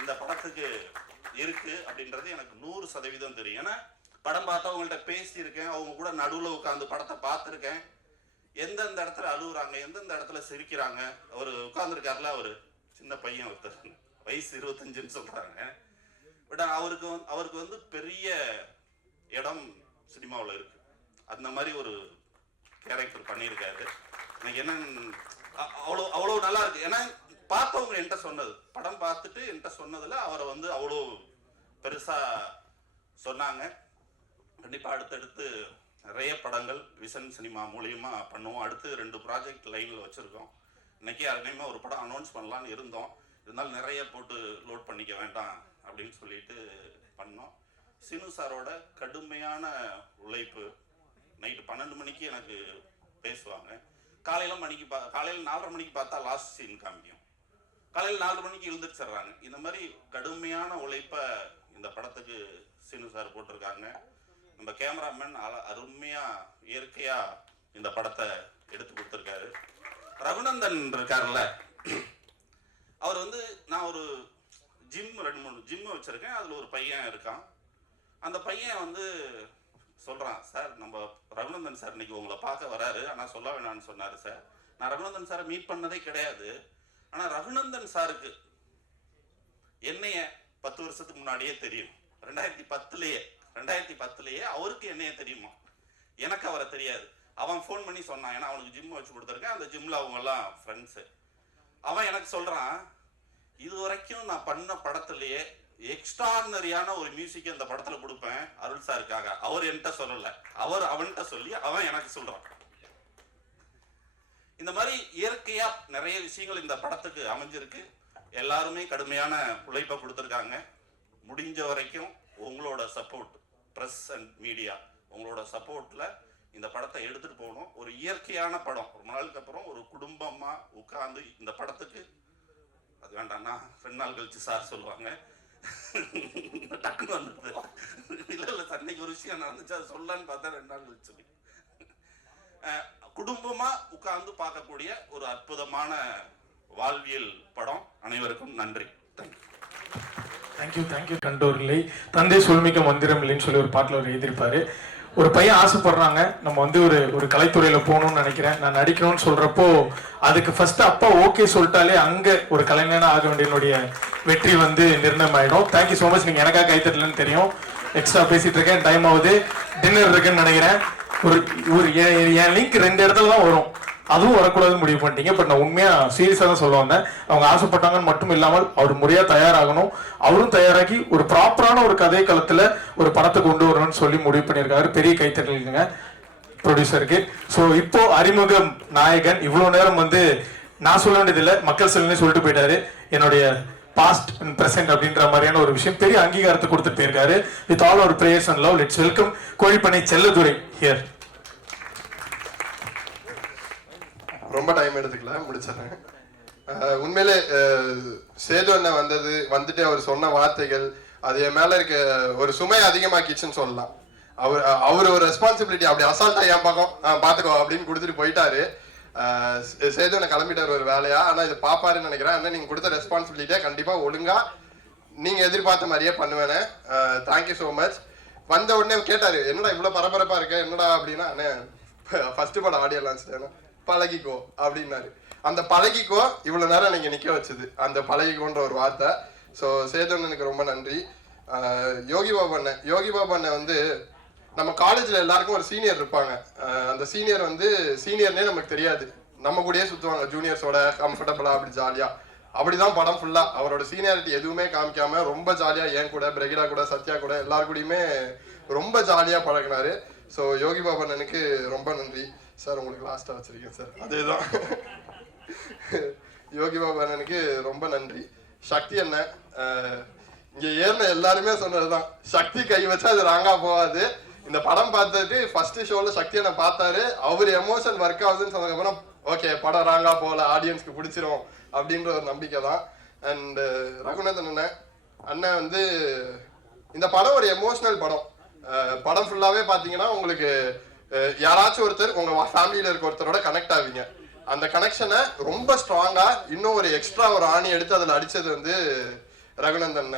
இந்த படத்துக்கு இருக்கு அப்படின்றது எனக்கு 100% தெரியும். ஏன்னா படம் பார்த்தா அவங்கள்ட்ட பேசியிருக்கேன், அவங்க கூட நடுவில் உட்காந்து படத்தை பார்த்துருக்கேன். எந்தெந்த இடத்துல அழுகுறாங்க, எந்தெந்த இடத்துல சிரிக்கிறாங்க. அவர் உட்காந்துருக்காருல, அவர் சின்ன பையன், ஒருத்தர் வயசு 25ன்னு சொல்கிறாங்க. பட் அவருக்கு வந்து பெரிய இடம் சினிமாவில் இருக்கு. அந்த மாதிரி ஒரு கேரக்டர் பண்ணியிருக்காரு. எனக்கு என்ன அவ்வளோ நல்லா இருக்கு. ஏன்னா பார்த்தவங்க என்கிட்ட சொன்னது, படம் பார்த்துட்டு என்கிட்ட சொன்னதில் அவரை வந்து அவ்வளோ பெருசாக சொன்னாங்க. கண்டிப்பாக அடுத்தடுத்து நிறைய படங்கள் விஷன் சினிமா மூலியமாக பண்ணுவோம். அடுத்து 2 ப்ராஜெக்ட் லைனில் வச்சுருக்கோம். இன்றைக்கி அருமையாக ஒரு படம் அனௌன்ஸ் பண்ணலான்னு இருந்தோம். இருந்தாலும் நிறைய போட்டு லோட் பண்ணிக்க வேண்டாம் அப்படின்னு சொல்லிட்டு பண்ணோம். சீனு சாரோட கடுமையான உழைப்பு. நைட்டு 12 மணிக்கு எனக்கு பேசுவாங்க. காலையில் 4:30 மணிக்கு பார்த்தா லாஸ்ட் சீன் காமிக்கும். காலையில் 4 மணிக்கு எழுந்திரிச்சிட்றாங்க. இந்த மாதிரி கடுமையான உழைப்பை இந்த படத்துக்கு சீனு சார் போட்டிருக்காங்க. நம்ம கேமராமேன் அருமையாக இயற்கையாக இந்த படத்தை எடுத்து கொடுத்துருக்காரு. ரகுநந்தன் இருக்கார்ல, அவர் வந்து நான் ஒரு 2-3 ஜிம்மு வச்சுருக்கேன். அதில் ஒரு பையன் இருக்கான். அந்த பையன் வந்து சொல்கிறான், சார் நம்ம ரகுநந்தன் சார் இன்னைக்கு உங்களை பார்க்க வராரு, ஆனால் சொல்ல வேணான்னு சொன்னார் சார். நான் ரகுநந்தன் சாரை மீட் பண்ணதே கிடையாது. ஆனால் ரகுநந்தன் சாருக்கு என்னைய 10 வருஷத்துக்கு முன்னாடியே தெரியும். 2010 அவருக்கு என்னைய தெரியுமா, எனக்கு அவரை தெரியாது. அவன் ஃபோன் பண்ணி சொன்னான், ஏன்னா அவனுக்கு ஜிம் வச்சு கொடுத்துருக்கேன். அந்த ஜிம்மில் அவங்கெல்லாம் ஃப்ரெண்ட்ஸு. அவன் எனக்கு சொல்கிறான், இது வரைக்கும் நான் பண்ண படத்துலையே எக்ஸ்ட்ரானரியான ஒரு மியூசிக் இந்த படத்துல கொடுப்பேன் அருள் சாருக்காக. அவர் என்கிட்ட சொல்லல, அவர் அவன்கிட்ட சொல்லி அவன் எனக்கு சொல்றான். இந்த மாதிரி இயற்கையா நிறைய விஷயங்கள் இந்த படத்துக்கு அமைஞ்சிருக்கு. எல்லாருமே கடுமையான உழைப்பை கொடுத்துருக்காங்க. முடிஞ்ச வரைக்கும் உங்களோட சப்போர்ட், ப்ரெஸ் அண்ட் மீடியா, உங்களோட சப்போர்ட்ல இந்த படத்தை எடுத்துட்டு போகணும். ஒரு இயற்கையான படம். ரொம்ப நாளுக்கு அப்புறம் ஒரு குடும்பமா உட்கார்ந்து இந்த படத்துக்கு, அது வேண்டாம்னா 2 நாள் கழிச்சு சார் சொல்லுவாங்க, டக்குன்னு வந்தது இல்ல அன்னைக்கு ஒரு விஷயம் நடந்துச்சு, அதை சொல்லலான்னு பார்த்தா 2 நாள் கழிச்சு சொல்லி குடும்பமா உட்கார்ந்து பார்க்கக்கூடிய ஒரு அற்புதமான வாழ்வியல் படம். அனைவருக்கும் நன்றி. Thank you thank you. கண்டோர்களை தந்தை சொல்மிக்க மந்திரம் இல்லைன்னு சொல்லி ஒரு பாட்டில் அவர் எழுதியிருப்பாரு. ஒரு பையன் ஆசைப்படுறாங்க, நம்ம வந்து ஒரு கலைத்துறையில போகணும்னு நினைக்கிறேன், நான் நடிக்கணும்னு சொல்றப்போ அதுக்கு ஃபர்ஸ்ட் அப்பா ஓகே சொல்லிட்டாலே அங்க ஒரு கலைஞனா ஆக வேண்டியனுடைய வெற்றி வந்து நிர்ணயம் ஆயிடும். Thank you so much. நீங்க எனக்காக கைத்தட்டலன்னு தெரியும், எக்ஸ்ட்ரா பேசிட்டு இருக்கேன், டைம் ஆகுது, டின்னர் இருக்குன்னு நினைக்கிறேன். என் லிங்க் 2 இடத்துல தான் வரும், அதுவும் வரக்கூடாதுன்னு முடிவு பண்ணிட்டீங்க. பட் நான் உண்மையா சீரியஸா தான் சொல்ல வந்தேன். அவங்க ஆசைப்பட்டாங்கன்னு மட்டும் இல்லாமல் அவர் முறையா தயாராகணும், அவரும் தயாராகி ஒரு ப்ராப்பரான ஒரு கதை களத்துல ஒரு படத்தை கொண்டு வரணும்னு சொல்லி முடிவு பண்ணியிருக்காரு. பெரிய கைத்தட்டலுங்க ப்ரொடியூசருக்கு. ஸோ இப்போ அறிமுகம் நாயகன் இவ்வளவு நேரம் வந்து நான் சொல்ல வேண்டியதில்லை, மக்கள் செல்வனே சொல்லிட்டு போயிட்டாரு. என்னுடைய பாஸ்ட் அண்ட் பிரசன்ட் அப்படின்ற மாதிரியான ஒரு விஷயம் பெரிய அங்கீகாரத்தை கொடுத்துட்டு போயிருக்காரு. With all our prayers and love, let's welcome Kozhippanai Chelladurai here. ரொம்ப டைம் எடுத்துக்கல, முடிச்சிடறேன். உண்மையிலே சேது அண்ணன் வந்துட்டு அவர் சொன்ன வார்த்தைகள் அது என் மேல இருக்க ஒரு சுமை அதிகமாக்கிச்சுன்னு சொல்லலாம். அவர் ஒரு ரெஸ்பான்சிபிலிட்டி அப்படி அசால்ட்டா என் பக்கம் பாத்துக்கோ அப்படின்னு கொடுத்துட்டு போயிட்டாரு. சேது அண்ணன் கிளம்பிட்டாரு ஒரு வேலையா, ஆனா இது பாப்பாருன்னு நினைக்கிறேன். ஆனா நீங்க கொடுத்த ரெஸ்பான்சிபிலிட்டியா கண்டிப்பா ஒழுங்கா நீங்க எதிர்பார்த்த மாதிரியே பண்ணுவேன்னு. Thank you so much. வந்த உடனே கேட்டாரு, என்னடா இவ்வளவு பரபரப்பா இருக்க என்னடா அப்படின்னா, ஃபர்ஸ்ட் படம் ஆடியோ லான்ச் பழகிக்கோ அப்படின்னாரு. அந்த பழகிக்கோ இவ்வளவு நேரம் நீங்க நிக்க வச்சது, அந்த பழகிக்கோன்ற ஒரு வார்த்தை. ஸோ சேதனுக்கு ரொம்ப நன்றி. யோகி பாபு அண்ணன் வந்து நம்ம காலேஜ்ல எல்லாருக்கும் ஒரு சீனியர் இருப்பாங்க. அந்த சீனியர் வந்து சீனியர்னே நமக்கு தெரியாது, நம்ம கூடயே சுத்துவாங்க ஜூனியர்ஸோட கம்ஃபர்டபுளா அப்படி ஜாலியா. அப்படிதான் படம் ஃபுல்லா அவரோட சீனியாரிட்டி எதுவுமே காமிக்காம ரொம்ப ஜாலியா என் கூட, பிரகிடா கூட, சத்யா கூட எல்லாரு கூடயுமே ரொம்ப ஜாலியா பழகினாரு. ஸோ யோகி பாபு அண்ணனுக்கு ரொம்ப நன்றி சார். உங்களுக்கு லாஸ்டா வச்சிருக்கேன் சார், அதேதான். யோகி பாபு அண்ணனுக்கு ரொம்ப நன்றி. சக்தி அண்ணன் இங்க ஏறின எல்லாருமே சொன்னதுதான், சக்தி கை வச்சா அது ராங்கா போகாது. இந்த படம் பார்த்துட்டு ஃபர்ஸ்ட் ஷோல சக்தி அண்ணன் பார்த்தாரு, அவர் எமோஷன் ஒர்க் ஆகுதுன்னு சொன்னதுக்கப்புறம் ஓகே படம் ராங்கா போகல, ஆடியன்ஸ்க்கு பிடிச்சிரும் அப்படின்ற ஒரு நம்பிக்கை தான். அண்ட் ரகுநாதன் அண்ணன் வந்து இந்த படம் ஒரு எமோஷனல் படம். படம் ஃபுல்லாவே பாத்தீங்கன்னா உங்களுக்கு யாராச்சும் ஒருத்தர் உங்க ஃபேமிலியில இருக்க ஒருத்தரோட கனெக்ட் ஆவீங்க. அந்த கனெக்ஷனை ரொம்ப ஸ்ட்ராங்கா இன்னும் ஒரு எக்ஸ்ட்ரா ஒரு ஆணி எடுத்து அதில் அடிச்சது வந்து ரகுநந்தன்.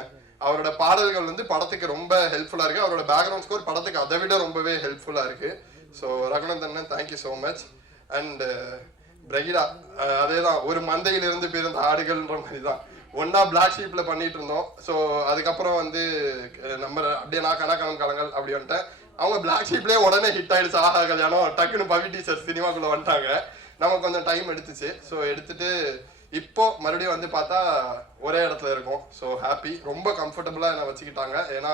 அவரோட பாடல்கள் வந்து படத்துக்கு ரொம்ப ஹெல்ப்ஃபுல்லா இருக்கு. அவரோட பேக்ரவுண்ட் ஸ்கோர் படத்துக்கு அதை விட ரொம்பவே ஹெல்ப்ஃபுல்லா இருக்கு. So Raghunandan thank you so much. And Brigida அதேதான், ஒரு மந்தையிலிருந்து பிறந்த ஆடுகள்ன்ற மாதிரி தான் ஒன்னா பிளாக் ஷீப்ல பண்ணிட்டு இருந்தோம். ஸோ அதுக்கப்புறம் வந்து நம்ம அப்படியே நான் கணக்கணம் அப்படி வந்துட்டேன். அவங்க பிளாக் ஷீப்லேயே உடனே ஹிட் ஆயிடுச்சு, ஆஹா கல்யாணம், டக்குன்னு பவி டீச்சர் சினிமாக்குள்ள வந்துட்டாங்க. நமக்கு கொஞ்சம் டைம் எடுத்துச்சு. ஸோ எடுத்துட்டு இப்போ மறுபடியும் வந்து பார்த்தா ஒரே இடத்துல இருக்கும். ஸோ ஹாப்பி, ரொம்ப கம்ஃபர்டபுளாக என்னை வச்சுக்கிட்டாங்க. ஏன்னா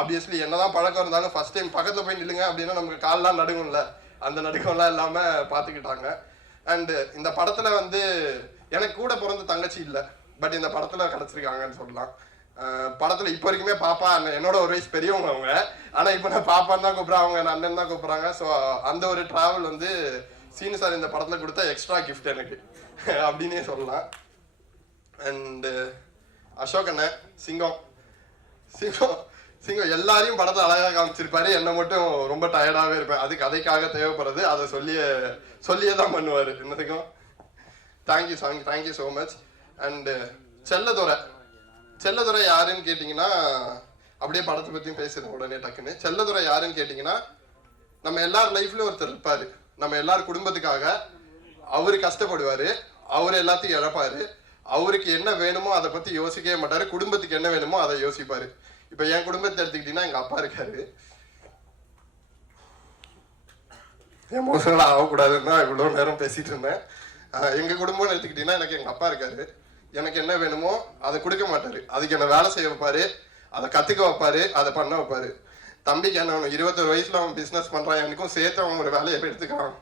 ஆப்வியஸ்லி என்னதான் பழக்கம் இருந்தாலும் ஃபர்ஸ்ட் டைம் பக்கத்தில் போய் நில்லுங்க அப்படின்னா நமக்கு கால்லாம் நடுங்கும்ல, அந்த நடுக்கம்லாம் இல்லாமல் பார்த்துக்கிட்டாங்க. அண்டு இந்த படத்தில் வந்து எனக்கு கூட பிறந்த தங்கச்சி இல்லை, பட் இந்த படத்தில் கிடச்சிருக்காங்கன்னு சொல்லலாம். படத்தில் இப்போ வரைக்குமே பாப்பா என்னோட ஒரு வயசு பெரியவங்க அவங்க, ஆனால் இப்போ நான் பாப்பான்னு தான் கூப்பிட்றேன், அவங்க அண்ணன் தான் கூப்பிட்றாங்க. ஸோ அந்த ஒரு ட்ராவல் வந்து சீனு சார் இந்த படத்தில் கொடுத்த எக்ஸ்ட்ரா கிஃப்ட் எனக்கு அப்படின்னே சொல்லலாம். அண்டு அசோக் அண்ணன் சிங்கம் எல்லாரையும் படத்தில் அழகாக காமிச்சிருப்பாரு, என்னை மட்டும் ரொம்ப டயர்டாகவே இருப்பேன். அது கதைக்காக தேவைப்படுறது, அதை சொல்லியே தான் பண்ணுவார் என்னதுக்கும். Thank you so much. And Chelladurai யாருன்னு கேட்டிங்கன்னா, அப்படியே படத்தை பற்றியும் பேசுகிறேன் உடனே டக்குன்னு. செல்லதுரை யாருன்னு கேட்டிங்கன்னா, நம்ம எல்லார் லைஃப்லையும் ஒருத்தர் இருப்பார், நம்ம எல்லார் குடும்பத்துக்காக அவரு கஷ்டப்படுவாரு, அவரு எல்லாத்தையும் இழப்பாரு, அவருக்கு என்ன வேணுமோ அதை பத்தி யோசிக்கவே மாட்டாரு, குடும்பத்துக்கு என்ன வேணுமோ அதை யோசிப்பாரு. இப்ப என் குடும்பத்தை எடுத்துக்கிட்டீங்கன்னா எங்க அப்பா இருக்காரு, எமோஷனலா ஆகக்கூடாதுன்னு தான் இவ்வளவு நேரம் பேசிட்டு இருந்தேன். எங்க குடும்பம்னு எடுத்துக்கிட்டீங்கன்னா எனக்கு எங்க அப்பா இருக்காரு, எனக்கு என்ன வேணுமோ அதை கொடுக்க மாட்டார். அதுக்கு என்ன வேலை செய்ய வைப்பார், அதை கற்றுக்க வைப்பார், அதை பண்ண வைப்பார். தம்பிக்கு என்ன 21 வயசில் அவன் பிஸ்னஸ் பண்ணுறான், எனக்கும் சேர்த்து அவன் ஒரு வேலையை எடுத்துக்கிறான்.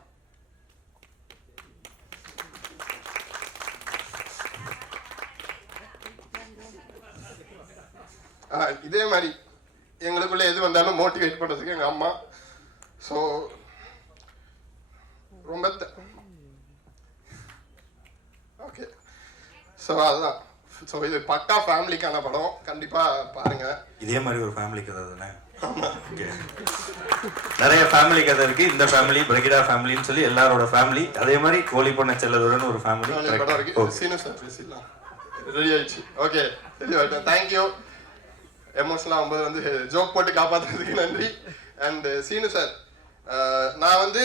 இதே மாதிரி எங்களுக்குள்ள எது வந்தாலும் மோட்டிவேட் பண்ணுறதுக்கு எங்கள் அம்மா. ஸோ ரொம்ப ஓகே. ஸோ அதுதான். ஸோ இது பக்கா ஃபேமிலிக்கான படம், கண்டிப்பாக பாருங்கள். இதே மாதிரி ஒரு ஃபேமிலி கதை தானே? ஓகே. நிறைய ஃபேமிலி கதை இருக்கு. இந்த ஃபேமிலி பிரகிடா ஃபேமிலின்னு சொல்லி எல்லாரோட ஃபேமிலி. அதே மாதிரி கோழிப்பண்ணை செல்லதுடன் ஒரு ஃபேமிலி படம் இருக்கு. சீனு சார் பேசிடலாம். ரெடி ஆயிடுச்சு. ஓகே, ரெடி ஆகிட்டேன். தேங்க்யூ. எமோஷனலாக ஆகும்போது வந்து ஜோக் போட்டு காப்பாற்றுறதுக்கு நன்றி. அண்ட் சீனு சார், நான் வந்து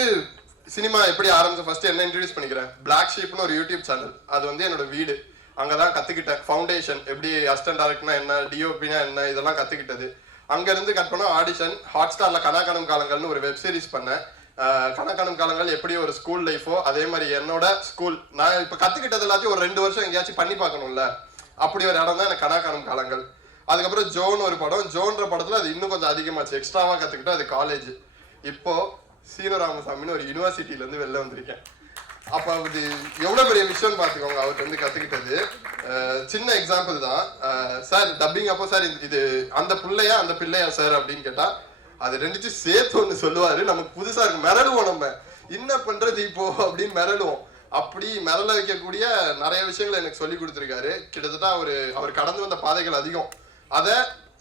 சினிமா எப்படி ஆரம்பிச்சேன் ஃபர்ஸ்ட் என்ன இன்ட்ரடியூஸ் பண்ணிக்கிறேன். பிளாக் ஷீப்னு ஒரு யூடியூப் சேனல், அது வந்து என்னோட வீடு. அங்கே தான் கற்றுக்கிட்டேன் ஃபவுண்டேஷன், எப்படி அசிஸ்டன்ட் டைரக்டர்னா என்ன, டிஓபினா என்ன, இதெல்லாம் கற்றுக்கிட்டது. அங்கேருந்து கட் பண்ண ஆடிஷன். ஹாட்ஸ்டாரில் கனாக்காணும் காலங்கள்னு ஒரு வெப் சீரிஸ் பண்ணேன். கனாக்காணும் காலங்கள் எப்படி ஒரு ஸ்கூல் லைஃபோ அதே மாதிரி என்னோட ஸ்கூல். நான் இப்போ கற்றுக்கிட்டது எல்லாத்தையும் ஒரு 2 வருஷம் எங்கேயாச்சும் பண்ணி பார்க்கணும்ல, அப்படி ஒரு இடம் தான் எனக்கு கனாக்காணும் காலங்கள். அதுக்கப்புறம் ஜோன் ஒரு படம். ஜோன்ற படத்தில் அது இன்னும் கொஞ்சம் அதிகமாச்சு, எக்ஸ்ட்ராவாக கற்றுக்கிட்டு அது காலேஜ். இப்போது சீனு ராமசாமின்னு ஒரு யூனிவர்சிட்டியிலேருந்து வெளில வந்திருக்கேன். அப்போ அது எவ்வளோ பெரிய விஷயம்னு பார்த்துக்கோங்க அவர்கிட்ட வந்து கற்றுக்கிட்டது. சின்ன எக்ஸாம்பிள் தான். சார் டப்பிங் அப்போ சார் இது அந்த பிள்ளையா அந்த பிள்ளையா சார் அப்படின்னு கேட்டால் அது ரெண்டுச்சும் சேர்த்து ஒன்று சொல்லுவார். நமக்கு புதுசாக இருக்கும், மிரளுவோம். நம்ம என்ன பண்ணுறது இப்போ அப்படின்னு மிரளுவோம். அப்படி மிரள வைக்கக்கூடிய நிறைய விஷயங்களை எனக்கு சொல்லி கொடுத்துருக்காரு. கிட்டத்தட்ட அவர் கடந்து வந்த பாதைகள் அதிகம். அதை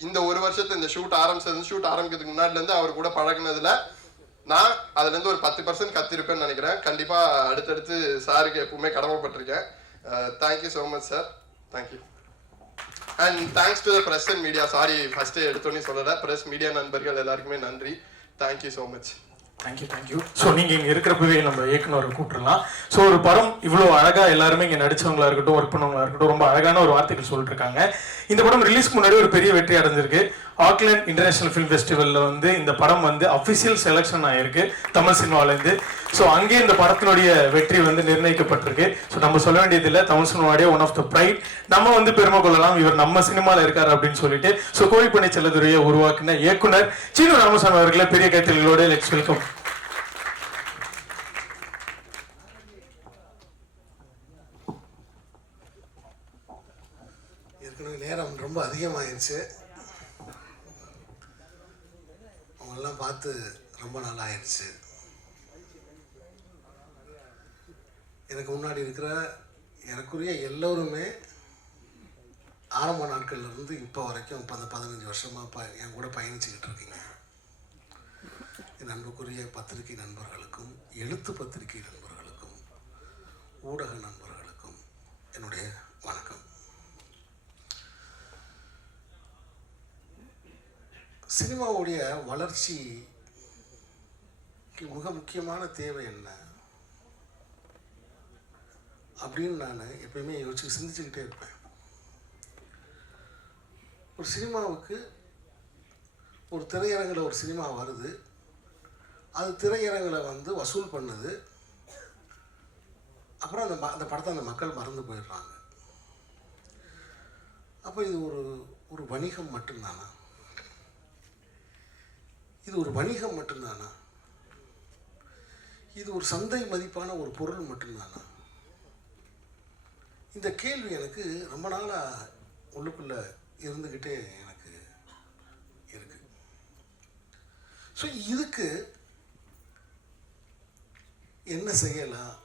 இந்த ஒரு வருஷத்து இந்த ஷூட் ஆரம்பிக்கிறதுக்கு முன்னாடிலேருந்து அவர் கூட பழகினதுல நான் அதுலேருந்து ஒரு 10% கத்திருப்பேன்னு நினைக்கிறேன். கண்டிப்பாக அடுத்தடுத்து சாருக்கு எப்பவுமே கடமைப்பட்டிருக்கேன். Thank you so much sir. Thank you. And thanks to the press and media. Sorry first எடுத்தோன்னே சொல்லலை. ப்ரெஸ் மீடியா நண்பர்கள் எல்லாருக்குமே நன்றி. Thank you so much. Thank you. So நீங்கள் இங்கே இருக்கிறப்பவே நம்ம இயக்குனரை கூப்பிட்டுலாம். ஸோ ஒரு படம் இவ்வளோ அழகாக எல்லாருமே இங்கே நடித்தவங்களா இருக்கட்டும், ஒர்க் பண்ணவங்களா இருக்கட்டும், ரொம்ப அழகான ஒரு வார்த்தைகள் சொல்லிட்டு இருக்காங்க. இந்த படம் ரிலீஸ்க்கு முன்னாடி ஒரு பெரிய வெற்றி அடைஞ்சிருக்கு. ஆக்லாண்ட் இன்டர்நேஷனல் ஃபிலிம் ஃபெஸ்டிவலில் வந்து இந்த படம் வந்து அஃபிஷியல் செலெக்ஷன் ஆகிருக்கு தமிழ் சினிமாவிலேருந்து. ஸோ அங்கேயே இந்த படத்தினுடைய வெற்றி வந்து நிர்ணயிக்கப்பட்டிருக்கு. ஸோ நம்ம சொல்ல வேண்டியதில்லை, தமிழ் சினிமாவுடைய ஒன் ஆஃப் த ப்ரைட். நம்ம வந்து பெருமை கொள்ளலாம், இவர் நம்ம சினிமாவில் இருக்கார் அப்படின்னு சொல்லிட்டு. ஸோ கோழிப்பண்ணை செல்லதுரையை உருவாக்கின இயக்குனர் சீனு ராமசாமி அவர்களை பெரிய கைத்தறிகளோடு லெட்ஸ் வெல்கம். நேரம் ரொம்ப அதிகமாகிடுச்சு. அவங்களெல்லாம் பார்த்து ரொம்ப நாள் ஆயிடுச்சு. எனக்கு முன்னாடி இருக்கிற எனக்குரிய எல்லோருமே ஆரம்ப நாட்கள்லேருந்து இப்போ வரைக்கும் 15 வருஷமாக என் கூட பயணிச்சுக்கிட்டு இருக்கீங்க. என் அன்புக்குரிய பத்திரிகை நண்பர்களுக்கும், எழுத்து பத்திரிகை நண்பர்களுக்கும், ஊடக நண்பர்களுக்கும் என்னுடைய வணக்கம். சினிமாவுடைய வளர்ச்சிக்கு மிக முக்கியமான தேவை என்ன அப்படின்னு நான் எப்பயுமே சிந்திச்சுக்கிட்டே இருப்பேன். ஒரு சினிமாவுக்கு ஒரு திரையரங்கில் ஒரு சினிமா வருது, அது திரையரங்கில் வந்து வசூல் பண்ணுது, அப்புறம் அந்த படத்தை அந்த மக்கள் மறந்து போயிடுறாங்க. அப்போ இது ஒரு வணிகம் மட்டும்தானா? இது ஒரு வணிகம் மட்டும்தானா? இது ஒரு சந்தை மதிப்பான ஒரு பொருள் மட்டும்தானா? இந்த கேள்வி எனக்கு ரொம்ப நாளாக உள்ளுக்குள்ளே இருந்துக்கிட்டே எனக்கு இருக்கு. ஸோ இதுக்கு என்ன செய்யலாம்,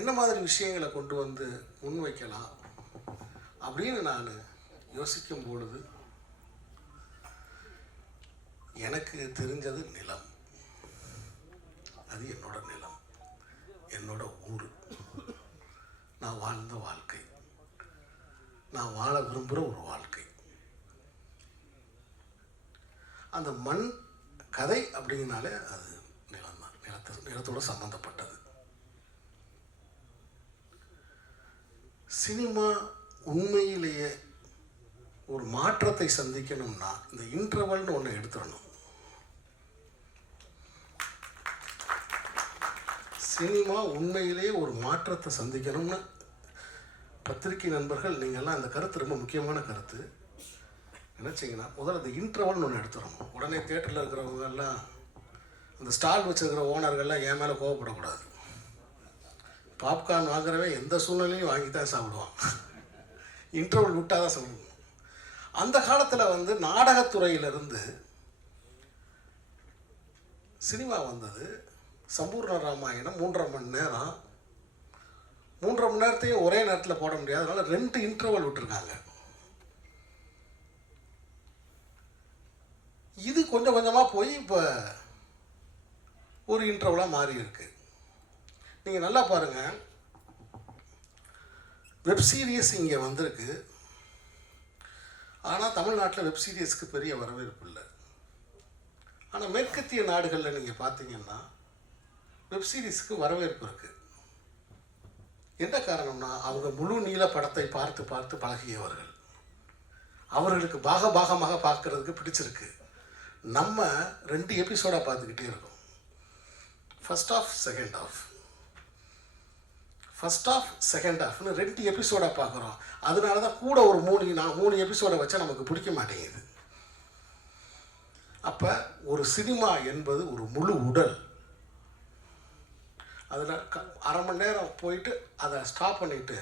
என்ன மாதிரி விஷயங்களை கொண்டு வந்து முன்வைக்கலாம் அப்படின்னு நான் யோசிக்கும் பொழுது எனக்கு தெரிஞ்சது நிலம். அது என்னோட நிலம், என்னோட ஊர், நான் வாழ்ந்த வாழ்க்கை, நான் வாழ விரும்புகிற ஒரு வாழ்க்கை. அந்த மண் கதை அப்படிங்கனாலே அது நிலம்தான், நிலத்தோட சம்மந்தப்பட்டது. சினிமா உண்மையிலேயே ஒரு மாற்றத்தை சந்திக்கணும்னா இந்த இன்டர்வல்னு ஒன்று எடுத்துடணும். சினிமா உண்மையிலேயே ஒரு மாற்றத்தை சந்திக்கணும்னு பத்திரிகை நண்பர்கள் நீங்கள்லாம் அந்த கருத்து ரொம்ப முக்கியமான கருத்து. நினச்சிங்கன்னா முதல்ல அந்த இன்டர்வல்னு ஒன்று எடுத்துடணும். உடனே தேட்டரில் இருக்கிறவங்க எல்லாம் அந்த ஸ்டால் வச்சுருக்கிற ஓனர்கள்லாம் என் மேலே கோவப்படக்கூடாது. பாப்கார்ன் வாங்குறவன் எந்த சூழ்நிலையும் வாங்கி தான் சாப்பிடுவான். இன்டர்வல் விட்டால் தான் சாப்பிடுவோம். அந்த காலத்தில் வந்து நாடகத்துறையிலிருந்து சினிமா வந்தது. சம்பூர்ண ராமாயணம் 3.5 மணி நேரம். 3.5 மணி நேரத்தையும் ஒரே நேரத்தில் போட முடியாது. அதனால் 2 இன்டர்வல் விட்டுருக்காங்க. இது கொஞ்சம் கொஞ்சமாக போய் இப்போ ஒரு இன்டர்வலாக மாறி இருக்கு. நீங்கள் நல்லா பாருங்கள், வெப் சீரிஸ் இங்கே வந்திருக்கு. ஆனால் தமிழ்நாட்டில் வெப் சீரிஸ்க்கு பெரிய வரவேற்பு இல்லை. ஆனால் மேற்கத்திய நாடுகளில் நீங்கள் பார்த்தீங்கன்னா வெப் சீரிஸ்க்கு வரவேற்பு இருக்குது. என்ன காரணம்னா அவங்க முழு நீள படத்தை பார்த்து பார்த்து பழகியவர்கள். அவர்களுக்கு பாகமாக பார்க்கறதுக்கு பிடிச்சிருக்கு. நம்ம 2 எபிசோடாக பார்த்துக்கிட்டே இருக்கோம். First half second half, first half second ஆஃப்னு 2 எபிசோடாக பார்க்குறோம். அதனால தான் கூட ஒரு 3 எபிசோடை வச்சா நமக்கு பிடிக்க மாட்டேங்குது. அப்போ ஒரு சினிமா என்பது ஒரு முழு உடல். அதில் 1/2 மணி நேரம் போயிட்டு அதை ஸ்டாப் பண்ணிவிட்டு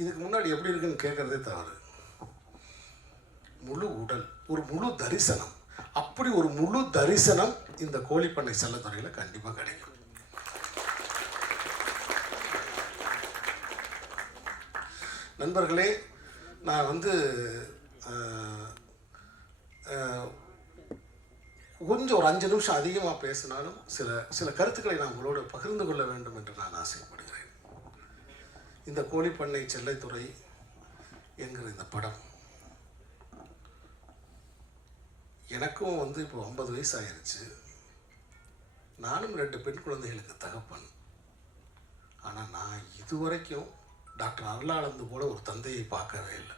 இதுக்கு முன்னாடி எப்படி இருக்குன்னு கேட்குறதே தவறு. முழு உடல், ஒரு முழு தரிசனம். அப்படி ஒரு முழு தரிசனம் இந்த கோழிப்பண்ணை செல்லத்துறையில் கண்டிப்பாக கிடைக்கும். நண்பர்களே, நான் வந்து கொஞ்சம் ஒரு 5 நிமிஷம் அதிகமாக பேசினாலும் சில கருத்துக்களை நான் உங்களோடு பகிர்ந்து கொள்ள வேண்டும் என்று நான் ஆசைப்படுகிறேன். இந்த கோழிப்பண்ணை செல்லத்துறை என்கிற இந்த படம் எனக்கும் வந்து இப்போ 50 வயசு ஆயிடுச்சு. நானும் 2 பெண் குழந்தைகளுக்கு தகப்பன். ஆனால் நான் இதுவரைக்கும் டாக்டர் அருளானந்து போல ஒரு தந்தையை பார்க்கவே இல்லை.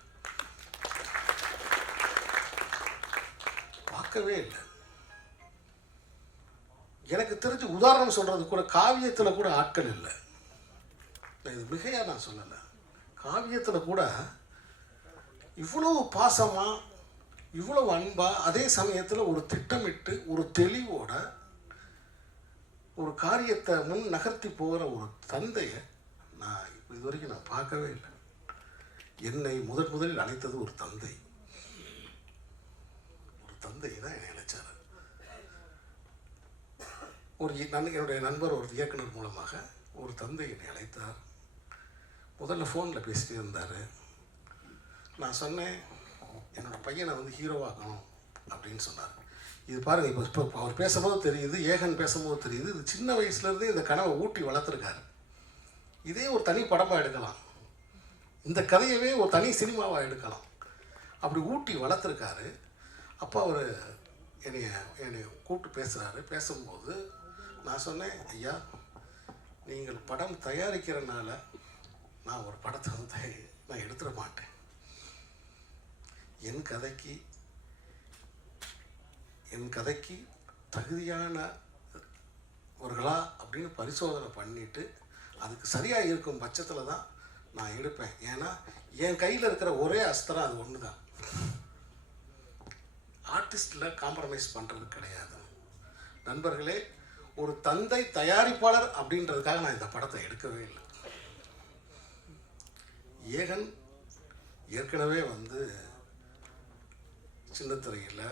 எனக்கு தெரிஞ்சு உதாரணம் சொல்றது கூட காவியத்தில் கூட ஆட்கள் இல்லை. இது மிகையாக நான் சொல்லலை. காவியத்தில் கூட இவ்வளவு பாசமாக, இவ்வளவு அன்பாக, அதே சமயத்தில் ஒரு திட்டமிட்டு ஒரு தெளிவோட ஒரு காரியத்தை முன் நகர்த்தி போகிற ஒரு தந்தையை நான் இப்போ இது வரைக்கும் நான் பார்க்கவே இல்லை. என்னை முதலில் அழைத்தது ஒரு தந்தை. ஒரு தந்தை தான் என்னை அழைச்சார். என்னுடைய நண்பர் ஒரு இயக்குனர் மூலமாக ஒரு தந்தை என்னை அழைத்தார். முதல்ல ஃபோனில் பேசிட்டு இருந்தார். நான் சொன்னேன், என்னோடய பையனை வந்து ஹீரோவாக்கணும் அப்படின்னு சொன்னார். இது பாருங்கள், இப்போ அவர் பேசும்போது தெரியுது, ஏகன் பேசும்போது தெரியுது, இது சின்ன வயசுலேருந்தே இந்த கனவை ஊட்டி வளர்த்துருக்காரு. இதே ஒரு தனி படமாக எடுக்கலாம், இந்த கதையவே ஒரு தனி சினிமாவாக எடுக்கலாம். அப்படி ஊட்டி வளர்த்துருக்காரு. அப்போ அவர் என்னை கூப்பிட்டு பேசுகிறாரு. பேசும்போது நான் சொன்னேன், ஐயா, நீங்கள் படம் தயாரிக்கிறனால நான் ஒரு படத்தை வந்து நான் எடுத்துட மாட்டேன். என் கதைக்கு தகுதியானவர்களா அப்படின்னு பரிசோதனை பண்ணிவிட்டு அதுக்கு சரியாக இருக்கும் பட்சத்தில் தான் நான் எடுப்பேன். ஏன்னா என் கையில் இருக்கிற ஒரே அஸ்திரம் அது ஒன்று தான். ஆர்டிஸ்டில் காம்ப்ரமைஸ் பண்ணுறது கிடையாது. நண்பர்களே, ஒரு தந்தை தயாரிப்பாளர் அப்படின்றதுக்காக நான் இந்த படத்தை எடுக்கவே இல்லை. ஏகன் ஏற்கனவே வந்து சின்னத்திரையில்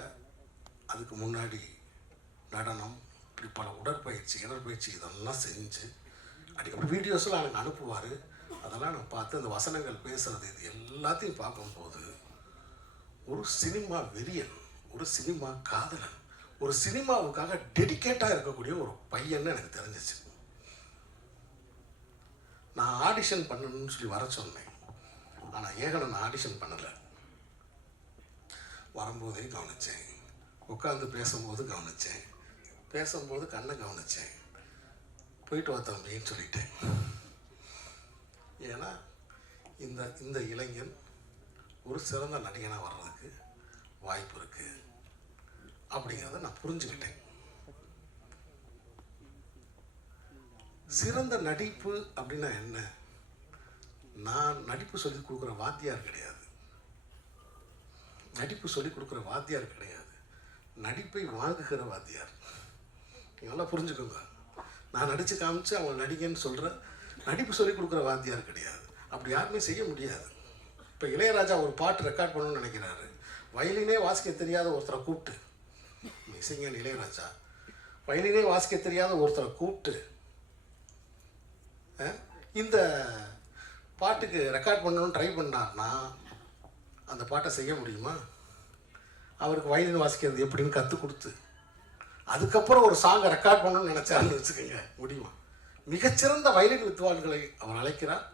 அதுக்கு முன்னாடி நடனம், இப்படி பல உடற்பயிற்சி இதெல்லாம் செஞ்சு அடிக்கடி வீடியோஸ்லாம் எனக்கு அனுப்புவார். அதெல்லாம் நான் பார்த்து அந்த வசனங்கள் பேசுகிறது இது எல்லாத்தையும் பார்க்கும்போது ஒரு சினிமா வெறியன், ஒரு சினிமா காதலன், ஒரு சினிமாவுக்காக டெடிக்கேட்டாக இருக்கக்கூடிய ஒரு பையன்னு எனக்கு தெரிஞ்சிச்சு. நான் ஆடிஷன் பண்ணணும்னு சொல்லி வர சொன்னேன். ஆனால் ஏகனை நான் ஆடிஷன் பண்ணலை. வரும்போதே கவனித்தேன், உட்காந்து பேசும்போது கவனித்தேன், பேசும்போது கண்ணை கவனித்தேன். போயிட்டு வா தம்பின்னு சொல்லிட்டேன். ஏன்னா இந்த இளைஞன் ஒரு சிறந்த நடிகனாக வர்றதுக்கு வாய்ப்பு இருக்குது அப்படிங்கிறத நான் புரிஞ்சுக்கிட்டேன். சிறந்த நடிப்பு அப்படின்னா என்ன? நான் நடிப்பு சொல்லிக் கொடுக்குற வாத்தியார் கிடையாது. நடிப்பு சொல்லிக் கொடுக்குற வாத்தியார் கிடையாது. நடிப்பை வாங்குகிற வாத்தியார். நீங்கள் நல்லா புரிஞ்சுக்கோங்க. நான் நடித்து காமிச்சு அவங்க நடிகன்னு சொல்கிற நடிப்பு சொல்லிக் கொடுக்குற வாத்தியார் கிடையாது. அப்படி யாருமே செய்ய முடியாது. இப்போ இளையராஜா ஒரு பாட்டு ரெக்கார்ட் பண்ணணும்னு நினைக்கிறாரு. வயலினே வாசிக்க தெரியாத ஒருத்தரை கூப்பிட்டு, இசைஞானி இளையராஜா வயலினே வாசிக்க தெரியாத ஒருத்தரை கூப்பிட்டு இந்த பாட்டுக்கு ரெக்கார்ட் பண்ணணும்னு ட்ரை பண்ணார்னா அந்த பாட்டை செய்ய முடியுமா? அவருக்கு வயலின் வாசிக்கிறது எப்படின்னு கற்றுக் கொடுத்து அதுக்கப்புறம் ஒரு சாங்கை ரெக்கார்ட் பண்ணணும்னு நினச்சாருன்னு வச்சுக்கோங்க, முடியுமா? மிகச்சிறந்த வயலின் வித்வான்களை அவர் அழைக்கிறார்,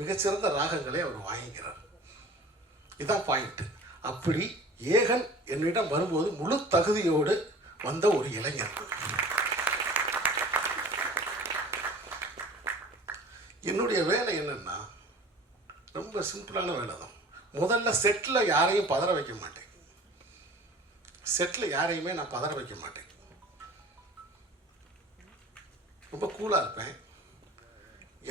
மிகச்சிறந்த ராகங்களை அவர் வாங்கிக்கிறார். இதுதான் பாயிண்ட். அப்படி ஏகன் என்னிடம் வரும்போது முழு தகுதியோடு வந்த ஒரு இளைஞர். என்னுடைய வேலை என்னன்னா ரொம்ப சிம்பிளான வேலை தான். முதல்ல செட்டில் யாரையும் பதற வைக்க மாட்டேன். செட்டில் யாரையுமே நான் பதற வைக்க மாட்டேன். ரொம்ப கூலாக இருப்பேன்.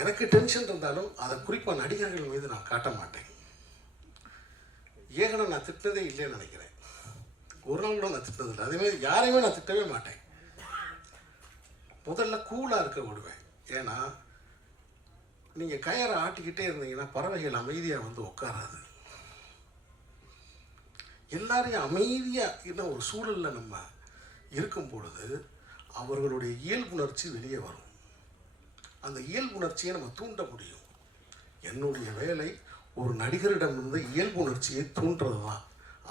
எனக்கு டென்ஷன் இருந்தாலும் அதை குறிப்பாக நடிகர்கள் மீது நான் காட்ட மாட்டேன். ஏகனை நான் திட்டினதே இல்லைன்னு நினைக்கிறேன். ஒரு நாள் கூட நான் திட்டினதில்லை. அதேமாதிரி யாரையுமே நான் திட்டவே மாட்டேன். முதல்ல கூலாக இருக்க விடுவேன். ஏன்னா நீங்கள் கயரை ஆட்டிக்கிட்டே இருந்தீங்கன்னா பறவைகள் அமைதியாக வந்து உட்காராது. எல்லாரையும் அமைதியாக இன்னும் ஒரு சூழலில் நம்ம இருக்கும் பொழுது அவர்களுடைய இயல்புணர்ச்சி வெளியே வரும். அந்த இயல்புணர்ச்சியை நம்ம தூண்ட முடியும். என்னுடைய வேலை ஒரு நடிகரிடமிருந்து இயல்புணர்ச்சியை தூண்டுறது தான்.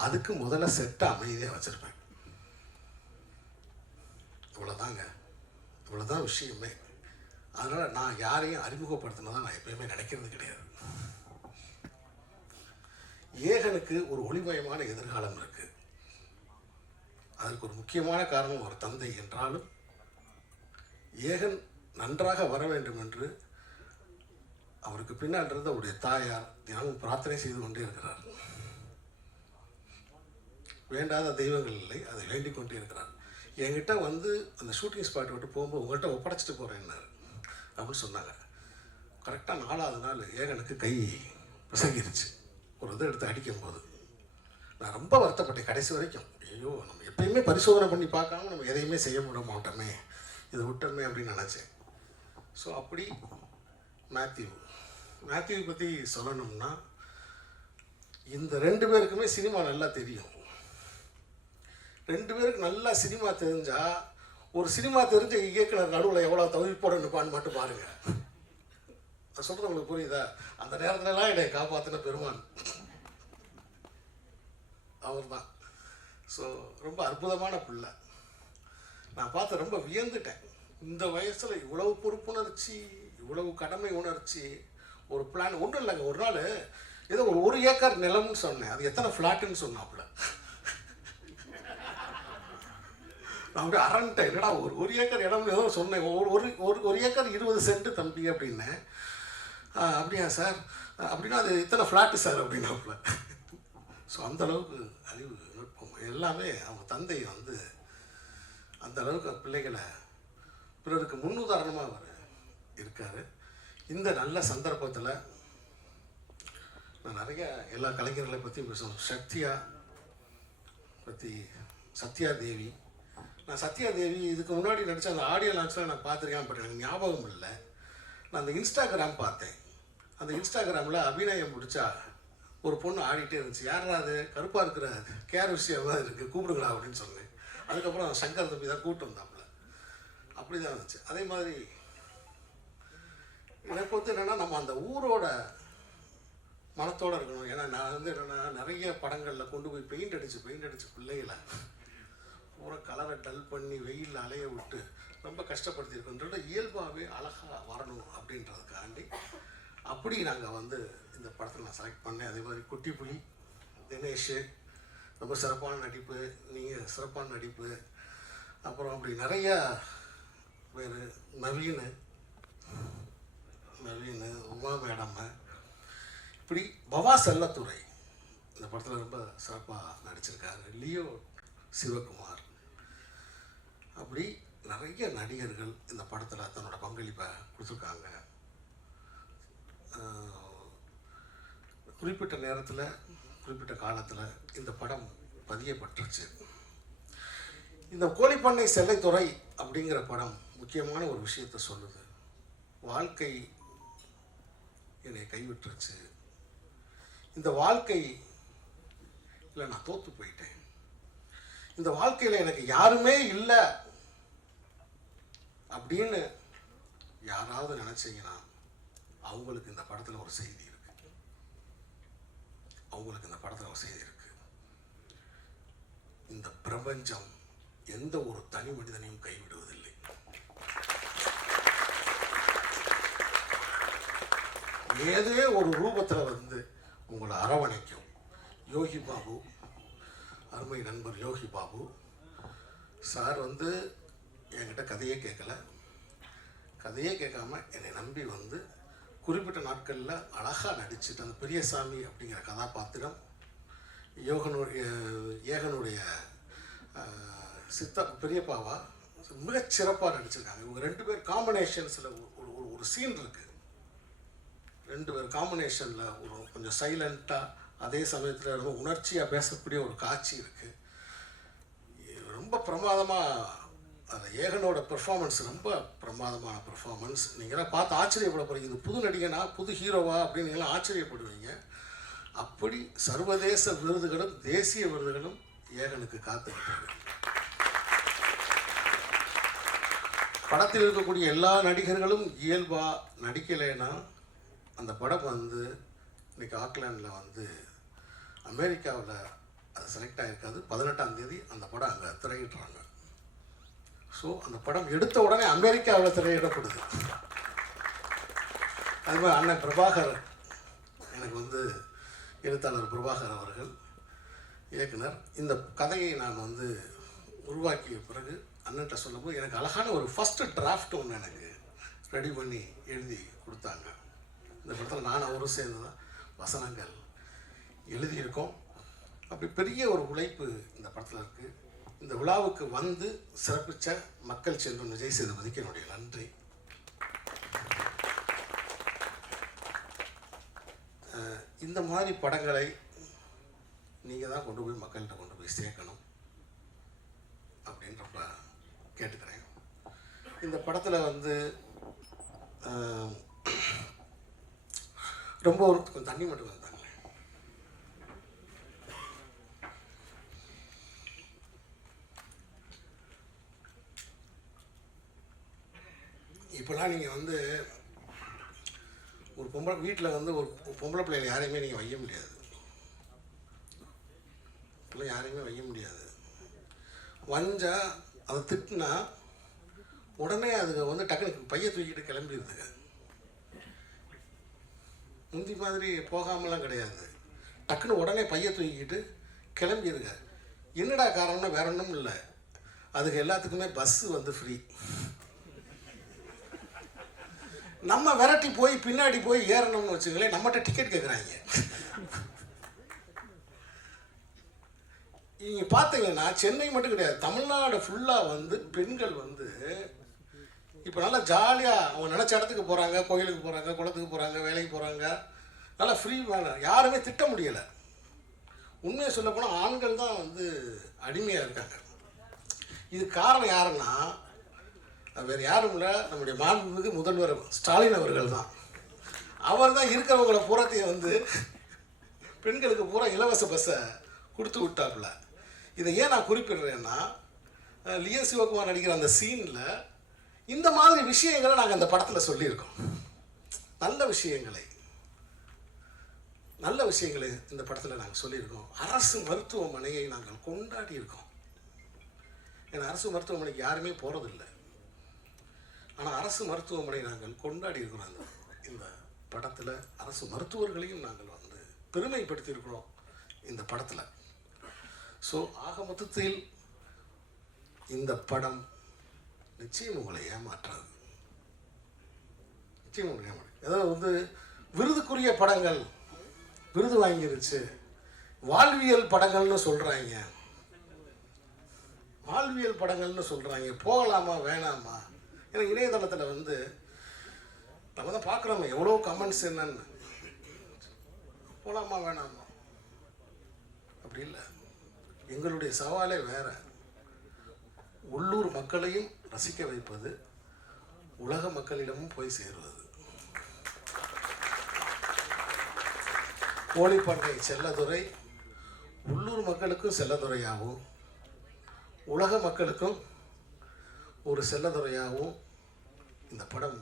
அதுக்கு முதல்ல செட்டை அமைதியாக வச்சுருப்பேன். இவ்வளோதாங்க, இவ்வளோதான் விஷயமே. அதனால் நான் யாரையும் அறிமுகப்படுத்தினதான் நான் எப்பயுமே நினைக்கிறது கிடையாது. ஏகனுக்கு ஒரு ஒளிமயமான எதிர்காலம் இருக்குது. அதற்கு ஒரு முக்கியமான காரணம் ஒரு தந்தை என்றாலும் ஏகன் நன்றாக வர வேண்டும் என்று அவருக்கு பின்னால் இருந்த அவருடைய தாயார் தினமும் பிரார்த்தனை செய்து கொண்டே இருக்கிறார். வேண்டாத தெய்வங்கள் இல்லை, அதை வேண்டிக் கொண்டே இருக்கிறார். என்கிட்ட வந்து அந்த ஷூட்டிங் ஸ்பாட் விட்டு போகும்போது உங்கள்கிட்ட ஒப்படைச்சிட்டு போகிறேன்னாரு அப்படின்னு சொன்னாங்க. கரெக்டாக 4வது நாள் ஏகனுக்கு கை பிசங்கிருச்சு. ஒரு இதை எடுத்து அடிக்கும்போது நான் ரொம்ப வருத்தப்பட்டேன் கடைசி வரைக்கும். ஐயோ, நம்ம எப்பயுமே பரிசோதனை பண்ணி பார்க்காம நம்ம எதையுமே செய்ய விட மாட்டோமே, இதை விட்டோமே அப்படின்னு நினச்சேன். ஸோ அப்படி மேத்யூவை பற்றி சொல்லணும்னா இந்த 2 பேருக்குமே சினிமா நல்லா தெரியும். 2 பேருக்கு நல்லா சினிமா தெரிஞ்சால் ஒரு சினிமா தெரிஞ்ச இயக்குனர் நடுவில் எவ்வளோ தவிப்போட நிற்பான்னு மட்டும் பாருங்கள். நான் சொல்கிறது உங்களுக்கு புரியுதா? அந்த நேரத்துலலாம் என்னை காப்பாற்றின பெருமான் அவர் தான். ஸோ ரொம்ப அற்புதமான பிள்ளை. நான் பார்த்து ரொம்ப வியந்துட்டேன். இந்த வயசில் இவ்வளவு பொறுப்புணர்ச்சி, இவ்வளவு கடமை உணர்ச்சி, ஒரு பிளான் ஒன்றும் இல்லைங்க. ஒரு நாள் ஏதோ ஒரு 1 ஏக்கர் நிலம்னு சொன்னேன். அது எத்தனை ஃப்ளாட்டுன்னு சொன்னாப்புல. நான் அப்படியே அரண்டேன். என்னடா ஒரு ஏக்கர் இடம்னு ஏதோ சொன்னேன். ஒரு ஏக்கர் 20 சென்ட் தம்பி அப்படின்னேன். அப்படியா சார்? அப்படின்னா அது இத்தனை ஃப்ளாட்டு சார் அப்படின்னாப்புல. ஸோ அந்தளவுக்கு அறிவு நுட்பம் எல்லாமே அவங்க தந்தை வந்து அந்த அளவுக்கு பிள்ளைகளை பிறருக்கு முன்னுதாரணமாக அவர் இருக்கார். இந்த நல்ல சந்தர்ப்பத்தில் நான் நிறைய எல்லா கலைஞர்களை பற்றி பேசணும். சத்யா தேவி. நான் சத்யா தேவி இதுக்கு முன்னாடி நடித்த அந்த ஆடியோ லான்ச்சில் நான் பார்த்துருக்கேன். பட் எனக்கு ஞாபகம் இல்லை. நான் அந்த இன்ஸ்டாகிராம் பார்த்தேன். அந்த இன்ஸ்டாகிராமில் அபிநயம் முடிச்சா ஒரு பொண்ணு ஆடிட்டே இருந்துச்சு. யாரா அது? கருப்பாக இருக்கிற கேர் விஷயம் தான் இருக்குது, கூப்பிடுங்களா அப்படின்னு சொன்னேன். அதுக்கப்புறம் சங்கர் தம்பி தான் கூப்பிட்டு வந்தாப்புல. அப்படி தான் இருந்துச்சு. அதே மாதிரி எனக்கு வந்து என்னென்னா நம்ம அந்த ஊரோட மனத்தோடு இருக்கணும். ஏன்னா நான் வந்து என்னென்னா நிறைய படங்களில் கொண்டு போய் பெயிண்ட் அடித்து பிள்ளைகளை பூரா கலரை டல் பண்ணி வெயிலில் அலைய விட்டு ரொம்ப கஷ்டப்படுத்தியிருக்கோன்ற இயல்பாகவே அழகாக வரணும் அப்படின்றதுக்காண்டி அப்படி நாங்கள் வந்து இந்த படத்தில் நான் செலக்ட் பண்ணேன். அதே மாதிரி குட்டி புலி, தினேஷ் ரொம்ப சிறப்பான நடிப்பு, நீங்கள் சிறப்பான நடிப்பு. அப்புறம் அப்படி நிறையா பேர், நவீன், உமா மேடம், இப்படி பவா செல்லத்துறை இந்த படத்தில் ரொம்ப சிறப்பாக நடிச்சிருக்காரு. லியோ சிவகுமார், அப்படி நிறைய நடிகர்கள் இந்த படத்தில் தன்னோட பங்களிப்பை கொடுத்துருக்காங்க. குறிப்பிட்ட நேரத்தில் குறிப்பிட்ட காலத்தில் இந்த படம் பதியப்பட்டுருச்சு. இந்த கோழிப்பண்ணை செல்லைத்துறை அப்படிங்கிற படம் முக்கியமான ஒரு விஷயத்தை சொல்லுது. வாழ்க்கை என்னை கைவிட்டுருச்சு, இந்த வாழ்க்கை இல்லை, நான் தோற்று போயிட்டேன், இந்த வாழ்க்கையில் எனக்கு யாருமே இல்லை அப்படின்னு யாராவது நினச்சிங்கன்னா அவங்களுக்கு இந்த படத்தில் ஒரு செய்தி இருக்கு. அவங்களுக்கு இந்த படத்தில் ஒரு செய்தி இருக்கு. இந்த பிரபஞ்சம் எந்த ஒரு தனி மனிதனையும் கைவிடுவதில்லை. ஏதே ஒரு ரூபத்தில் வந்து உங்களை அரவணைக்கும். யோகி பாபு, அருமை நண்பர் யோகி பாபு சார் வந்து என்கிட்ட கதையே கேட்கல, கதையே கேட்காம என்னை நம்பி வந்து குறிப்பிட்ட நாட்களில் அழகாக நடிச்சுட்டு அந்த பெரியசாமி அப்படிங்கிற கதாபாத்திரம் ஏகனுடைய பெரியப்பாவா மிகச்சிறப்பாக நடிச்சிருக்காங்க. இவங்க 2 பேர் காம்பினேஷன்ஸில் ஒரு சீன் இருக்குது. 2 பேர் காம்பினேஷனில் ஒரு கொஞ்சம் சைலண்ட்டாக அதே சமயத்தில் ரொம்ப உணர்ச்சியாக பேசக்கூடிய ஒரு காட்சி இருக்குது. ரொம்ப பிரமாதமாக அந்த ஏகனோட பெர்ஃபார்மன்ஸ் ரொம்ப பிரமாதமான பெர்ஃபார்மன்ஸ். நீங்களாம் பார்த்து ஆச்சரியப்பட போகிறீங்க. இது புது நடிகனா புது ஹீரோவா அப்படின்னு நீங்களாம் ஆச்சரியப்படுவீங்க. அப்படி சர்வதேச விருதுகளும் தேசிய விருதுகளும் ஏகனுக்கு காத்துக்கிட்டாங்க. படத்தில் இருக்கக்கூடிய எல்லா நடிகர்களும் இயல்பாக நடிக்கலைன்னா அந்த படம் வந்து இன்றைக்கி ஆக்லாண்டில் வந்து அமெரிக்காவில் அது செலக்ட் ஆகிருக்காது. 18ஆம் தேதி அந்த படம் அங்கே திரையிடுறாங்க. ஸோ அந்த படம் எடுத்த உடனே அமெரிக்காவில் திரையிடப்படுது. அது மாதிரி அண்ணன் பிரபாகர், எனக்கு வந்து எழுத்தாளர் பிரபாகர் அவர்கள் இயக்குனர், இந்த கதையை நான் வந்து உருவாக்கிய பிறகு அண்ணன்ட்ட சொல்லும்போது எனக்கு அழகான ஒரு ஃபஸ்ட்டு டிராஃப்ட் ஒன்று எனக்கு ரெடி பண்ணி எழுதி கொடுத்தாங்க. இந்த படத்தில் நான் அவரும் சேர்ந்து தான் வசனங்கள் எழுதியிருக்கோம். அப்படி பெரிய ஒரு உழைப்பு இந்த படத்தில் இருக்குது. இந்த விழாவுக்கு வந்து சிறப்பித்த மக்கள் செல்வன் விஜய் சேதுபதிக்கு என்னுடைய நன்றி. இந்த மாதிரி படங்களை நீங்கள் தான் கொண்டு போய் மக்கள்கிட்ட கொண்டு போய் சேர்க்கணும் அப்படின்னு ரொம்ப கேட்டுக்கிறேன். இந்த படத்தில் வந்து ரொம்ப ஒரு கொஞ்சம் தண்ணி மட்டும் வந்தாங்க. இப்போலாம் நீங்கள் வந்து ஒரு பொம்பளை வீட்டில் வந்து ஒரு பொம்பளை பிள்ளைகளை யாரையுமே நீங்கள் வைய முடியாது. இப்போலாம் யாரையுமே வைய முடியாது. வஞ்சா அதை திட்டினா உடனே அதுக்கு வந்து டக்குனு பைய தூக்கிட்டு கிளம்பிடுதுங்க. முந்தி மாதிரி போகாமலாம் கிடையாது. டக்குன்னு உடனே பைய தூக்கிக்கிட்டு கிளம்பிடுங்க. என்னடா காரணம்னா வேற ஒன்றும் இல்லை, அதுக்கு எல்லாத்துக்குமே பஸ்ஸு வந்து ஃப்ரீ. நம்ம விரட்டி போய் பின்னாடி போய் ஏறணும்னு வச்சுங்களேன், நம்மகிட்ட டிக்கெட் கேட்குறாங்க. நீங்கள் பார்த்தீங்கன்னா சென்னை மட்டும் கிடையாது, தமிழ்நாடு ஃபுல்லாக வந்து பெண்கள் வந்து இப்போ நல்லா ஜாலியாக அவங்க நினச்ச இடத்துக்கு போகிறாங்க, கோயிலுக்கு போகிறாங்க, குளத்துக்கு போகிறாங்க, வேலைக்கு போகிறாங்க, நல்லா ஃப்ரீ வேலை, யாருமே திட்ட முடியலை. உண்மையை சொல்லப்போனால் ஆண்கள் தான் வந்து அடிமையாக இருக்காங்க. இது காரணம் யாருன்னா வேறு யாரும் இல்லை, நம்முடைய மாண்புமிகு முதல்வர் ஸ்டாலின் அவர்கள் தான். அவர் தான் இருக்கிறவங்கள பூராத்தையும் வந்து பெண்களுக்கு பூரா இலவச பஸ்ஸை கொடுத்து விட்டாப்புல. இதை ஏன் நான் குறிப்பிடுறேன்னா, லியோ சிவகுமார் நடிக்கிற அந்த சீனில் இந்த மாதிரி விஷயங்களை நாங்கள் அந்த படத்தில் சொல்லியிருக்கோம். நல்ல விஷயங்களை இந்த படத்தில் நாங்கள் சொல்லியிருக்கோம். அரசு மருத்துவமனையை நாங்கள் கொண்டாடி இருக்கோம். ஏன்னா அரசு மருத்துவமனைக்கு யாருமே போகிறதில்லை, ஆனால் அரசு மருத்துவமனை நாங்கள் கொண்டாடி இருக்கிறோம். இந்த படத்தில் அரசு மருத்துவர்களையும் நாங்கள் வந்து பெருமைப்படுத்தியிருக்கிறோம் இந்த படத்தில். ஸோ ஆக மொத்தத்தில் இந்த படம் நிச்சயம் உங்களை ஏமாற்றாது. நிச்சயம் உங்களை ஏமாற்றாது. ஏதாவது வந்து விருதுக்குரிய படங்கள் விருது வாங்கிருச்சு, வாழ்வியல் படங்கள்னு சொல்கிறாங்க, வாழ்வியல் படங்கள்னு சொல்கிறாங்க, போகலாமா வேணாமா? ஏன்னா இணையதளத்தில் வந்து நம்ம தான் பார்க்குறோமே எவ்வளோ கமெண்ட்ஸ் என்னன்னு. போகலாமா வேணாமா அப்படி இல்லை. எங்களுடைய சவாலே வேற. உள்ளூர் மக்களையும் ரசிக்க வைப்பது, உலக மக்களிடமும் போய் சேருவது. கோழிப்பண்ணை செல்லதுரை உள்ளூர் மக்களுக்கும் செல்லதுரையாகவும் உலக மக்களுக்கும் ஒரு செல்லதுரையாகவும் இந்த படம்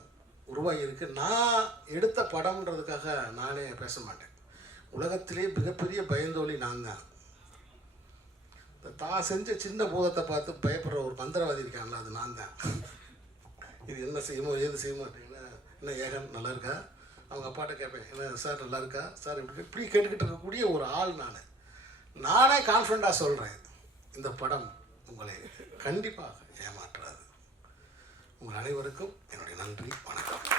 உருவாகியிருக்கு. நான் எடுத்த படம்ன்றதுக்காக நானே பேச மாட்டேன். உலகத்திலே மிகப்பெரிய பயந்தோழி நான் தான். தான் செஞ்ச சின்ன பூதத்தை பார்த்து பயப்படுற ஒரு மந்திரவாதி இருக்காங்களா, அது நான் தான். இது என்ன செய்யுமோ ஏது செய்ய மாட்டேங்கன்னா, என்ன ஏகன் நல்லா இருக்கா, அவங்க அப்பாட்ட கேட்பேன், என்ன சார் நல்லா இருக்கா சார், இப்படி கேட்டுக்கிட்டு இருக்கக்கூடிய ஒரு ஆள் நான். நானே கான்ஃபிடண்ட்டாக சொல்கிறேன், இந்த படம் உங்களை கண்டிப்பாக ஏமாற்றாது. உங்கள் அனைவருக்கும் என்னுடைய நன்றி, வணக்கம்.